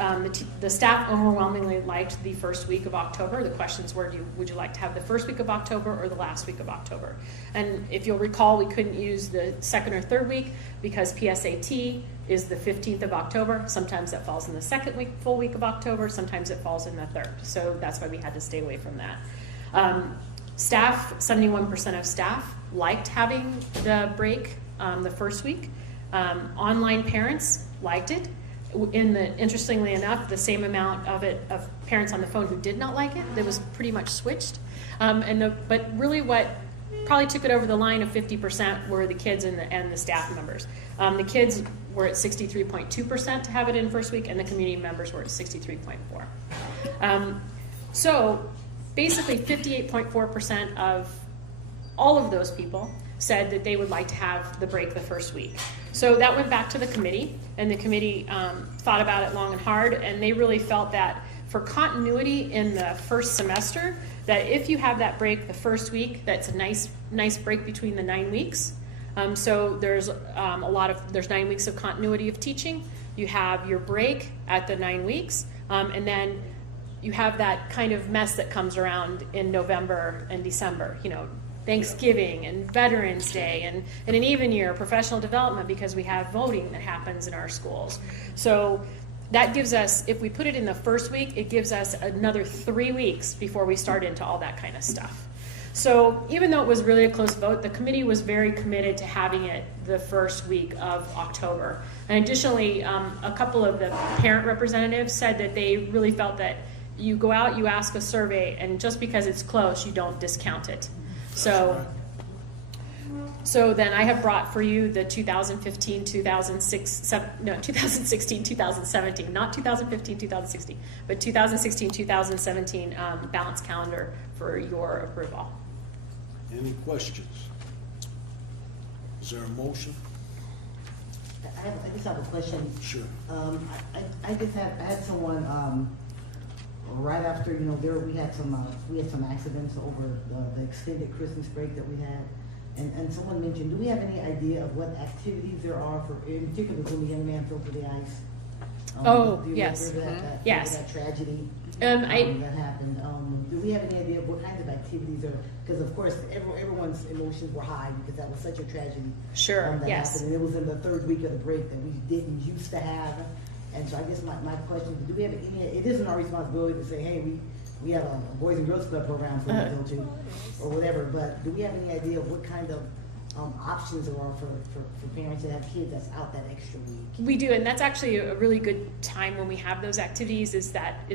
the staff overwhelmingly liked the first week of October. The questions were, would you like to have the first week of October or the last week of October? And if you'll recall, we couldn't use the second or third week because PSAT is the 15th of October. Sometimes that falls in the second week, full week of October. Sometimes it falls in the third. So that's why we had to stay away from that. Staff, 71% of staff liked having the break the first week. Online parents liked it. Interestingly enough, the same amount of parents on the phone who did not like it, that was pretty much switched. But really what probably took it over the line of 50% were the kids and the staff members. The kids were at 63.2% to have it in first week, and the community members were at 63.4%. So basically 58.4% of all of those people said that they would like to have the break the first week. So that went back to the committee, and the committee thought about it long and hard, and they really felt that for continuity in the first semester, that if you have that break the first week, that's a nice break between the 9 weeks. So there's there's 9 weeks of continuity of teaching. You have your break at the 9 weeks, and then you have that kind of mess that comes around in November and December, Thanksgiving and Veterans Day and an even year, professional development, because we have voting that happens in our schools. So that gives us, if we put it in the first week, it gives us another 3 weeks before we start into all that kind of stuff. So even though it was really a close vote, the committee was very committed to having it the first week of October. And additionally, a couple of the parent representatives said that they really felt that you go out, you ask a survey, and just because it's close, you don't discount it. So then I have brought for you the 2016, 2017, not 2015, 2016, but 2016, 2017 balance calendar for your approval. Any questions? Is there a motion? I just have a question. Sure. I had someone right after we had some accidents over the extended Christmas break that we had, and someone mentioned, do we have any idea of what activities there are for, in particular, when the young man fell through the ice? Yes. Yes. That tragedy that happened. Do we have any idea of what kinds of activities are? Because of course, everyone's emotions were high because that was such a tragedy. Sure. That Yes. happened, and it was in the third week of the break that we didn't used to have. And so I guess my question is, do we have any, it isn't our responsibility to say, hey, we have a Boys and Girls Club program for you to go to, or whatever, but do we have any idea of what kind of options there are for parents that have kids that's out that extra week? We do, and that's actually a really good time when we have those activities, is that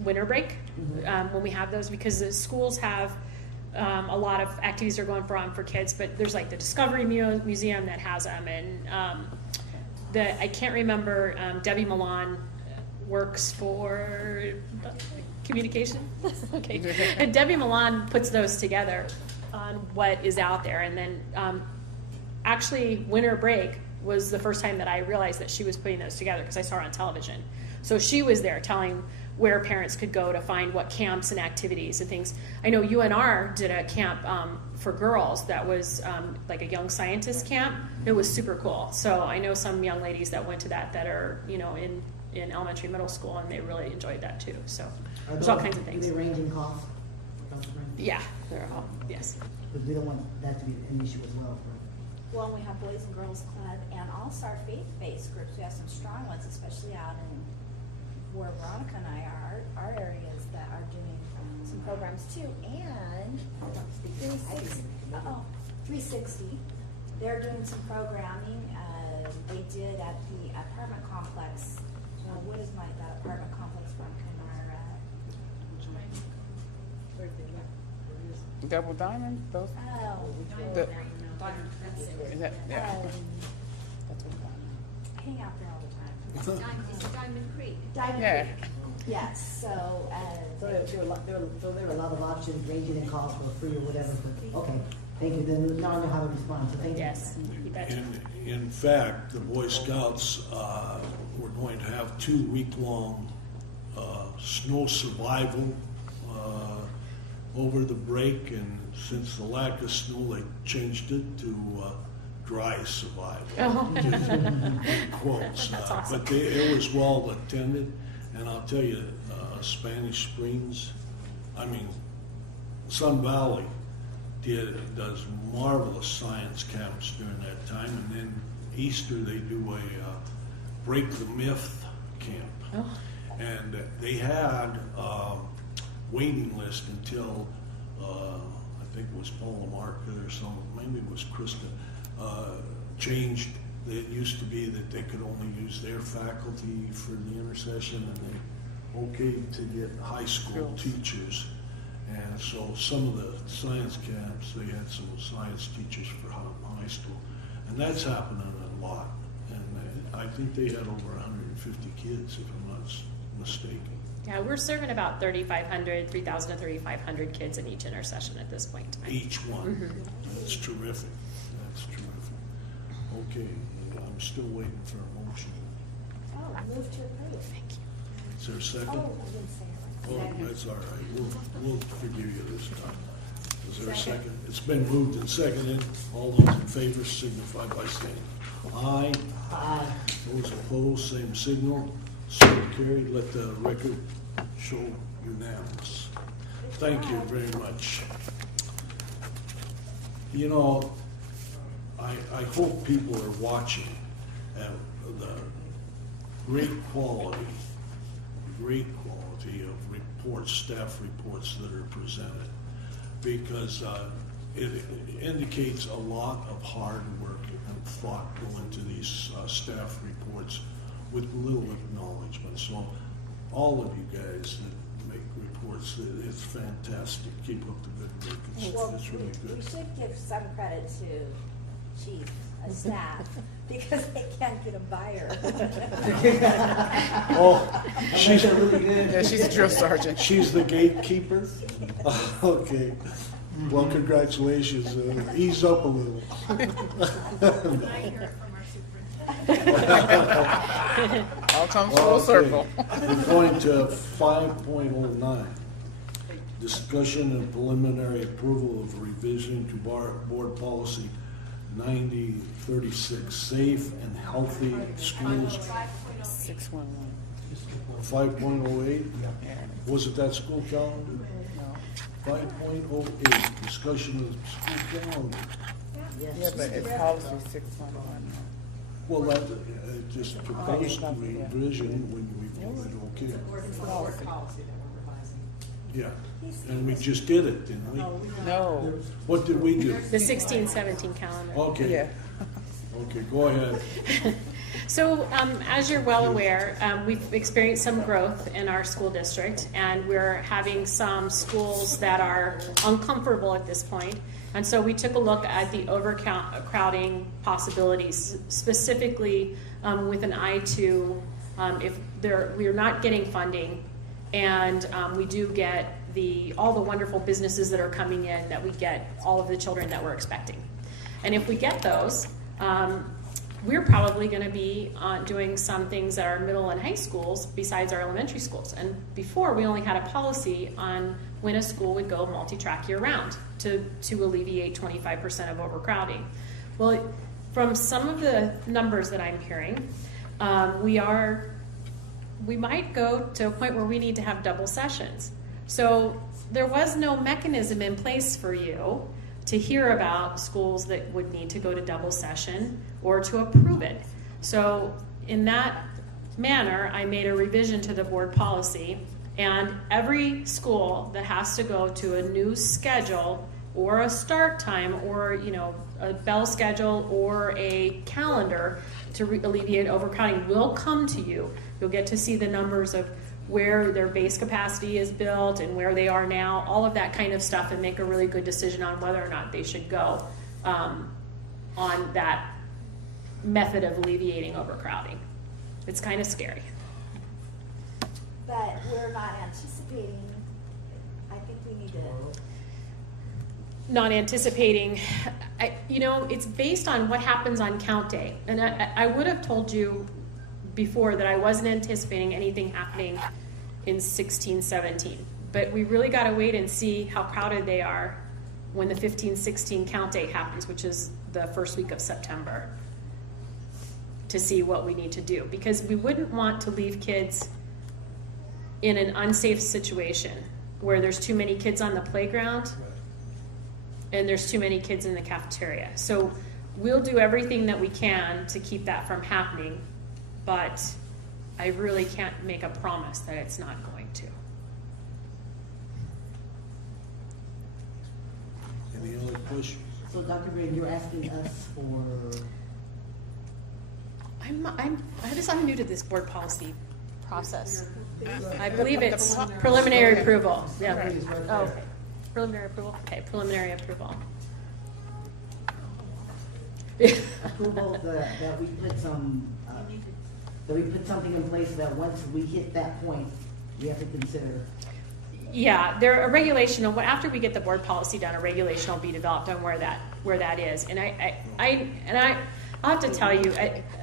winter break, when we have those, because the schools have a lot of activities are going on for kids, but there's like the Discovery Museum that has them, and I can't remember, Debbie Milan works for communication. Okay. And Debbie Milan puts those together on what is out there. And then actually winter break was the first time that I realized that she was putting those together, because I saw her on television. So she was there telling where parents could go to find what camps and activities and things. I know UNR did a camp for girls that was like a young scientist camp. It was super cool. So I know some young ladies that went to that are, you know, in elementary, middle school, and they really enjoyed that too. So there's all kinds of things. Do they range in cost? Yeah, they're all, yes. Because we don't want that to be an issue as well. Well, we have Boys and Girls Club and also our faith-based groups. We have some strong ones, especially out in where Veronica and I are, our areas that are doing some programs too. And 360, they're doing some programming. They did at the apartment complex. What is that apartment complex, Veronica and our Double Diamond, those? Oh. Is that, yeah. That's what I hang out there all the time. It's Diamond Creek. Diamond Yeah. Creek. Yes, so. There are a lot of options ranging in cost for free or whatever, but, okay, thank you, then now I know how to respond, so thank you. Yes, you betcha. In fact, the Boy Scouts, we're going to have 2 week-long snow survival over the break, and since the lack of snow, they changed it to dry survival. Oh. Quotes. That's awesome. But it was well attended, and I'll tell you, Spanish Springs, I mean, Sun Valley does marvelous science camps during that time, and then Easter they do a Break the Myth camp. Oh. And they had waiting list until I think it was Paula Marca or some, maybe it was Krista, changed. It used to be that they could only use their faculty for the intercession, and they okayed to get high school teachers. And so some of the science camps, they had some science teachers for high school. And that's happening a lot. And I think they had over 150 kids, if I'm not mistaken. Yeah, we're serving about 3,000 to 3,500 kids in each intercession at this point in time. Each one. Mhm. That's terrific. That's terrific. Okay, I'm still waiting for a motion. Oh, move to approve. Thank you. Is there a second? Oh, I didn't say it. Oh, that's all right. We'll forgive you this time. Is there a second? It's been moved and seconded. All those in favor signify by saying aye. Aye. Those opposed, same signal. So carried. Let the record show unanimous. Thank you very much. You know, I hope people are watching the great quality of reports, staff reports that are presented, because it indicates a lot of hard work and thought go into these staff reports with little acknowledgement. So all of you guys that make reports, it's fantastic. Keep up the good work. Well, It's really we good. should give some credit to chief of staff because they can't get a buyer. Oh, she's Yeah, she's a drill sergeant. She's the gatekeeper? Okay. Well, congratulations. Ease up a little. All comes full circle. We're going to 5.09. Discussion and preliminary approval of revision to board policy 9036, safe and healthy schools. 611. 5.08, was it that school calendar? 5.08, discussion of school calendar. Yeah, but it's policy 611. Well, that, just proposed revision when we voted okay. Yeah, and we just did it, didn't we? No. What did we do? The 16-17 calendar. Okay. Yeah. Okay, go ahead. So, as you're well aware, we've experienced some growth in our school district, and we're having some schools that are uncomfortable at this point. And so we took a look at the overcrowding possibilities, specifically with an eye to if we're not getting funding, and we do get all the wonderful businesses that are coming in, that we get all of the children that we're expecting. And if we get those, we're probably going to be doing some things at our middle and high schools besides our elementary schools. And before, we only had a policy on when a school would go multi-track year-round to alleviate 25% of overcrowding. Well, from some of the numbers that I'm hearing, we might go to a point where we need to have double sessions. So there was no mechanism in place for you to hear about schools that would need to go to double session or to approve it. So in that manner, I made a revision to the board policy, and every school that has to go to a new schedule or a start time or a bell schedule or a calendar to alleviate overcrowding will come to you. You'll get to see the numbers of where their base capacity is built and where they are now, all of that kind of stuff, and make a really good decision on whether or not they should go on that method of alleviating overcrowding. It's kind of scary. But we're not anticipating, I think we need to. Not anticipating, it's based on what happens on count day. And I would have told you before that I wasn't anticipating anything happening in 16-17. But we really got to wait and see how crowded they are when the 15-16 count day happens, which is the first week of September, to see what we need to do. Because we wouldn't want to leave kids in an unsafe situation where there's too many kids on the playground and there's too many kids in the cafeteria. So we'll do everything that we can to keep that from happening, but I really can't make a promise that it's not going to. Any other questions? So Dr. Green, you're asking us for? I'm new to this board policy process. I believe it's preliminary approval. Yeah. Oh, okay. Preliminary approval? Okay, preliminary approval. Approval that we put something in place that once we hit that point, we have to consider. Yeah, a regulation, after we get the board policy done, a regulation will be developed on where that is. And I'll have to tell you,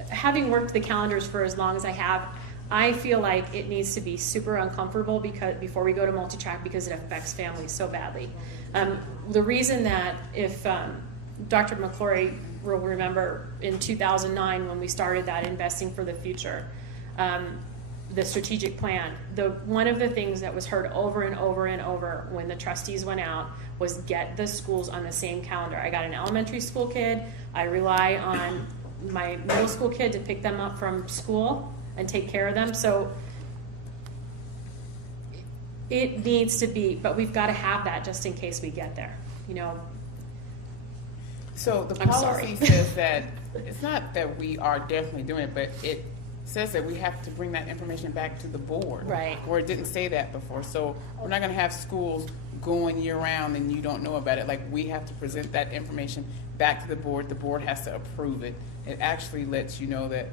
having worked the calendars for as long as I have, I feel like it needs to be super uncomfortable before we go to multi-track, because it affects families so badly. The reason that, if Dr. McClory will remember, in 2009 when we started that Investing for the Future, the strategic plan, one of the things that was heard over and over and over when the trustees went out was get the schools on the same calendar. I got an elementary school kid. I rely on my middle school kid to pick them up from school and take care of them. So it needs to be, but we've got to have that just in case we get there, So the I'm sorry. policy says that, it's not that we are definitely doing it, but it says that we have to bring that information back to the board. Right. Where it didn't say that before. So we're not gonna have schools going year round and you don't know about it. Like, we have to present that information back to the board has to approve it. It actually lets you know that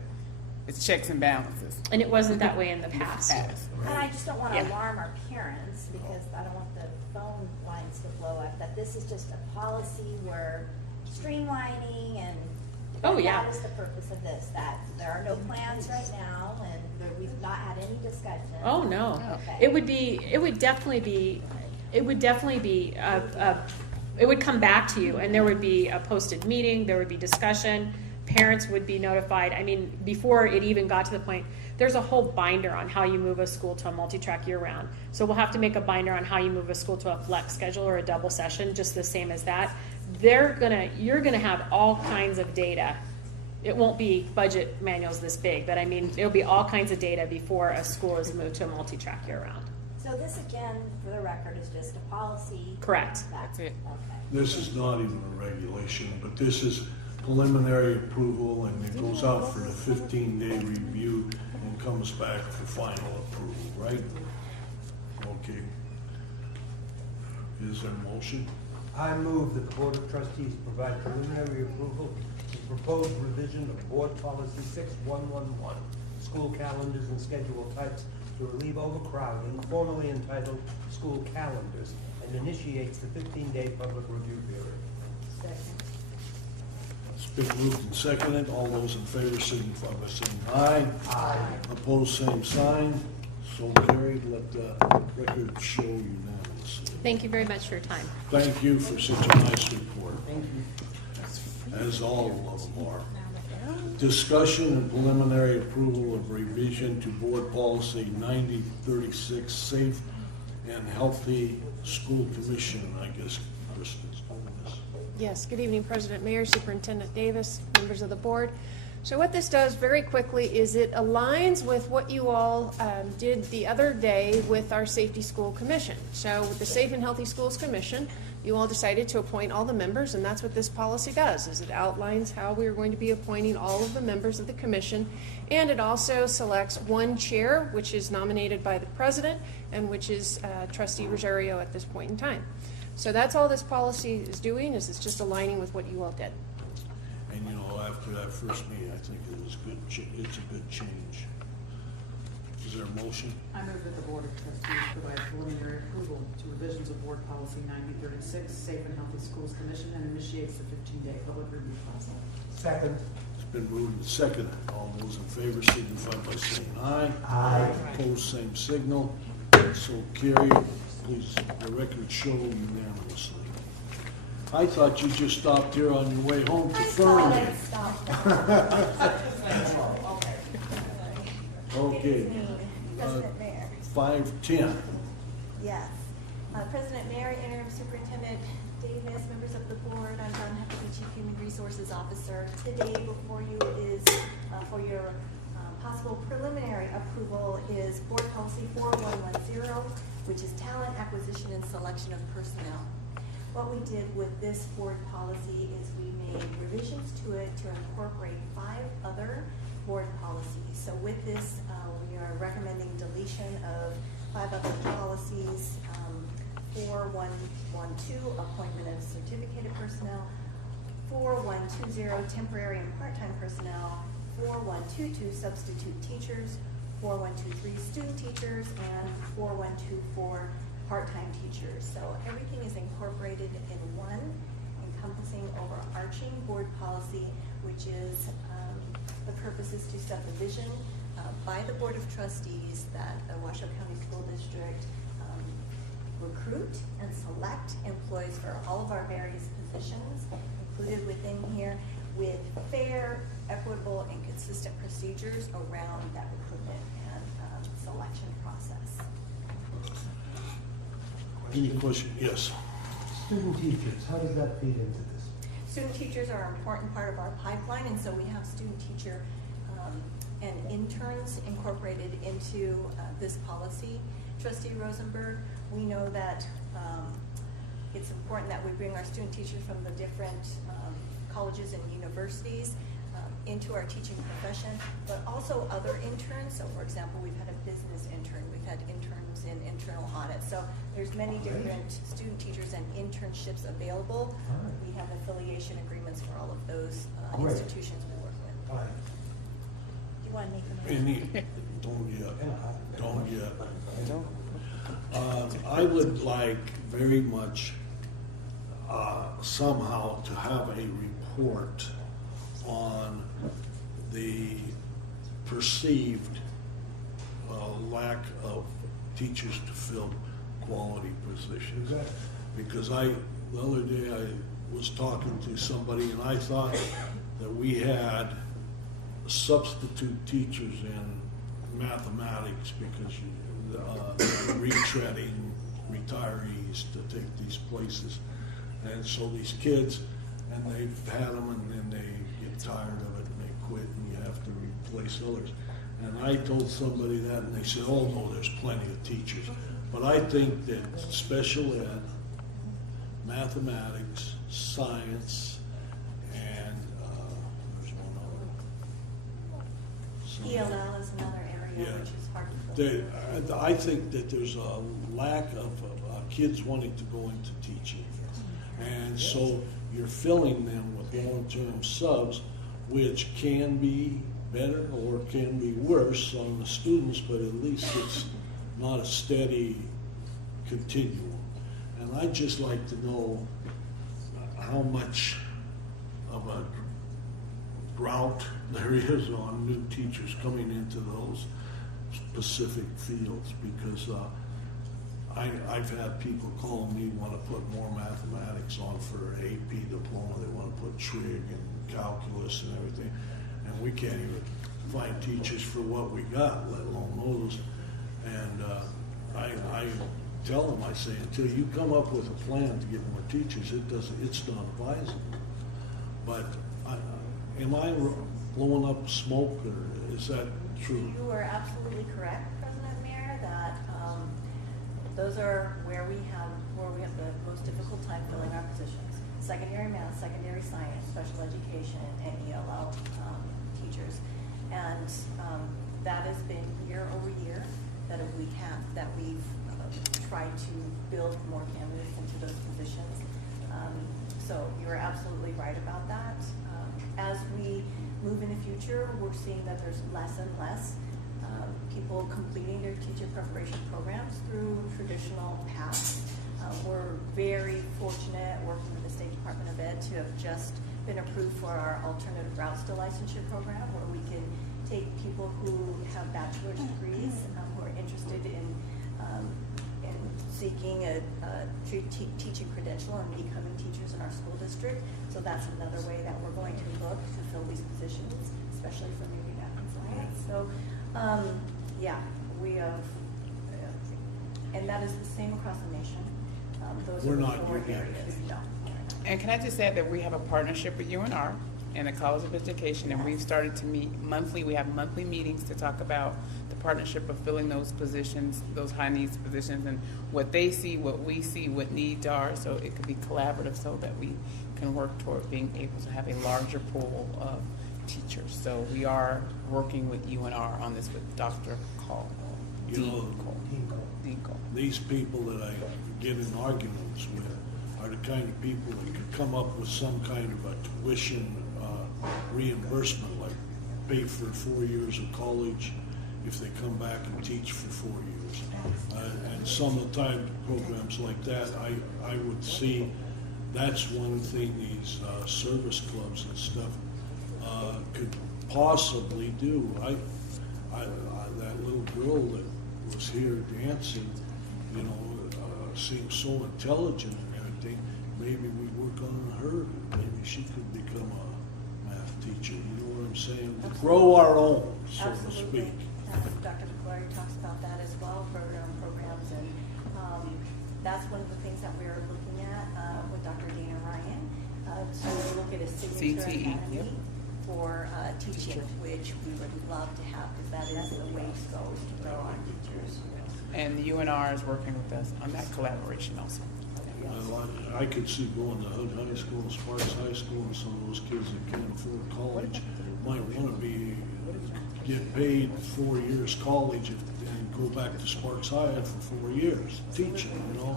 it's checks and balances. And it wasn't that way in the past. And I just don't want to Yeah. alarm our parents, because I don't want the phone lines to blow up, that this is just a policy we're streamlining, and Oh, yeah. that is the purpose of this, that there are no plans right now, and we've not had any discussion. Oh, no. Okay. It would definitely be, it would come back to you, and there would be a posted meeting, there would be discussion, parents would be notified. I mean, before it even got to the point, there's a whole binder on how you move a school to a multi-track year-round. So we'll have to make a binder on how you move a school to a flex schedule or a double session, just the same as that. You're gonna have all kinds of data. It won't be budget manuals this big, but I mean, it'll be all kinds of data before a school is moved to a multi-track year-round. So this, again, for the record, is just a policy. Correct. That's it. Okay. This is not even a regulation, but this is preliminary approval, and it goes out for the 15-day review and comes back for final approval, right? Okay. Is there a motion? I move that the Board of Trustees provide preliminary approval to proposed revision of Board Policy 6111, school calendars and schedule types to relieve overcrowding, formally entitled School Calendars, and initiates the 15-day public review period. Second. It's Been moved and seconded. All those in favor signify by saying aye. Aye. Opposed, same sign. So carried. Let the record show unanimously. Thank you very much for your time. Thank you for such a nice report, Thank you. as all of them are. Discussion and preliminary approval of revision to Board Policy 9036, Safe and Healthy School Commission. I guess Kristen's doing this. Yes, good evening, President Mayer, Superintendent Davis, members of the board. So what this does very quickly is it aligns with what you all did the other day with our Safety School Commission. So with the Safe and Healthy Schools Commission, you all decided to appoint all the members, and that's what this policy does, is it outlines how we're going to be appointing all of the members of the commission, and it also selects one chair, which is nominated by the president, and which is Trustee Rosario at this point in time. So that's all this policy is doing, is it's just aligning with what you all did. And you know, after that first meeting, I think it was good. It's a good change. Is there a motion? I move that the Board of Trustees provide preliminary approval to revisions of Board Policy 9036, Safe and Healthy Schools Commission, and initiates the 15-day public review process. Second. It's been moved and seconded. All those in favor signify by saying aye. Aye. Opposed, same signal. So carried. Please, the record show unanimously. I thought you just stopped here on your way home to Fernie. Okay. President Mayer. 5:10. Yes. President Mayer, Interim Superintendent Davis, members of the board, I'm Don Huckabee, Chief Human Resources Officer. Today before you is, for your possible preliminary approval, is Board Policy 4110, which is Talent Acquisition and Selection of Personnel. What we did with this board policy is we made revisions to it to incorporate 5 other board policies. So with this, we are recommending deletion of 5 other policies. 4112, appointment of certificated personnel. 4120, temporary and part-time personnel. 4122, substitute teachers. 4123, student teachers, and 4124, part-time teachers. So everything is incorporated in one encompassing overarching board policy, which is the purpose is to set the vision by the Board of Trustees that the Washoe County School District recruit and select employees for all of our various positions included within here, with fair, equitable, and consistent procedures around that recruitment and selection process. Any question? Yes. Student teachers, how does that feed into this? Student teachers are an important part of our pipeline, and so we have student teacher and interns incorporated into this policy. Trustee Rosenberg, we know that it's important that we bring our student teachers from the different colleges and universities into our teaching profession, but also other interns. So for example, we've had a business intern, we've had interns in internal audit. So there's many different student teachers and internships available. We have affiliation agreements for all of those institutions we work with. Do you want to make them? Don't yet. I would like very much somehow to have a report on the perceived lack of teachers to fill quality positions. Because the other day I was talking to somebody and I thought that we had substitute teachers in mathematics because retreading retirees to take these places. And so these kids, and they've had them and then they get tired of it and they quit and you have to replace others. And I told somebody that and they said, oh no, there's plenty of teachers. But I think that special ed, mathematics, science, and there's one other. ELL is another area which is hard to fill. I think that there's a lack of kids wanting to go into teaching. And so you're filling them with long-term subs, which can be better or can be worse on the students, but at least it's not a steady continuum. And I'd just like to know how much of a drought there is on new teachers coming into those specific fields, because I've had people call me, want to put more mathematics on for AP diploma. They want to put trig and calculus and everything, and we can't even find teachers for what we got, let alone those. And I tell them, I say, until you come up with a plan to get more teachers, it's not advisable. But am I blowing up smoke, or is that true? You are absolutely correct, President Mayor, that those are where we have the most difficult time filling our positions. Secondary math, secondary science, special education, and ELL teachers. And that has been year over year that we've tried to build more candidates into those positions. So you're absolutely right about that. As we move in the future, we're seeing that there's less and less people completing their teacher preparation programs through traditional paths. We're very fortunate working with the State Department of Ed to have just been approved for our alternative routes to licensure program, where we can take people who have bachelor's degrees who are interested in seeking a teaching credential and becoming teachers in our school district. So that's another way that we're going to look to fill these positions, especially for maybe math and science. So yeah, we have, and that is the same across the nation. Those We're are the not four good at areas. No. And can I just add that we have a partnership with UNR and the College of Education, and we've started to meet monthly. We have monthly meetings to talk about the partnership of filling those positions, those high needs positions, and what they see, what we see, what needs are, so it could be collaborative so that we can work toward being able to have a larger pool of teachers. So we are working with UNR on this with Dr. Cole. Dean Cole. These people that I get in arguments with are the kind of people that could come up with some kind of a tuition reimbursement, like pay for 4 years of college if they come back and teach for 4 years. And some of the time programs like that, I would see that's one thing these service clubs and stuff could possibly do. That little girl that was here dancing, you know, seems so intelligent and everything. Maybe we work on her. Maybe she could become a math teacher. You know what I'm saying? Absolutely. Grow our own, so Absolutely. to speak. Dr. McClary talks about that as well, programs, and that's one of the things that we're looking at with Dr. Dana Ryan to look at a signature CTE, academy yep. for teaching, which we would love to have, because that is the way to go, is to grow our teachers. And the UNR is working with us on that collaboration also. I could see going to Hood High School, Sparks High School, and some of those kids that can't afford college might want to get paid 4 years college and go back to Sparks High for 4 years teaching, you know,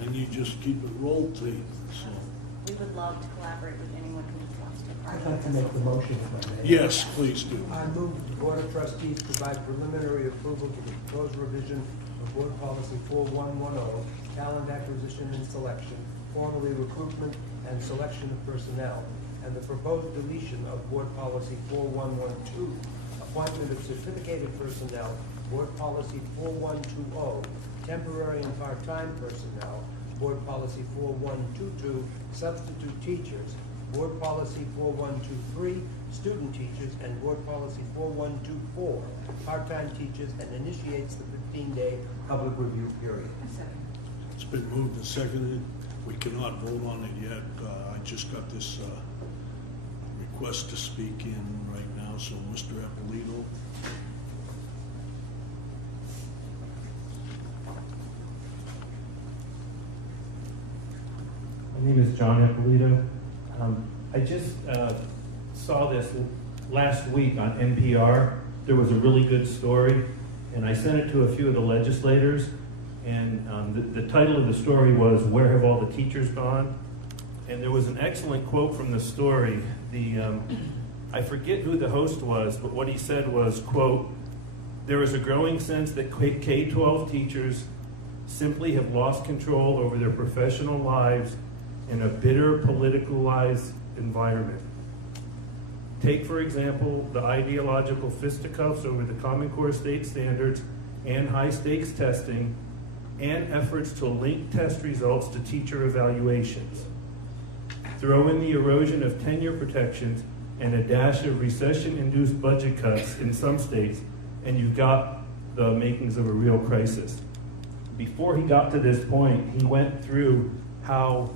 and you just keep it rotating. So We would love to collaborate with anyone who wants to. I'd like to make the motion if I may. yes, please do. I move the Board of Trustees provide preliminary approval to the proposed revision of Board Policy 4110, talent acquisition and selection, formerly recruitment and selection of personnel, and the proposed deletion of Board Policy 4112, appointment of certificated personnel, Board Policy 4120, temporary and part-time personnel, Board Policy 4122, substitute teachers, Board Policy 4123, student teachers, and Board Policy 4124, part-time teachers, and initiates the 15-day public review period. It's been moved and seconded. We cannot vote on it yet. I just got this request to speak in right now, so Mr. Eppolito. My name is John Eppolito. I just saw this last week on NPR. There was a really good story, and I sent it to a few of the legislators, and the title of the story was, "Where Have All the Teachers Gone?" And there was an excellent quote from the story. I forget who the host was, but what he said was, quote, "There is a growing sense that K-12 teachers simply have lost control over their professional lives in a bitter, politicalized environment." Take, for example, the ideological fisticuffs over the Common Core state standards and high-stakes testing and efforts to link test results to teacher evaluations. Throw in the erosion of tenure protections and a dash of recession-induced budget cuts in some states, and you've got the makings of a real crisis. Before he got to this point, he went through how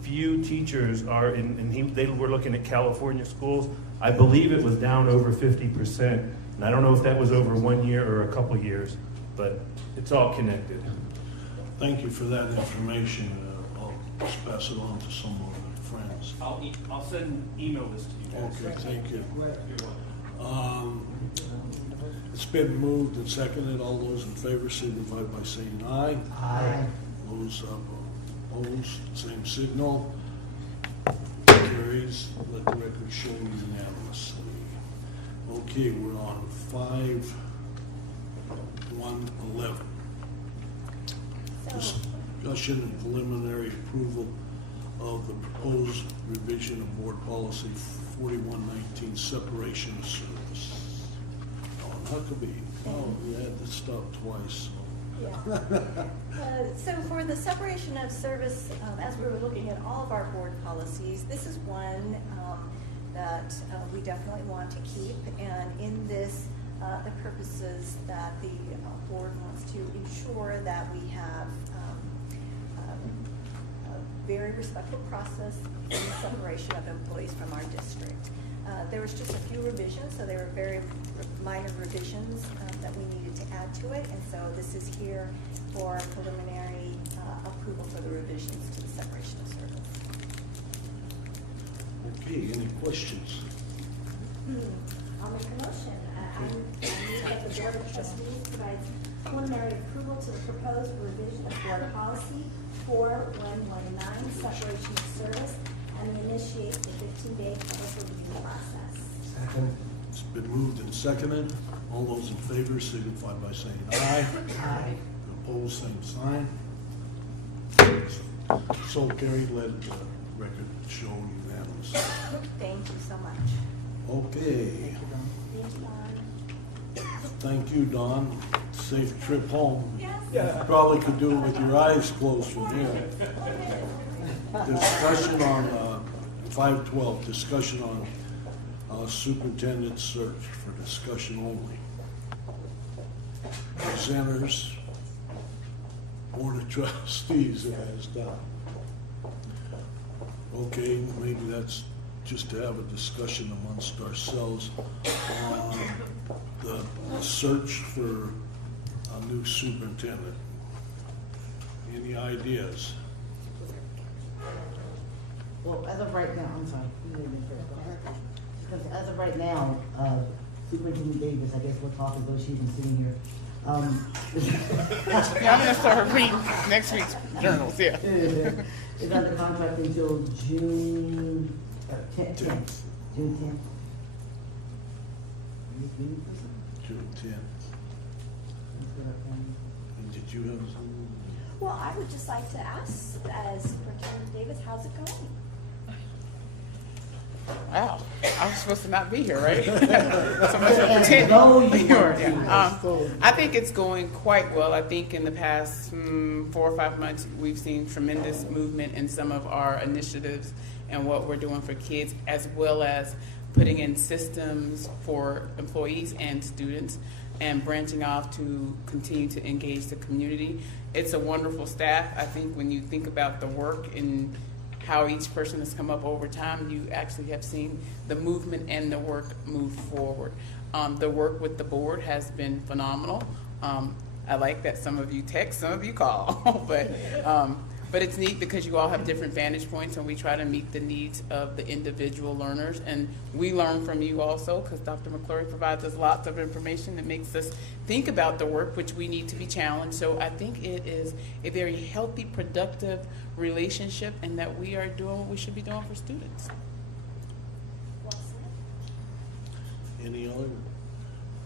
few teachers are they were looking at California schools. I believe it was down over 50%, and I don't know if that was over 1 year or a couple years, but it's all connected. Thank you for that information. I'll just pass it on to some of my friends. I'll send email this to you guys. Okay, thank you. It's been moved and seconded. All those in favor signify by saying aye. Aye. Those opposed, same signal. Carries. Let the record show unanimously. Okay, we're on 5.1.11. Discussion and preliminary approval of the proposed revision of Board Policy 4119, separation of service. Huckabee. Oh, we had to stop twice. So for the separation of service, as we were looking at all of our board policies, this is one that we definitely want to keep. And in this, the purposes that the board wants to ensure that we have a very respectful process in the separation of employees from our district. There was just a few revisions, so they were very minor revisions that we needed to add to it, and so this is here for preliminary approval for the revisions to the separation of service. Okay, any questions? I'll make a motion. I move that the Board of Trustees provides preliminary approval to the proposed revision of Board Policy 4119, separation of service, and initiate the 15-day public review process. Second. It's been moved and seconded. All those in favor signify by saying aye. Aye. Opposed, same sign. So carried. Let the record show unanimous. Thank you so much. Okay. Thank you, Dawn. Thank you, Don. Safe trip home. Yes. You probably could do it with your eyes closed from here. Discussion on 512, discussion on superintendent search for discussion only. Presenters, Board of Trustees it has done. Okay, maybe that's just to have a discussion amongst ourselves on the search for a new superintendent. Any ideas? Well, as of right now, I'm sorry. Because as of right now, Superintendent Davis, I guess we'll talk as though she's been sitting here. Yeah, I'm gonna start reading next week's journals, yeah. Is under contract until June 10th. June 10th. June 10th. And did you have something? Well, I would just like to ask, Superintendent Davis, how's it going? Wow, I was supposed to not be here, right? So much for pretending. Yeah. I think it's going quite well. I think in the past 4 or 5 months, we've seen tremendous movement in some of our initiatives and what we're doing for kids, as well as putting in systems for employees and students and branching off to continue to engage the community. It's a wonderful staff. I think when you think about the work and how each person has come up over time, you actually have seen the movement and the work move forward. The work with the board has been phenomenal. I like that some of you text, some of you call, but it's neat because you all have different vantage points and we try to meet the needs of the individual learners. And we learn from you also because Dr. McClure provides us lots of information that makes us think about the work which we need to be challenged. So I think it is a very healthy, productive relationship and that we are doing what we should be doing for students. Any other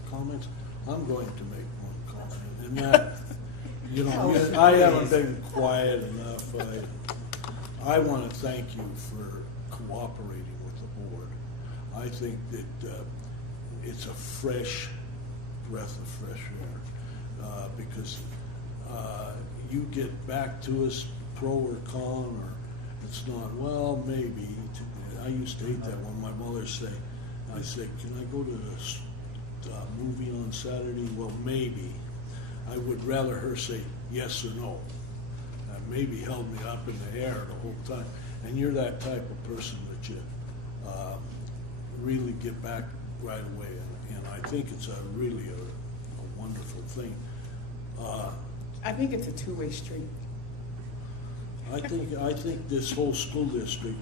comments? I'm going to make one comment, and that, you know, I haven't been quiet enough. I want to thank you for cooperating with the board. I think that it's a fresh breath of fresh air, because you get back to us pro or con, or it's not, well, maybe. I used to hate that when my mother say, I say, can I go to the movie on Saturday? Well, maybe. I would rather her say yes or no. Maybe held me up in the air the whole time. And you're that type of person that you really get back right away. And I think it's really a wonderful thing. I think it's a two-way street. I think this whole school district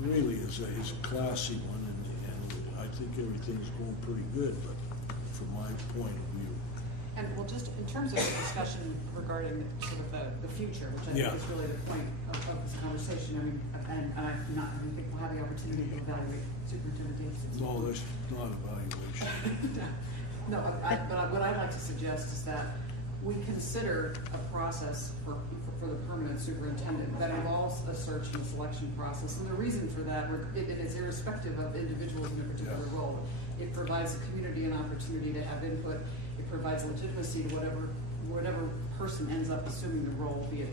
really is a classy one, and I think everything's going pretty good, but from my point of view. And well, just in terms of the discussion regarding sort of the future, which I think is really the point of this conversation. I mean, and I think we'll have the opportunity to evaluate Superintendent Davis. No, there's not evaluation. No, but what I'd like to suggest is that we consider a process for the permanent superintendent that involves a search and selection process. And the reason for that, it is irrespective of individuals in a particular role. It provides the community an opportunity to have input. It provides legitimacy to whatever person ends up assuming the role, be it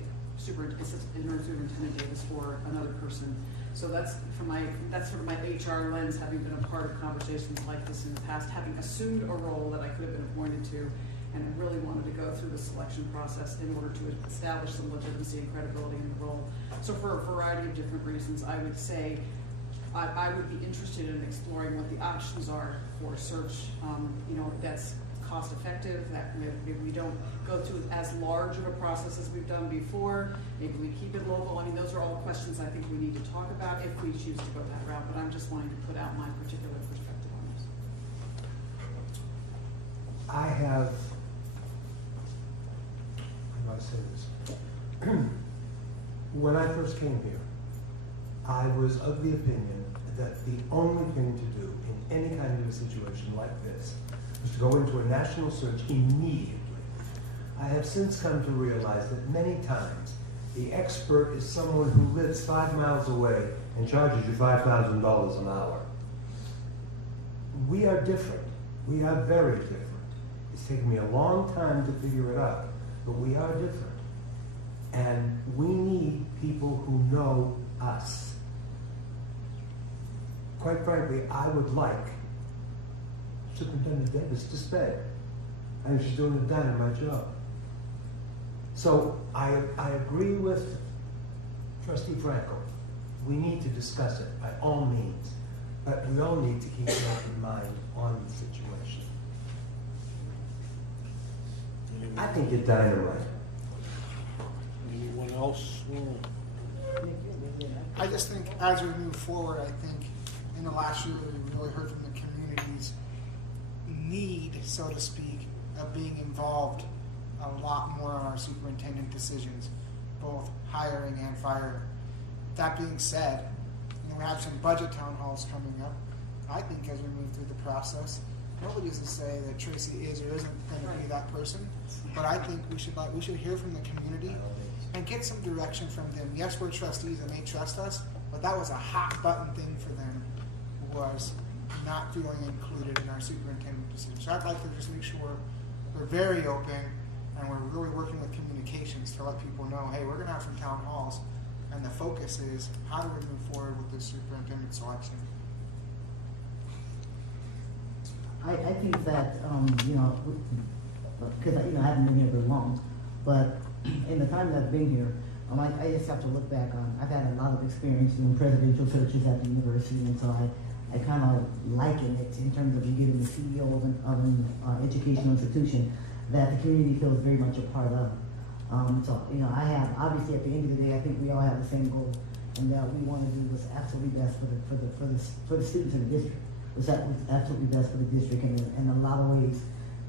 interim superintendent Davis or another person. So that's sort of my HR lens, having been a part of conversations like this in the past, having assumed a role that I could have been appointed to, and I really wanted to go through the selection process in order to establish some legitimacy and credibility in the role. So for a variety of different reasons, I would say I would be interested in exploring what the options are for a search, that's cost effective, that maybe we don't go through as large of a process as we've done before, maybe we keep it local. I mean, those are all questions I think we need to talk about if we choose to go that route, but I'm just wanting to put out my particular perspective on this. I have, how do I say this? When I first came here, I was of the opinion that the only thing to do in any kind of a situation like this was to go into a national search immediately. I have since come to realize that many times the expert is someone who lives 5 miles away and charges you $5,000 an hour. We are different. We are very different. It's taken me a long time to figure it out, but we are different. And we need people who know us. Quite frankly, I would like Superintendent Davis to stay. I think she's doing a dynamite job. So I agree with Trustee Franco. We need to discuss it by all means, but we all need to keep an open mind on the situation. I think you're dynamite. Anyone else? I just think as we move forward, I think in the last year we really heard from the community's need, so to speak, of being involved a lot more on our superintendent decisions, both hiring and firing. That being said, we have some budget town halls coming up. I think as we move through the process, nobody's to say that Tracy is or isn't going to be that person, but I think we should hear from the community and get some direction from them. Yes, we're trustees and they trust us, but that was a hot button thing for them, was not feeling included in our superintendent decision. So I'd like to just make sure we're very open and we're really working with communications to let people know, hey, we're going to have some town halls, and the focus is how do we move forward with this superintendent selection. I think that, because I haven't been here very long, but in the time that I've been here, I just have to look back on, I've had a lot of experience doing presidential searches at the university, and so I kind of liken it in terms of you getting the CEO of an educational institution that the community feels very much a part of. I have, obviously at the end of the day, I think we all have the same goal, and that we want to do what's absolutely best for the students in the district. What's absolutely best for the district, and in a lot of ways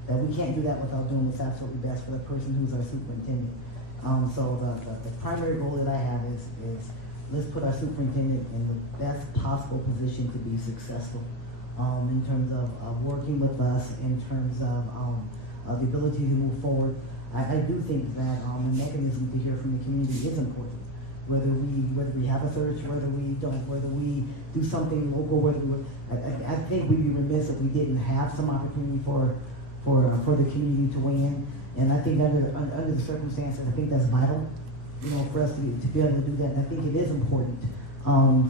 that we can't do that without doing what's absolutely best for the person who's our superintendent. So the primary goal that I have is let's put our superintendent in the best possible position to be successful in terms of working with us, in terms of the ability to move forward. I do think that the mechanism to hear from the community is important. whether we have a search, whether we don't, whether we do something local, whether we, I think we'd be remiss if we didn't have some opportunity for the community to weigh in. And I think under the circumstances, I think that's vital, you know, for us to be able to do that. And I think it is important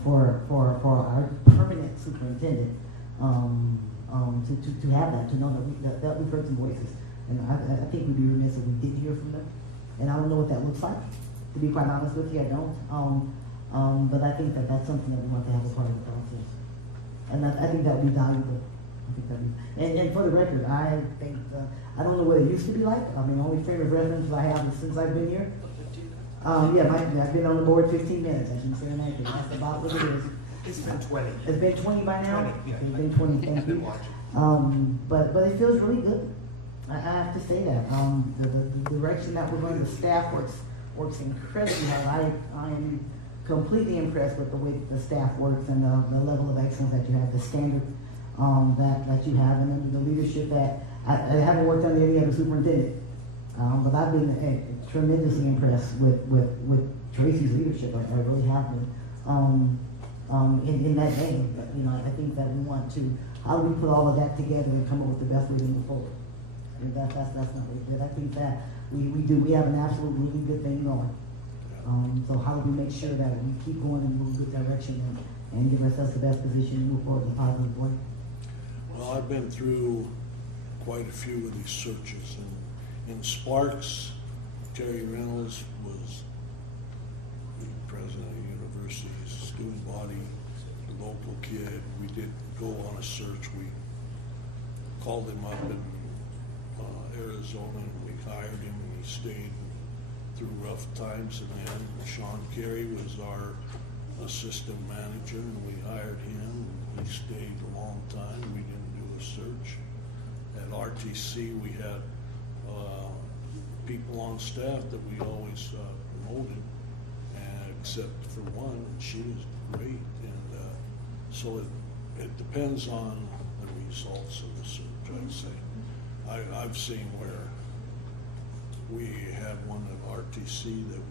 for our permanent superintendent to have that, to know that we've heard some voices. And I think we'd be remiss if we didn't hear from them. And I don't know what that looks like, to be quite honest with you, I don't. But I think that's something that we want to have as part of the process. And I think that would be valuable. I think that'd be, and for the record, I think, I don't know what it used to be like. I mean, the only frame of reference I have is since I've been here. I've been on the board 15 minutes. I shouldn't say anything. That's about what it is. It's been 20. It's been 20 by now? 20, yeah. It's been 20, thank you. But it feels really good. I have to say that. The direction that we're going, the staff works incredibly hard. I am completely impressed with the way the staff works and the level of excellence that you have, the standard that you have, and then the leadership that I haven't worked under any other superintendent, but I've been tremendously impressed with Tracy's leadership. I really have been in that vein. But, you know, I think that we want to, how do we put all of that together and come up with the best way to move forward? And that's not really good. I think that we have an absolute really good thing going. So how do we make sure that we keep going in a good direction and give ourselves the best position to move forward in a positive way? Well, I've been through quite a few of these searches. In Sparks, Terry Reynolds was the president of the university's student body, a local kid. We did go on a search. We called him up in Arizona, and we hired him, and he stayed through rough times. And then Sean Carey was our assistant manager, and we hired him. He stayed a long time. We didn't do a search. At RTC, we had people on staff that we always promoted, and except for one, and she was great. And so it depends on the results of the search, I'd say. I've seen where we had one at RTC that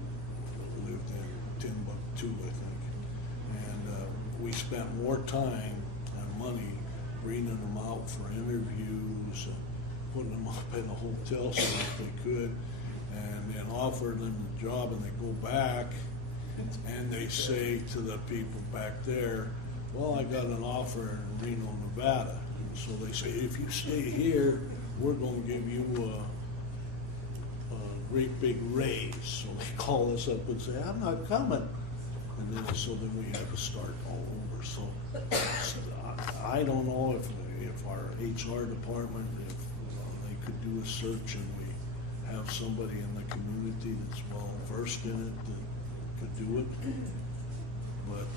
lived in Timbuktu, I think, and we spent more time and money bringing them out for interviews and putting them up in a hotel so that they could, and then offered them the job, and they go back and they say to the people back there, well, I got an offer in Reno, Nevada. And so they say, if you stay here, we're going to give you a great big raise. So they call us up and say, I'm not coming. And then we have to start all over. So I don't know if our HR department, if they could do a search and we have somebody in the community that's well versed in it that could do it. But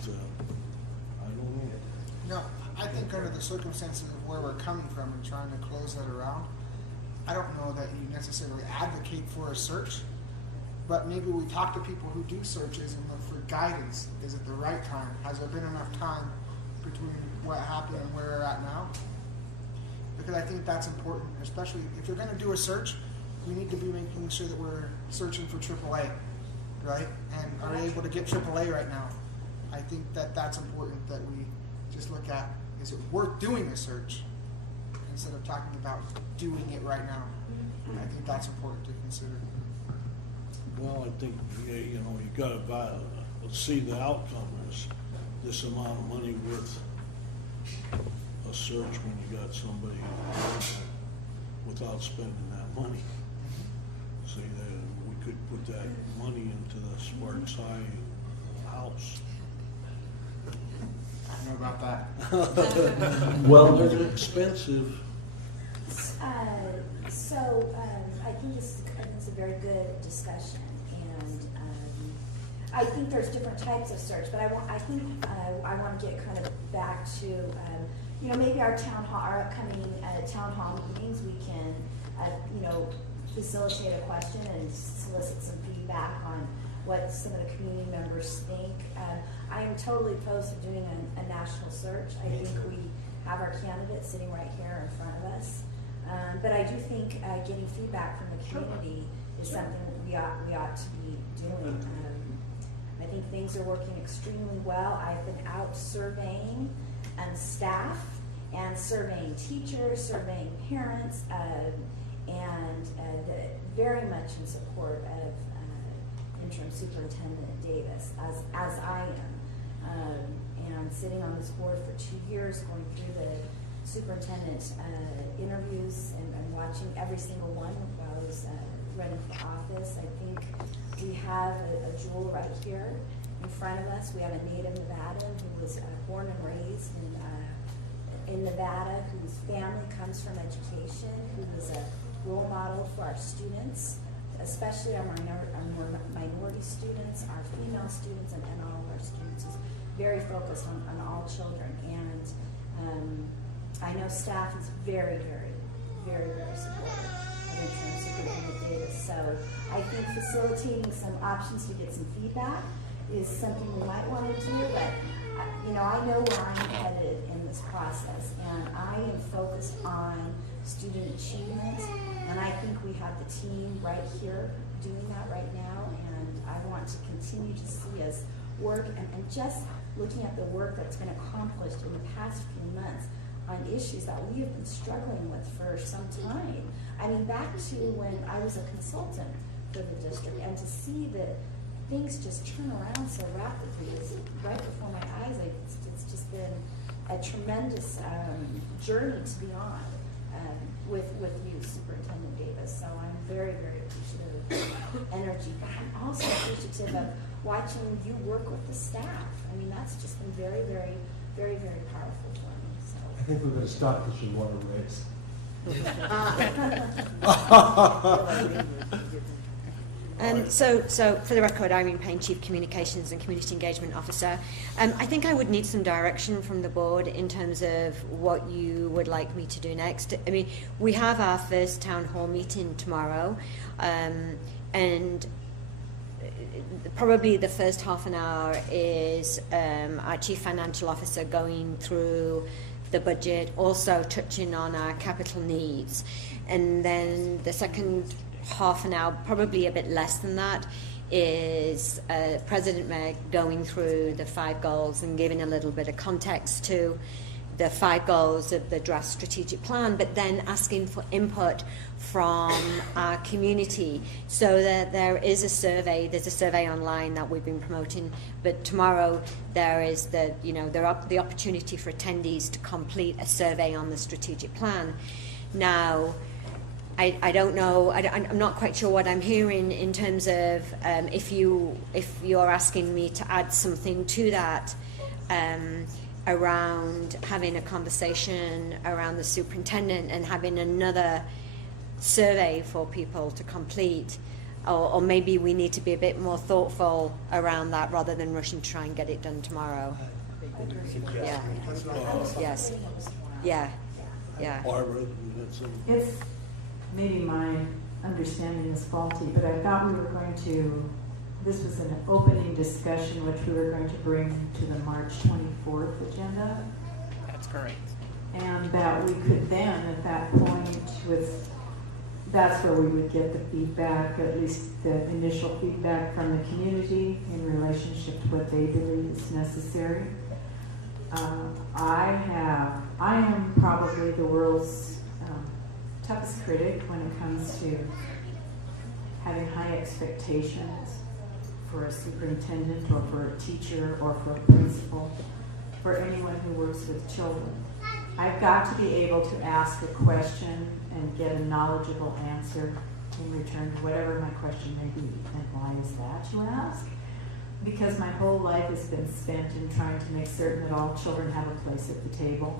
I don't know. No, I think under the circumstances of where we're coming from and trying to close that around, I don't know that you necessarily advocate for a search, but maybe we talk to people who do searches and look for guidance. Is it the right time? Has there been enough time between what happened and where we're at now? Because I think that's important, especially if you're going to do a search, we need to be making sure that we're searching for AAA, right? And are able to get AAA right now. I think that that's important that we just look at, is it worth doing a search instead of talking about doing it right now. I think that's important to consider. Well, I think, you got to see the outcome. Is this amount of money worth a search when you got somebody without spending that money? See, that we could put that money into the Sparks High house. I don't know about that. Well, they're expensive. I think it's a very good discussion, and I think there's different types of search. But I want to get kind of back to maybe our upcoming town hall meetings. We can facilitate a question and solicit some feedback on what some of the community members think. I am totally opposed to doing a national search. I think we have our candidates sitting right here in front of us. But I do think getting feedback from the community is something we ought to be doing. I think things are working extremely well. I've been out surveying staff and surveying teachers, surveying parents, and very much in support of Interim Superintendent Davis, as I am. And sitting on this board for 2 years, going through the superintendent interviews and watching every single one while I was running for office. I think we have a jewel right here in front of us. We have a native Nevadan who was born and raised in Nevada, whose family comes from education, who is a role model for our students, especially our minority students, our female students, and all of our students. Is very focused on all children. And I know staff is very, very, very, very supportive of Interim Superintendent Davis. So I think facilitating some options to get some feedback is something we might want to do, but I know where I'm headed in this process, and I am focused on student achievement, and I think we have the team right here doing that right now, and I want to continue to see us work, and just looking at the work that's been accomplished in the past few months on issues that we have been struggling with for some time. I mean, back to when I was a consultant for the district, and to see that things just turn around so rapidly is right before my eyes. It's just been a tremendous journey to be on with you, Superintendent Davis. So I'm very, very appreciative of energy, but I'm also appreciative of watching you work with the staff. I mean, that's just been very, very, very, very powerful for me. So I think we're going to start this in water race. So for the record, Irene Payne, Chief Communications and Community Engagement Officer. I think I would need some direction from the board in terms of what you would like me to do next. I mean, we have our first town hall meeting tomorrow, and probably the first half an hour is our Chief Financial Officer going through the budget, also touching on our capital needs. And then the second half an hour, probably a bit less than that, is President Mayor going through the 5 goals and giving a little bit of context to the 5 goals of the draft strategic plan, but then asking for input from our community, so that there is a survey. There's a survey online that we've been promoting, but tomorrow there is the opportunity for attendees to complete a survey on the strategic plan. Now, I don't know. I'm not quite sure what I'm hearing in terms of if you're asking me to add something to that around having a conversation around the superintendent and having another survey for people to complete, or maybe we need to be a bit more thoughtful around that rather than rushing to try and get it done tomorrow. Yeah. Yes. Yeah. Yeah. Barbara, you had some. It's maybe my understanding is faulty, but I thought we were going to, this was an opening discussion which we were going to bring to the March 24th agenda. That's correct. And that we could then, at that point, that's where we would get the feedback, at least the initial feedback from the community in relationship to what they believe is necessary. I am probably the world's toughest critic when it comes to having high expectations for a superintendent or for a teacher or for a principal, for anyone who works with children. I've got to be able to ask a question and get a knowledgeable answer in return to whatever my question may be. And why is that, you ask? Because my whole life has been spent in trying to make certain that all children have a place at the table.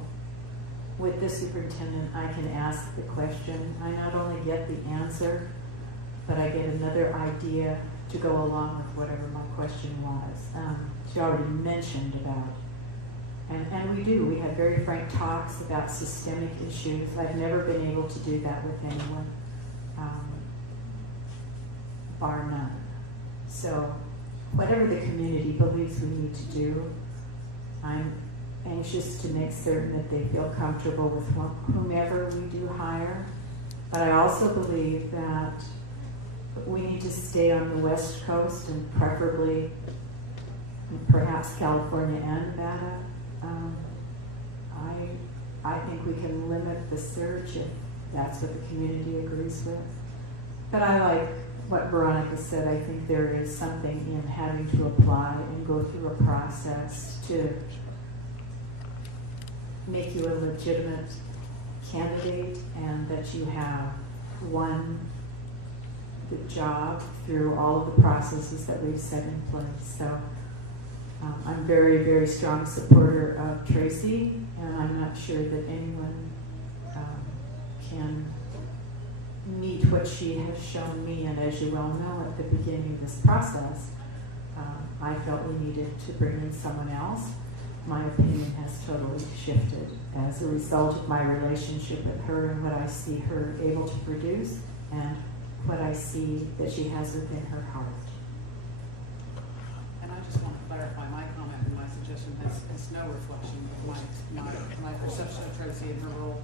With the superintendent, I can ask the question. I not only get the answer, but I get another idea to go along with whatever my question was. She already mentioned about, and we do. We have very frank talks about systemic issues. I've never been able to do that with anyone, bar none. So whatever the community believes we need to do, I'm anxious to make certain that they feel comfortable with whomever we do hire. But I also believe that we need to stay on the West Coast and preferably perhaps California and Nevada. I think we can limit the search if that's what the community agrees with. But I like what Veronica said. I think there is something in having to apply and go through a process to make you a legitimate candidate, and that you have won the job through all of the processes that we've set in place. So I'm very, very strong supporter of Tracy, and I'm not sure that anyone can meet what she has shown me. And as you well know, at the beginning of this process, I felt we needed to bring in someone else. My opinion has totally shifted as a result of my relationship with her and what I see her able to produce and what I see that she has within her heart. And I just want to clarify, my comment and my suggestion has no reflection of my perception of Tracy and her role.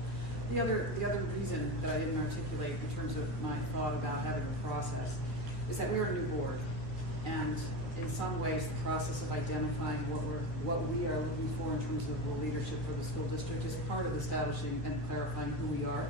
The other reason that I didn't articulate in terms of my thought about having a process is that we're a new board, and in some ways the process of identifying what we are looking for in terms of the leadership for the school district is part of establishing and clarifying who we are,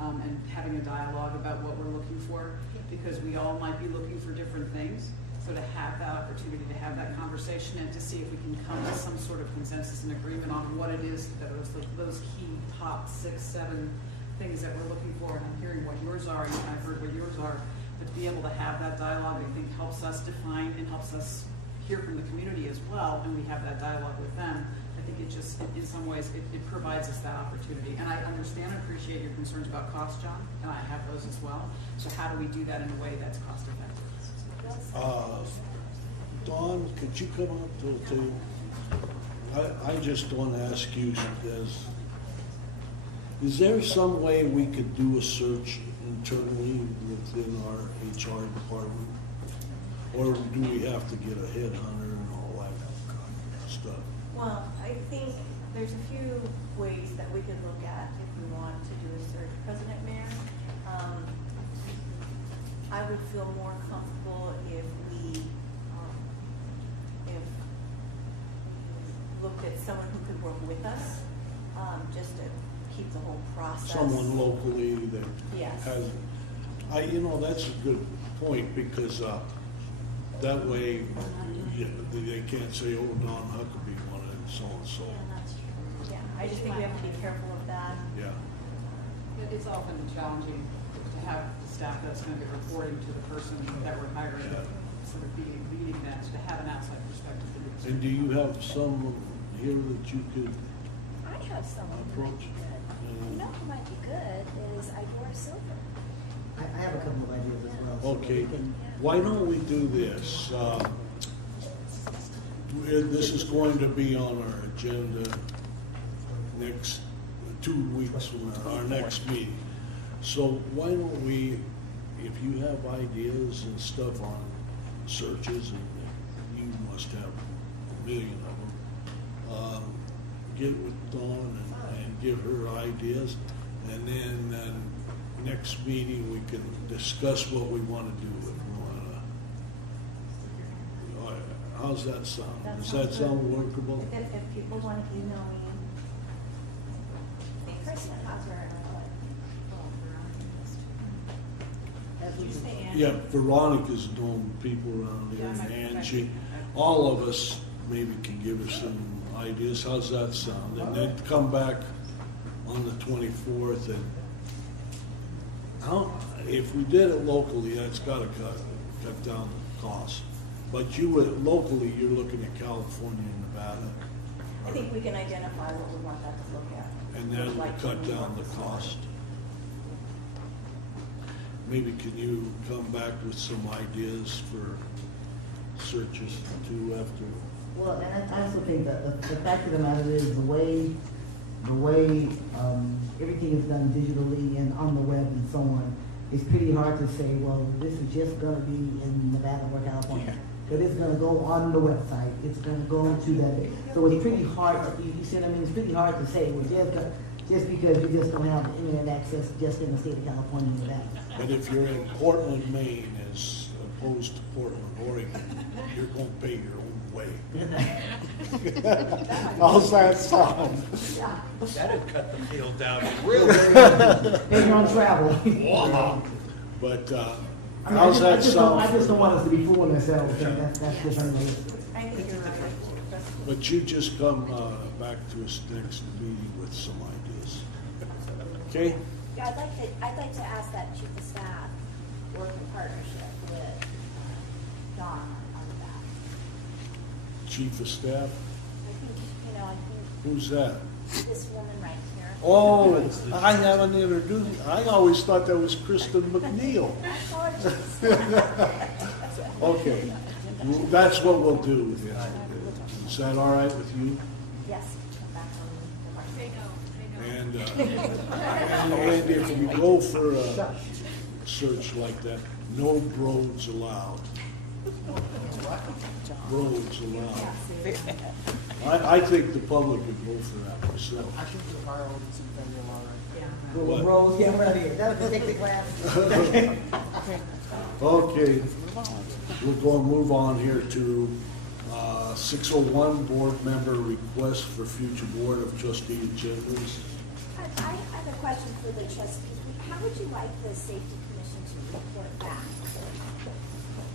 and having a dialogue about what we're looking for, because we all might be looking for different things. So to have that opportunity to have that conversation and to see if we can come to some sort of consensus and agreement on what it is that those key top 6, 7 things that we're looking for. And I'm hearing what yours are, and I've heard what yours are, but to be able to have that dialogue, I think helps us define and helps us hear from the community as well, and we have that dialogue with them. I think it just, in some ways, it provides us that opportunity. And I understand and appreciate your concerns about cost, John, and I have those as well. So how do we do that in a way that's cost effective? Dawn, could you come up to the table? I just want to ask you, is there some way we could do a search internally within our HR department? Or do we have to get a headhunter and all that stuff? Well, I think there's a few ways that we could look at if we want to do a search. President Mayor, I would feel more comfortable if we looked at someone who could work with us, just to keep the whole process. Someone locally that Yes. has, that's a good point, because that way they can't say, oh, Don Huckabee wanted and so and so. Yeah, I just think we have to be careful of that. Yeah. It's often challenging to have the staff that's going to be reporting to the person that we're hiring, sort of leading that, to have an outside perspective. And do you have someone here that you could I have someone who might approach? be good. You know who might be good is Igor Silver. I have a couple of ideas as well. so Okay, we can- why don't we do this? This is going to be on our agenda next 2 weeks from now, our next meeting. So why don't we, if you have ideas and stuff on searches, and you must have a million of them, get with Dawn and give her ideas, and then next meeting we can discuss what we want to do. If we want to, how's that sound? Does that sound workable? If people want to email me, Kristen Hosmer and Yeah, Veronica's known people around here, and Angie. All of us maybe can give us some ideas. How's that sound? And then come back on the 24th, and if we did it locally, that's got to cut down the cost. But locally, you're looking at California and Nevada. I think we can identify what we want that to look at. And then cut down the cost. Maybe can you come back with some ideas for searches too after? Well, and I also think that the fact of the matter is the way everything is done digitally and on the web and so on, it's pretty hard to say, well, this is just going to be in Nevada or California. But it's going to go on the website. It's going to go to that. So it's pretty hard. You see what I mean? It's pretty hard to say. Well, just because you just don't have internet access just in the state of California and Nevada. But if you're in Portland, Maine, as opposed to Portland, Oregon, you're gonna pay your own way. How's that sound? That'd cut the field down If you're on travel. But, I mean, how's that I sound? just don't want us to be fooling ourselves. That's different. I think you're right. But you just come back to us next meeting with some ideas. Okay? Yeah, I'd like to ask that chief of staff work in partnership with Don on that. Chief of staff? I think, I think Who's that? this woman right here. Oh, I haven't introduced, I always thought that was Kristen McNeil. Okay, that's what we'll do. Is that all right with you? Yes. And if we go for a search like that, no broads allowed. Broads allowed. I think the public would go for that myself. I think the viral is in What? Rose, get ready. That'll protect the glass. Okay, we're going to move on here to 601, board member request for future board of trustee agendas. I have a question for the trustees. How would you like the safety commission to report back?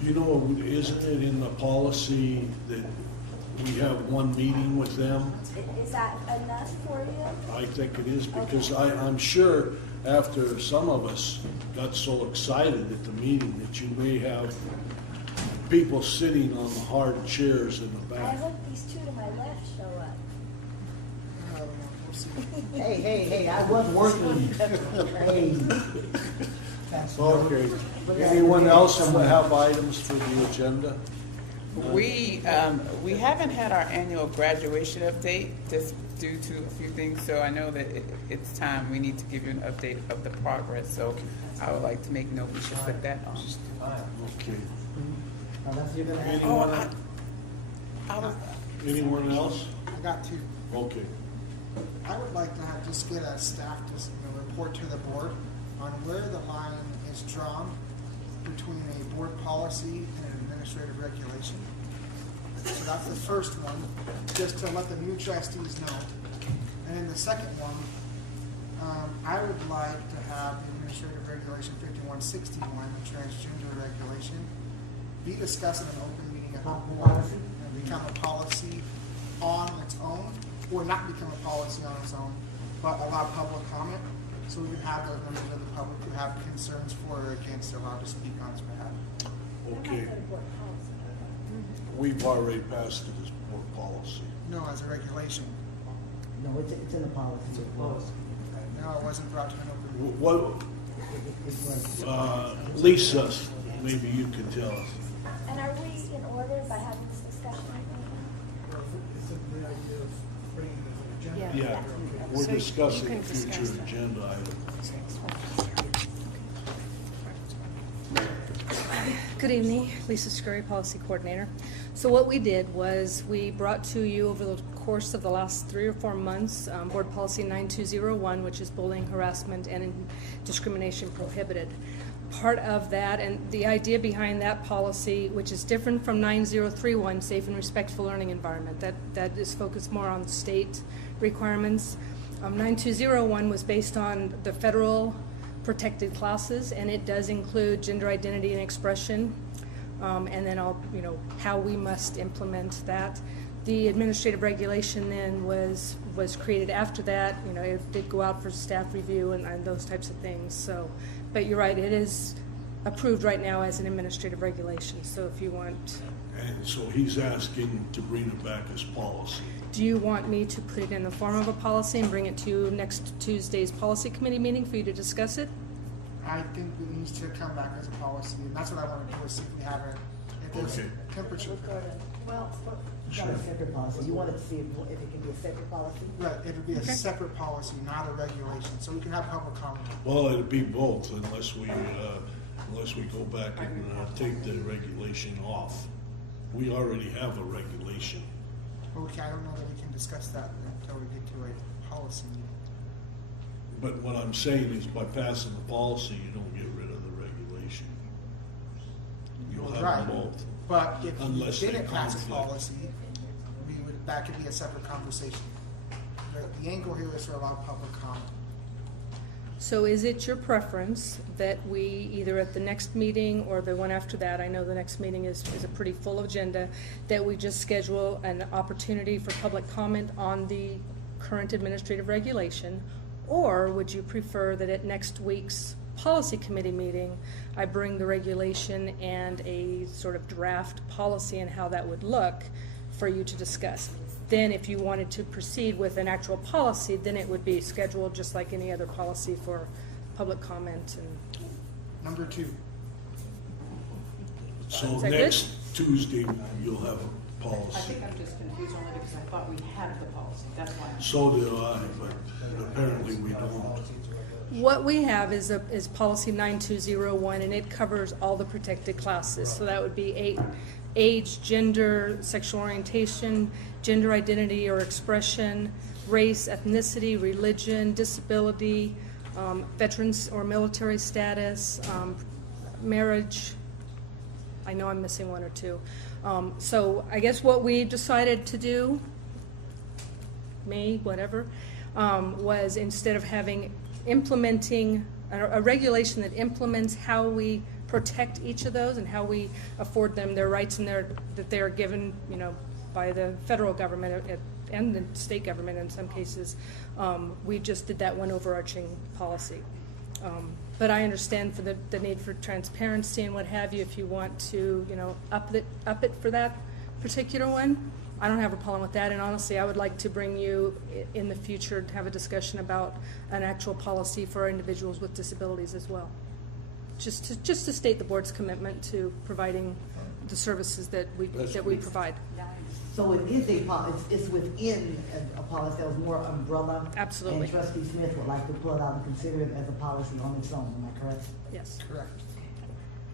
You know, isn't it in the policy that we have one meeting with them? Is that enough for you? I think it is, because I'm sure after some of us got so excited at the meeting that you may have people sitting on the hard chairs in the I back. hope these two to my left show up. Hey, I was working. Hey. Okay. Anyone else have items for the agenda? We haven't had our annual graduation update just due to a few things, so I know that it's time. We need to give you an update of the progress, so I would like to make note we should put that on. Okay. Anyone? Anyone else? I got two. Okay. I would like to just get a staff report to the board on where the line is drawn between a board policy and an administrative regulation. So that's the first one, just to let the new trustees know. And then the second one, I would like to have the administrative regulation 5161, the transgender regulation, be discussed in an open meeting at the board and become a policy on its own, or not become a policy on its own, but allow public comment, so we can have those members of the public who have concerns for or against are allowed to speak on its behalf. Okay. We've already passed it as board policy. No, as a regulation. No, it's in the policy. No, it wasn't brought to an open meeting. What, Lisa, maybe you can tell us. And are we in order by having this discussion? Yeah, we're discussing future agenda items. Good evening, Lisa Scurry, Policy Coordinator. So what we did was we brought to you over the course of the last 3 or 4 months, Board Policy 9201, which is bullying, harassment, and discrimination prohibited. Part of that, and the idea behind that policy, which is different from 9031, Safe and Respectful Learning Environment, that is focused more on state requirements. 9201 was based on the federal protected classes, and it does include gender identity and expression, and then how we must implement that. The administrative regulation then was created after that. It did go out for staff review and those types of things. So, but you're right, it is approved right now as an administrative regulation. So if you want, And so he's asking to bring it back as policy. do you want me to put it in the form of a policy and bring it to next Tuesday's policy committee meeting for you to discuss it? I think it needs to come back as a policy, and that's what I want to do, is see if we have if there's Okay. temperature. Well, not a separate policy. You wanted to see if it could be a separate policy? Right, it would be a separate policy, not a regulation, so we can have public comment. Well, it'd be both unless we go back and take the regulation off. We already have a regulation. Okay, I don't know that we can discuss that until we get to a policy meeting. But what I'm saying is by passing the policy, you don't get rid of the regulation. You We'll have Right. them both. But if Unless we they didn't pass a conflict. policy, that could be a separate conversation. The angle here is to allow public comment. So is it your preference that we either at the next meeting or the one after that, I know the next meeting is a pretty full agenda, that we just schedule an opportunity for public comment on the current administrative regulation? Or would you prefer that at next week's policy committee meeting, I bring the regulation and a sort of draft policy and how that would look for you to discuss? Then if you wanted to proceed with an actual policy, then it would be scheduled just like any other policy for public comment. And Number 2. So Is that next Tuesday, you'll have a I policy. think I'm just confused only because I thought we had the policy, that's why. So do I, but apparently we don't. what we have is policy 9201, and it covers all the protected classes. So that would be age, gender, sexual orientation, gender identity or expression, race, ethnicity, religion, disability, veterans or military status, marriage. I know I'm missing one or two. So I guess what we decided to do, was instead of having implementing a regulation that implements how we protect each of those and how we afford them their rights and that they are given, by the federal government and the state government in some cases. We just did that one overarching policy. But I understand for the need for transparency and what have you, if you want to, up it for that particular one, I don't have a problem with that. And honestly, I would like to bring you in the future to have a discussion about an actual policy for individuals with disabilities as well. Just to state the board's commitment to providing the services that we provide. So it is it's within a policy that was more umbrella. Absolutely. And Trustee Smith would like to pull it out and consider it as a policy on its own, am I correct? Yes. Correct.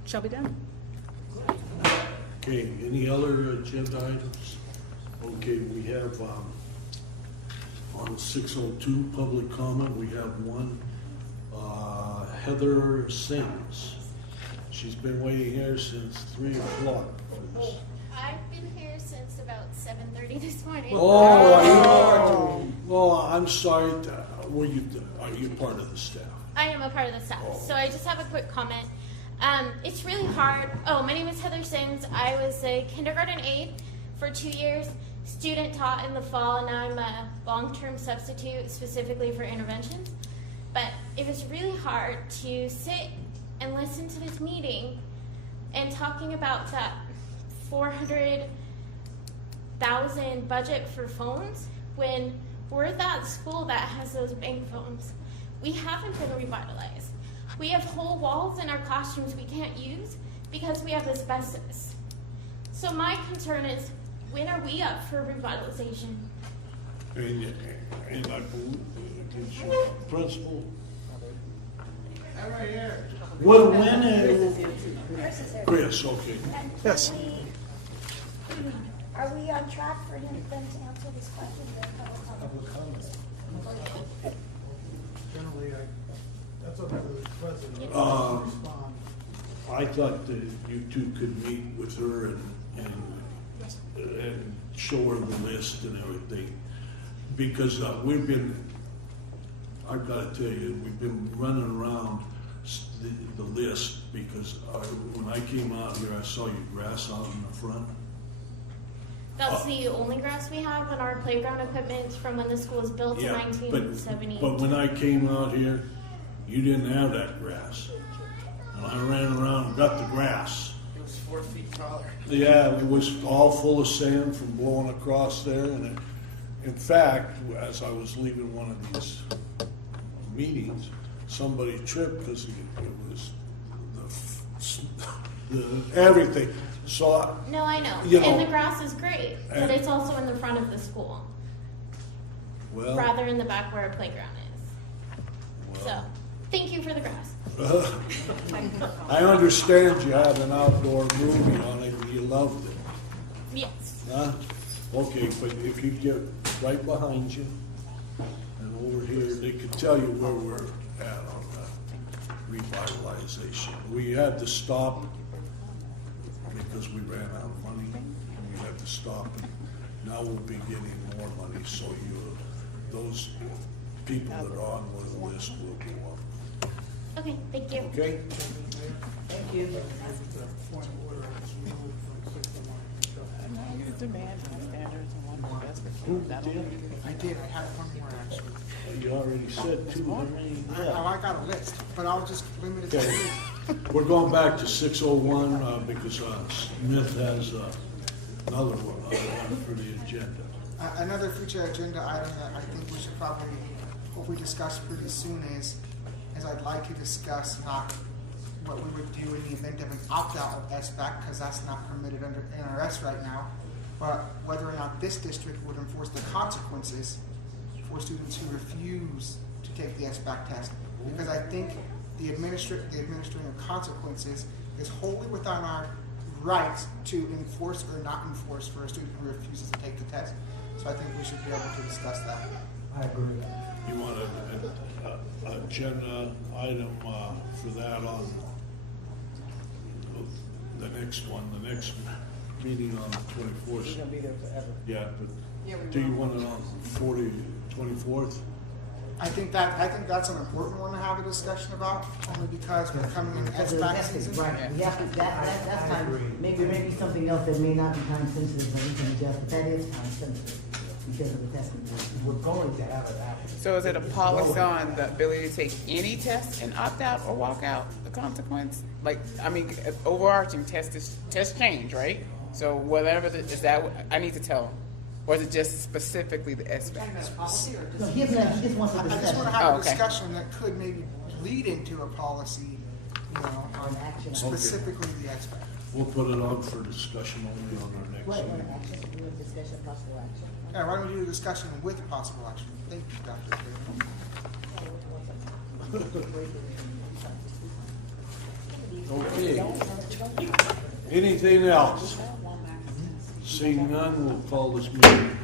Shall be done. Okay, any other agenda items? Okay, we have, on 602, public comment, we have one, Heather Sims. She's been waiting here since 3 o'clock for this. I've been here since about 7:30 this morning. I'm sorry, are you part of the staff? I am a part of the staff, so I just have a quick comment. It's really hard. My name is Heather Sims. I was a kindergarten aide for 2 years, student taught in the fall, and now I'm a long-term substitute specifically for interventions. But it was really hard to sit and listen to this meeting and talking about that $400,000 budget for phones when we're that school that has those bank phones. We haven't been revitalized. We have whole walls in our classrooms we can't use because we have asbestos. So my concern is, when are we up for revitalization? And I believe it's your principal. Right here. When Chris Chris, okay. Yes. Are we on track for them to answer this question? Public comment. Generally, that's up to the president. Respond. I thought that you two could meet with her and show her the list and everything. Because I've got to tell you, we've been running around the list because when I came out here, I saw your grass out in the front. That's the only grass we have, and our playground equipment from when the school was built in 1970. But when I came out here, you didn't have that grass. And I ran around and got the grass. It was 4 feet taller. Yeah, it was all full of sand from blowing across there. And in fact, as I was leaving one of these meetings, somebody tripped because it was the everything. So No, I know. And the grass is great, but it's also in the front of the school, rather in the back where our playground is. So, thank you for the grass. I understand you had an outdoor movie on it and you loved it. Yes. Huh? Okay, but if you get right behind you and over here, they could tell you where we're at on the revitalization. We had to stop because we ran out of money and we had to stop. And now we'll be getting more money, so those people that are on the list will go up. Okay, thank you. Okay? Thank you. You demand high standards and want the best for kids. I did, I have one more actually. You already said two. How many? I got a list, but I'll just limit it to Okay. three. We're going back to 6:01 because Smith has another one for the agenda. Another future agenda item that I think we should probably, what we discuss pretty soon is I'd like to discuss not what we would do in the event of an opt-out of SBAC, because that's not permitted under NRS right now, but whether or not this district would enforce the consequences for students who refuse to take the SBAC test. Because I think the administrative consequences is wholly within our rights to enforce or not enforce for a student who refuses to take the test. So I think we should be able to discuss that. I agree. You want an agenda item for that on the next one, the next meeting on the 24th? We're gonna be there forever. Yeah, Yeah, we but do you will. want it on 24th? I think that's an important one to have a discussion about, only because we're coming in Because of SBAC ethics, season. right, we have to, that's time, maybe something else that may not be time sensitive, that we can adjust, but that is time sensitive because of the testing. We're going to have it happen. So is it a policy on the ability to take any test and opt out or walk out, the consequence? Like, I mean, overarching test change, right? So whatever, is that, I need to tell them? Or is it just specifically the SBAC? Policy or No, just? he just wants to I just discuss. want to have Oh, a okay. discussion that could maybe lead into a policy, on action. specifically the SBAC. We'll put it on for discussion only on our next Right, meeting. action, do a discussion, possible action. Yeah, why don't we do a discussion with possible action? Thank you, Dr. Okay. Anything else? Seeing none, we'll call this meeting